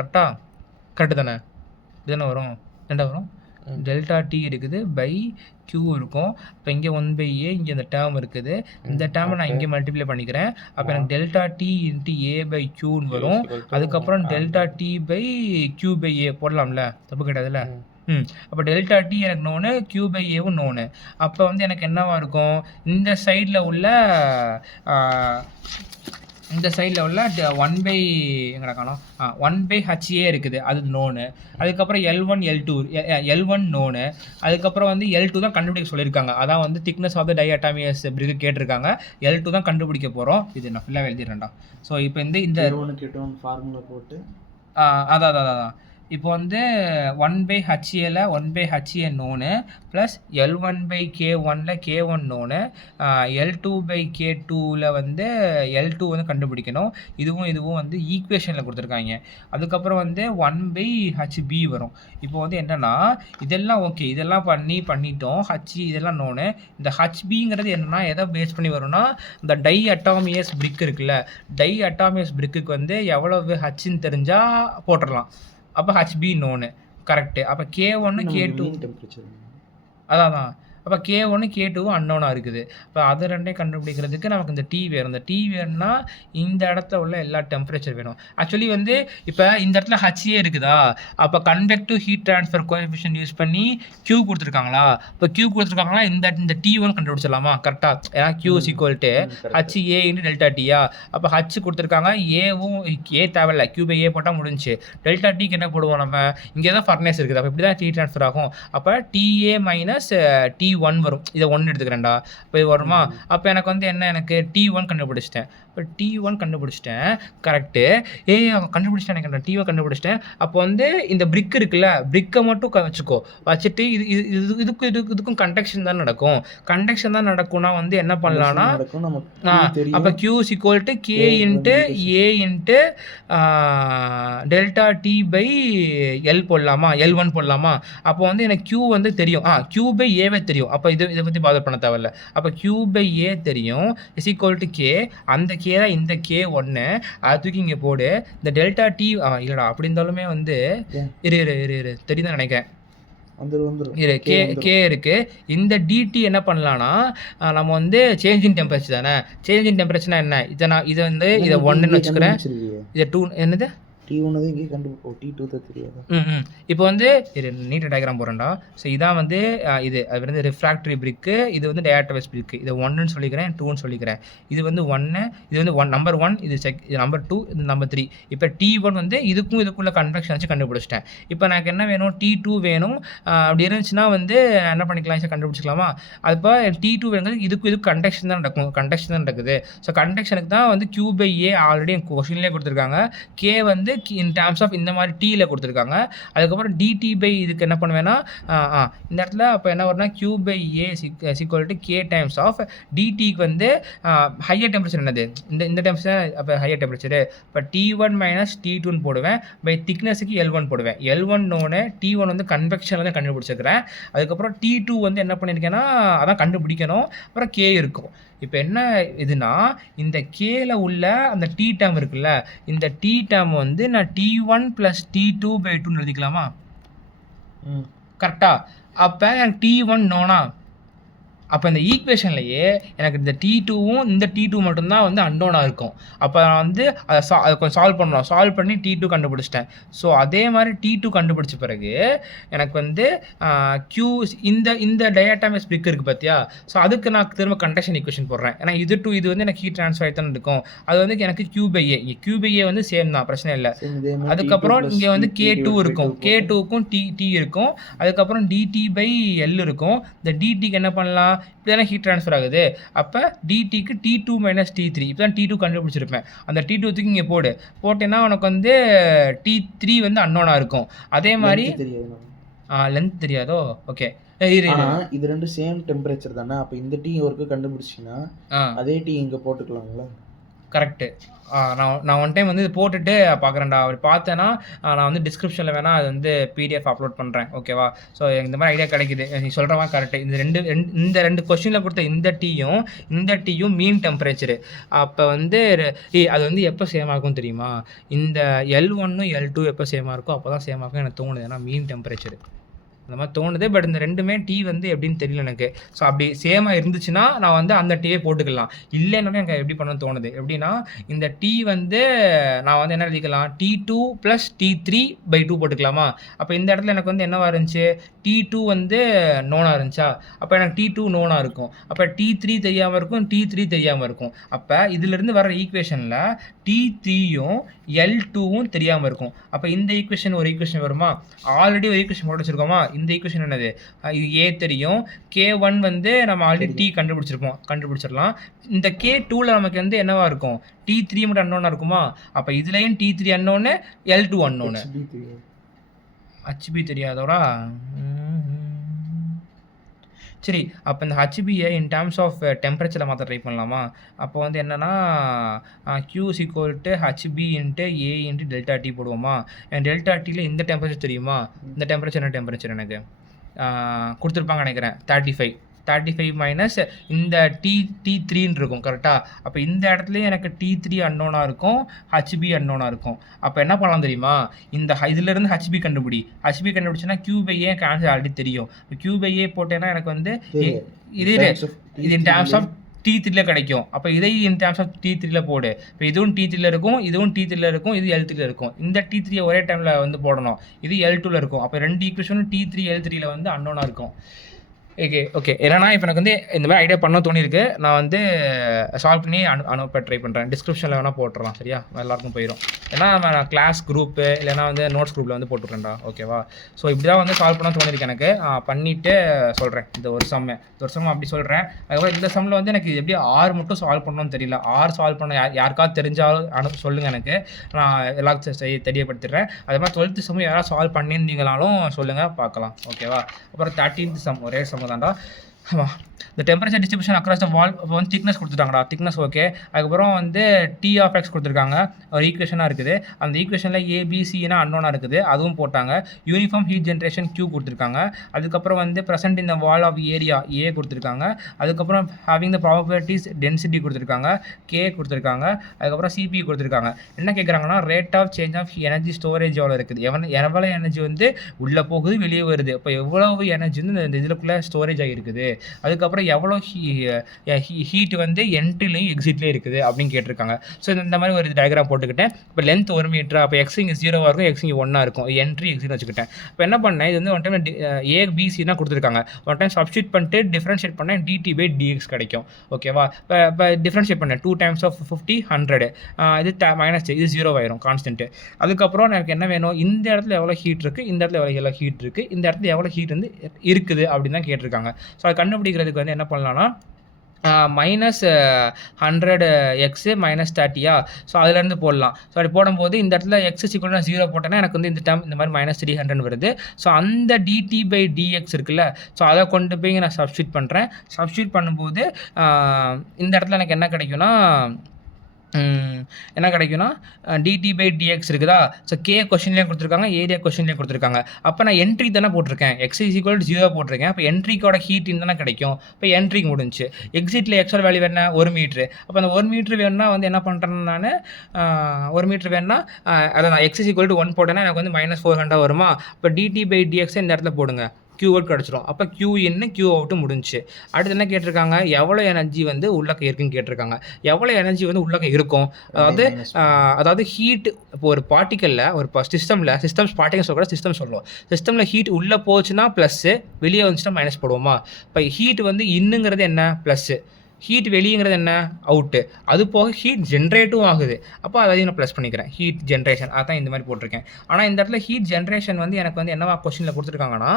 கரெக்டு தானே, இதுதானே வரும், ரெண்டா வரும். டெல்டா டி இருக்குது பை q இருக்கும். இப்போ இங்கே 1/a இங்கே இந்த டேர்ம் இருக்குது. இந்த டேர்மை நான் இங்கே மல்டிப்ளை பண்ணிக்கிறேன். அப்போ எனக்கு delta T into A by க்யூன்னு வரும். அதுக்கப்புறம் delta T by q by A போடலாம்ல, தப்பு கிடையாதுல்ல. அப்போ டெல்டா டி எனக்கு நோனு, q பை ஏவும் நோனு. அப்போ வந்து எனக்கு என்னவா இருக்கும், இந்த சைடில் உள்ள இந்த சைடில் உள்ள 1/, எங்கடா காணோம், 1/HA இருக்குது, அது நோனு. அதுக்கப்புறம் L1 நோனு. அதுக்கப்புறம் வந்து L2 தான் கண்டுபிடிக்க சொல்லியிருக்காங்க. அதான் வந்து திக்னஸ் ஆஃப் த டைஅட்டாமியஸ் பிரிக்கு கேட்டிருக்காங்க. L2 தான் கண்டுபிடிக்க போகிறோம். இது நான் ஃபுல்லாக எழுதிடுறேன்டா. ஸோ இப்போ இந்த ஃபார்முலா போட்டு அதான் இப்போ வந்து 1/HAல 1/HA நோனு ப்ளஸ் L1/K1ல K1 நோனு, L2/K2ல வந்து L2 வந்து கண்டுபிடிக்கணும். இதுவும் வந்து ஈக்குவேஷனில் கொடுத்துருக்காங்க. அதுக்கப்புறம் வந்து 1/HB வரும். இப்போ வந்து என்னென்னா இதெல்லாம் ஓகே, இதெல்லாம் பண்ணிட்டோம். இதெல்லாம் நோனு. இந்த HBங்கிறது என்னென்னா எதை பேஸ் பண்ணி வரும்னா, இந்த டை அட்டாமியஸ் பிரிக் இருக்குல்ல, டை அட்டாமியஸ் பிரிக்குக்கு வந்து எவ்வளவு ஹச்சுன்னு தெரிஞ்சால் போட்டுடலாம். அப்போ HB நோனு கரெக்டு. அப்போ K1 K2 அதான் அப்போ K1 K2வும் அன்னோனாக இருக்குது. இப்போ அது ரெண்டையும் கண்டுபிடிக்கிறதுக்கு நமக்கு இந்த T வேணும். இந்த T வேணும்னா இந்த இடத்துல உள்ள எல்லா டெம்பரேச்சர் வேணும். ஆக்சுவலி வந்து இப்போ இந்த இடத்துல HA இருக்குதா, அப்போ convective heat transfer coefficient use பண்ணி Q கொடுத்துருக்காங்களா, இப்போ Q கொடுத்துருக்காங்களா, இந்த T1 கண்டுபிடிச்சிடலாமா கரெக்டாக. ஏன்னா Q = HA × டெல்டா டியா. அப்போ H கொடுத்துருக்காங்க, ஏவும் ஏ தேவையில்லை, Q/A போட்டால் முடிஞ்சு. டெல்டா டிக்கு என்ன போடுவோம் நம்ம, இங்கே தான் ஃபர்னேஸ் இருக்குது. அப்போ இப்படி தான் ஹீட் ட்ரான்ஸ்ஃபர் ஆகும். அப்போ TA - T1 வரும். இதை 1 எடுத்துக்கிறேன்டா. இப்போ இது வருமா, அப்போ எனக்கு வந்து என்ன, எனக்கு T1 கண்டுபிடிச்சிட்டேன். இப்போ T1 கண்டுபிடிச்சிட்டேன் கரெக்டு. கண்டுபிடிச்சிட்டேன் எனக்கு T1 கண்டுபிடிச்சிட்டேன். அப்போ வந்து இந்த பிரிக் இருக்குல்ல, பிரிக்கை மட்டும் வச்சுக்கோ, வச்சுட்டு இதுக்கும் கண்டக்ஷன் தான் நடக்கும். கண்டக்ஷன் தான் நடக்கும்னா வந்து என்ன பண்ணலான்னா, அப்போ Q = K × A × delta T by L போடலாமா, L1 போடலாமா. அப்போ வந்து எனக்கு Q வந்து தெரியும், Q/A தெரியும். அப்போ இதை பற்றி பாதர் பண்ண தேவையில்ல. அப்போ Q/A தெரியும் = K. அந்த K தான் இந்த K1, அது தூக்கி இங்கே போடு. இந்த டெல்டா T இல்லைடா, அப்படி இருந்தாலுமே வந்து இரு தெரியுதான் நினைக்கிறேன். K இருக்கு. இந்த DT என்ன பண்ணலான்னா, நம்ம வந்து சேஞ்ச் இன் டெம்பரேச்சர் தானே. சேஞ்ச் இன் டெம்பரேச்சர்னா என்ன, இதை வந்து இதை 1ன்னு வச்சுக்கிறேன், இதை 2 என்னது T1 இங்கே T2 தான் தெரியாது. இப்போ வந்து இது நீட் டயக்ராம் போடுறேன்டா. ஸோ இதான் வந்து அது வந்து ரிஃப்ராக்டரி பிரிக்கு, இது வந்து டயாட்டமியஸ் பிரிக்கு. இதை 1ன்னு சொல்லிக்கிறேன், 2ன்னு சொல்லிக்கிறேன். இது வந்து 1, இது வந்து நம்பர் 1, இது நம்பர் 2, இது நம்பர் 3. இப்போ T1 வந்து இதுக்குள்ள கன்வெக்ஷன் வச்சு கண்டுபிடிச்சிட்டேன். இப்போ எனக்கு என்ன வேணும், T2 வேணும். அப்படி இருந்துச்சுன்னா வந்து என்ன பண்ணிக்கலாம், கண்டுபிடிச்சிக்கலாமா. அப்போ T2 வேணுங்கிறது இதுக்கு கண்டக்ஷன் தான் நடக்குது. ஸோ கண்டக்ஷனுக்கு தான் வந்து Q/A ஆல்ரெடி கொஸ்டின்லேயே கொடுத்துருக்காங்க. K வந்து இன் டேர்ம்ஸ் ஆஃப் இந்த மாதிரி Tயில் கொடுத்துருக்காங்க. அதுக்கப்புறம் DT பை இதுக்கு என்ன பண்ணுவேன்னா, இந்த இடத்துல அப்போ என்ன வரும்னா Q/A = K டைம்ஸ் ஆஃப் DTக்கு வந்து ஹையர் டெம்பரேச்சர் என்னது, இந்த டெம்பரேச்சர். அப்போ ஹையர் டெம்பரேச்சரு. இப்போ T1 - T2ன்னு போடுவேன். பை திக்னஸுக்கு L1 போடுவேன். L1 நோன்னு, T1 வந்து கன்வெக்ஷனில் தான் கண்டுபிடிச்சிருக்கிறேன். அதுக்கப்புறம் T2 வந்து என்ன பண்ணியிருக்கேன்னா, அதான் கண்டுபிடிக்கணும். அப்புறம் K இருக்கும். இப்போ என்ன இதுனா, இந்த Kல உள்ள அந்த T டேர்ம் இருக்குல்ல, இந்த T டேர்ம் வந்து நான் T1 + T2/2 எழுதிக்கலாமா கரெக்டா. அப்போ எனக்கு T1 நோனா. அப்போ இந்த ஈக்குவேஷன்லையே எனக்கு இந்த T2வும் இந்த T2 மட்டும்தான் வந்து அன்னோனாக இருக்கும். அப்போ நான் வந்து அதை கொஞ்சம் சால்வ் பண்ணி T2 கண்டுபிடிச்சிட்டேன். ஸோ அதே மாதிரி T2 கண்டுபிடிச்ச பிறகு எனக்கு வந்து Q இந்த டயாட்டமியஸ் பிரிக் இருக்குது பார்த்தியா. ஸோ அதுக்கு நான் திரும்ப கண்டக்ஷன் ஈக்குவேஷன் போடுறேன். ஏன்னா இது வந்து எனக்கு ஹீட் ட்ரான்ஸ்ஃபர் தான் இருக்கும். அது வந்து எனக்கு Q/A. இங்கே Q/A வந்து சேம் தான், பிரச்சனை இல்லை. அதுக்கப்புறம் இங்கே வந்து K2 இருக்கும், K2க்கும் T இருக்கும். அதுக்கப்புறம் DT/L இருக்கும். இந்த DTக்கு என்ன பண்ணலாம், இப்போ தானே ஹீட் ட்ரான்ஸ்ஃபர் ஆகுது. அப்போ DTக்கு T2 - T3. இப்போ தான் T2 கண்டுபிடிச்சிருப்பேன். அந்த T2 தூக்கி இங்கே போட்டேன்னா உனக்கு வந்து T3 வந்து அன்னோனாக இருக்கும். அதே மாதிரி லென்த் தெரியாதோ. ஓகே, இது ரெண்டு சேம் டெம்பரேச்சர் தானே. அப்போ இந்த T ஒர்க்கு கண்டுபிடிச்சிங்கன்னா அதே T இங்கே போட்டுக்கலாங்களா. கரெக்டு. நான் ஒன் டைம் வந்து இது போட்டுட்டு பார்க்குறேன்டா. அப்படி பார்த்தேன்னா நான் வந்து டிஸ்கிரிப்ஷனில் வேணால் அது வந்து PDF அப்லோட் பண்ணுறேன், ஓகேவா. ஸோ இந்த மாதிரி ஐடியா கிடைக்குது, நீ சொல்கிற மாதிரி கரெக்டு. இந்த ரெண்டு கொஸ்டினில் கொடுத்த இந்த டீயும் மீன் டெம்பரேச்சரு. அப்போ வந்து அது வந்து எப்போ சேம் ஆகும் தெரியுமா, இந்த L1 L2 எப்போ சேமாக இருக்கும் அப்போ தான் சேம் ஆகும் எனக்கு தோணுது. ஏன்னா மீன் டெம்பரேச்சரு அந்த மாதிரி தோணுது. பட் இந்த ரெண்டுமே டி வந்து எப்படின்னு தெரியல எனக்கு. ஸோ அப்படி சேமாக இருந்துச்சுன்னா நான் வந்து அந்த டீயே போட்டுக்கலாம். இல்லைன்னாலும் எனக்கு எப்படி பண்ணணும்னு தோணுது. எப்படின்னா இந்த டி வந்து நான் வந்து என்ன எழுதிக்கலாம், T2 + T3/2 போட்டுக்கலாமா? அப்போ இந்த இடத்துல எனக்கு வந்து என்னவா இருந்துச்சு, T2 வந்து நோனா இருந்துச்சா, அப்போ எனக்கு T2 நோனா இருக்கும். அப்போ T3 தெரியாமல் இருக்கும், T3 தெரியாமல் இருக்கும். அப்போ இதிலிருந்து வர ஈக்குவேஷனில் T3யும் L2வும் தெரியாமல் இருக்கும். அப்போ இந்த ஈக்குவேஷன் ஒரு ஈக்குவேஷன் வருமா? ஆல்ரெடி ஒரு ஈக்குவேஷன் போட்டு வச்சுருக்கோமா? இந்த ஈக்குவேஷன் என்னது, இது ஏ தெரியும், K1 வந்து நம்ம ஆல்ரெடி டி கண்டுபிடிச்சிடலாம். இந்த K2ல நமக்கு வந்து என்னவா இருக்கும், T3 மட்டும் அன்னோனா இருக்குமா? அப்போ இதுலேயும் T3 அன்னோன்னு, L2 அன்னோன்னு. ஹச்பி தெரியாதோடா. சரி, அப்போ இந்த ஹச்பியை இன் டேர்ம்ஸ் ஆஃப் டெம்பரேச்சரில் மாற்ற ட்ரை பண்ணலாமா? அப்போ வந்து என்னென்னா Q = HB × A × ΔT போடுவோமா? ΔTயில் இந்த டெம்பரேச்சர் தெரியுமா? இந்த டெம்பரேச்சர் என்ன டெம்பரேச்சர் எனக்கு கொடுத்துருப்பாங்க நினைக்கிறேன், 35 - இந்த T3ன்னு இருக்கும் கரெக்டாக. அப்போ இந்த இடத்துலையும் எனக்கு T3 அன்னோனாக இருக்கும், HB அன்னோனாக இருக்கும். அப்போ என்ன பண்ணலாம் தெரியுமா, இந்த இதிலிருந்து HB கண்டுபிடிச்சுன்னா Q/A ஆன்சர் ஆல்ரெடி தெரியும். Q/A போட்டேன்னா எனக்கு வந்து இது இன் டேர்ம்ஸ் ஆஃப் T3ல கிடைக்கும். அப்போ இதை இன் டேர்ம்ஸ் ஆஃப் T3ல போடு. இப்போ இதுவும் T3ல இருக்கும், இதுவும் T3ல இருக்கும், இது L3ல இருக்கும். இந்த T3 ஒரே டைமில் வந்து போடணும், இது L2ல இருக்கும். அப்போ ரெண்டு ஈக்குவேஷனும் T3 L3ல வந்து அன்னோனாக இருக்கும். ஓகே என்னன்னா இப்போ எனக்கு வந்து இந்த மாதிரி ஐடியா பண்ண தோணியிருக்கு. நான் வந்து சால்வ் பண்ணி அனுப்ப ட்ரை பண்ணுறேன். டிஸ்கிரிப்ஷனில் வேணால் போட்டுடலாம், சரியா? எல்லாருக்கும் போயிடும். ஏன்னா நான் கிளாஸ் குரூப்பு இல்லைனா வந்து நோட்ஸ் குரூப்பில் வந்து போட்டுருக்கேன்டா, ஓகேவா? ஸோ இப்படி தான் வந்து சால்வ் பண்ண தோணியிருக்கு எனக்கு. பண்ணிவிட்டு சொல்கிறேன் இந்த ஒரு சம் அப்படி சொல்கிறேன். அதுக்கப்புறம் இந்த சம்மில் வந்து எனக்கு எப்படி ஆர் மட்டும் சால்வ் பண்ணணும்னு தெரியல. ஆர் சால்வ் பண்ண யாருக்காவது தெரிஞ்சாலும் சொல்லுங்கள் எனக்கு, நான் எல்லாருக்கும் தெரியப்படுத்திடுறேன். அதே மாதிரி 12th சம் யாராவது சால்வ் பண்ணியிருந்தீங்கனாலும் சொல்லுங்கள், பார்க்கலாம், ஓகேவா? அப்புறம் 13th சம் ஒரே சம் தான்டா. ஆமாம், இந்த டெம்பரேச்சர் டிஸ்ட்ரிபியூஷன் அக்ராஸ் த வால். இப்போ வந்து திக்னஸ் கொடுத்துட்டாங்கடா, திக்னஸ் ஓகே. அதுக்கப்புறம் வந்து T(x) கொடுத்துருக்காங்க, ஒரு ஈக்குவேஷனாக இருக்குது. அந்த ஈக்குவேஷனில் ABCனா அன்னோனாக இருக்குது, அதுவும் போட்டாங்க. யூனிஃபார்ம் ஹீட் ஜென்ரேஷன் Q கொடுத்துருக்காங்க. அதுக்கப்புறம் வந்து ப்ரெசென்ட் இந்த வால் ஆஃப் ஏரியா A கொடுத்துருக்காங்க. அதுக்கப்புறம் ஹேவிங் த ப்ராபபிலிட்டிஸ் டென்சிட்டி கொடுத்துருக்காங்க, K கொடுத்துருக்காங்க. அதுக்கப்புறம் CP கொடுத்துருக்காங்க. என்ன கேட்குறாங்கன்னா, rate of change of energy storage எவ்வளோ இருக்குது, எவ்வளோ எனர்ஜி வந்து உள்ளே போகுது வெளியே வருது, இப்போ எவ்வளவு எனர்ஜி வந்து இந்த இதுக்குள்ளே ஸ்டோரேஜ் ஆகிருக்குது, அதுக்கப்புறம் எவ்வளோ ஹீட் வந்து என்ட்ரிலையும் எக்ஸிட்லேயும் இருக்குது அப்படின்னு கேட்டிருக்காங்க. ஸோ இந்த மாதிரி ஒரு டயக்ராம் போட்டுக்கிட்டேன். இப்போ லென்த் 1 மீட்டர், அப்போ எக்ஸ் இங்கே 0 இருக்கும், எக்ஸ் இங்கே 1 இருக்கும், என்ட்ரி எக்ஸிட்னு வச்சுக்கிட்டேன். இப்போ என்ன பண்ணேன், இது வந்து ஒன் டைம் ABCனா கொடுத்துருக்காங்க, ஒன் டைம் சப்ஸ்டியூட் பண்ணிட்டு டிஃப்ரென்ஷியேட் பண்ணேன், dt/dx கிடைக்கும், ஓகேவா? இப்போ டிஃப்ரென்ஷியேட் பண்ணேன் 2 டைம்ஸ் ஆஃப் 50 100, இது மைனஸ் இது 0 ஆயிரும் கான்ஸ்டன்ட்டு. அதுக்கப்புறம் எனக்கு என்ன வேணும், இந்த இடத்துல எவ்வளோ ஹீட் இருக்குது, இந்த இடத்துல எவ்வளோ ஹீட் இருக்குது, இந்த இடத்துல எவ்வளோ ஹீட் வந்து இருக்குது அப்படின்னு தான் கேட்டிருக்காங்க. ஸோ அதை கண்டுபிடிக்கிறதுக்கு வந்து என்ன பண்ணலான்னா, -100x -30, ஸோ அதுலேருந்து போடலாம். ஸோ அப்படி போடும்போது இந்த இடத்துல x = 0 போட்டேன்னா எனக்கு வந்து இந்த டைம் இந்த மாதிரி -300 வருது. ஸோ அந்த dt/dx இருக்குல்ல, ஸோ அதை கொண்டு போய் நான் சப்ஸ்டியூட் பண்ணுறேன். சப்ஸ்டியூட் பண்ணும்போது இந்த இடத்துல எனக்கு என்ன கிடைக்கும்னா, dt/dx இருக்குதா. ஸோ K கொஷின்லேயும் கொடுத்துருக்காங்க, ஏரியா கொஷின்லேயும் கொடுத்துருக்காங்க. அப்போ நான் என்ட்ரி தானே போட்டிருக்கேன், x = 0 போட்டிருக்கேன். அப்போ என்ட்ரிக்கோட ஹீட் தானே கிடைக்கும். இப்போ என்ட்ரிக்கு முடிஞ்சு. எக்ஸிட்டில் எக்ஸோட வேல்யூ வேணா 1 மீட்ரு. அப்போ அந்த 1 மீட்ரு வேணுன்னா வந்து என்ன பண்ணுறேன்னு நான் 1 மீட்ரு வேணுன்னா அதை நான் x = 1 போட்டேன்னா எனக்கு வந்து -400 வருமா. இப்போ dt/dx இந்த இடத்துல போடுங்க, Q அவுட் கிடச்சிரும். அப்போ Q in Q அவுட்டு முடிஞ்சு. அடுத்து என்ன கேட்டிருக்காங்க, எவ்வளோ எனர்ஜி வந்து உள்ளக்க இருக்குன்னு கேட்டிருக்காங்க. எவ்வளோ எனர்ஜி வந்து உள்ளக்க இருக்கும், அதாவது ஹீட் இப்போ ஒரு பார்ட்டிக்கலில் ஒரு சிஸ்டம்ஸ் பார்ட்டிகல் சொல்லக்கூட சிஸ்டம் சொல்லுவோம். சிஸ்டமில் ஹீட் உள்ளே போச்சுன்னா ப்ளஸ்ஸு, வெளியே வந்துச்சுன்னா மைனஸ் போடுவோமா. இப்போ ஹீட் வந்து இன்னுங்கிறது என்ன, ப்ளஸ்ஸு, ஹீட் வெளியேங்கிறது என்ன, அவுட்டு. அது போக ஹீட் ஜென்ரேட்டும் ஆகுது. அப்போ அதையும் நான் ப்ளஸ் பண்ணிக்கிறேன், ஹீட் ஜென்ரேஷன். அதான் இந்த மாதிரி போட்டிருக்கேன். ஆனால் இந்த இடத்துல ஹீட் ஜென்ரேஷன் வந்து எனக்கு வந்து என்னவா கொஸ்டினில் கொடுத்துருக்காங்கன்னா,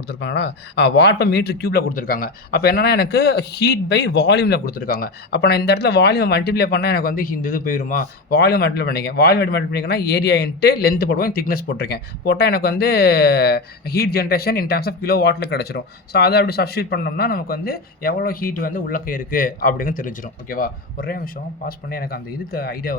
கொடுத்துருப்பாங்கன்னா வாட்/மீட்டர்/கியூபில் கொடுத்துருக்காங்க. அப்போ என்னன்னா எனக்கு ஹீட் பை வால்யூமில் கொடுத்துருக்காங்க. அப்போ நான் இந்த இடத்துல வால்யூம் மல்டிப்ளை பண்ணால் எனக்கு வந்து இந்த இது போயிருமா, வால்யூம் மல்டிப்ளை பண்ணிக்கேன். வால்யூம் மல்டிப்ளை பண்ணிங்கன்னா ஏரியா இன்ட்டு லென்த் போடுவேன், திக்னஸ் போட்டிருக்கேன். போட்டால் எனக்கு வந்து heat generation in terms of kilo வாட்டில் கிடச்சிரும். ஸோ அதை அப்படி சப்ஸ்டியூட் பண்ணோம்னா நமக்கு வந்து எவ்வளோ ஹீட் வந்து உள்ளக்க இருக்குது அப்படின்னு தெரிஞ்சிடும், ஓகேவா? ஒரே நிமிஷம் பாஸ் பண்ணி எனக்கு அந்த இதுக்கு ஐடியா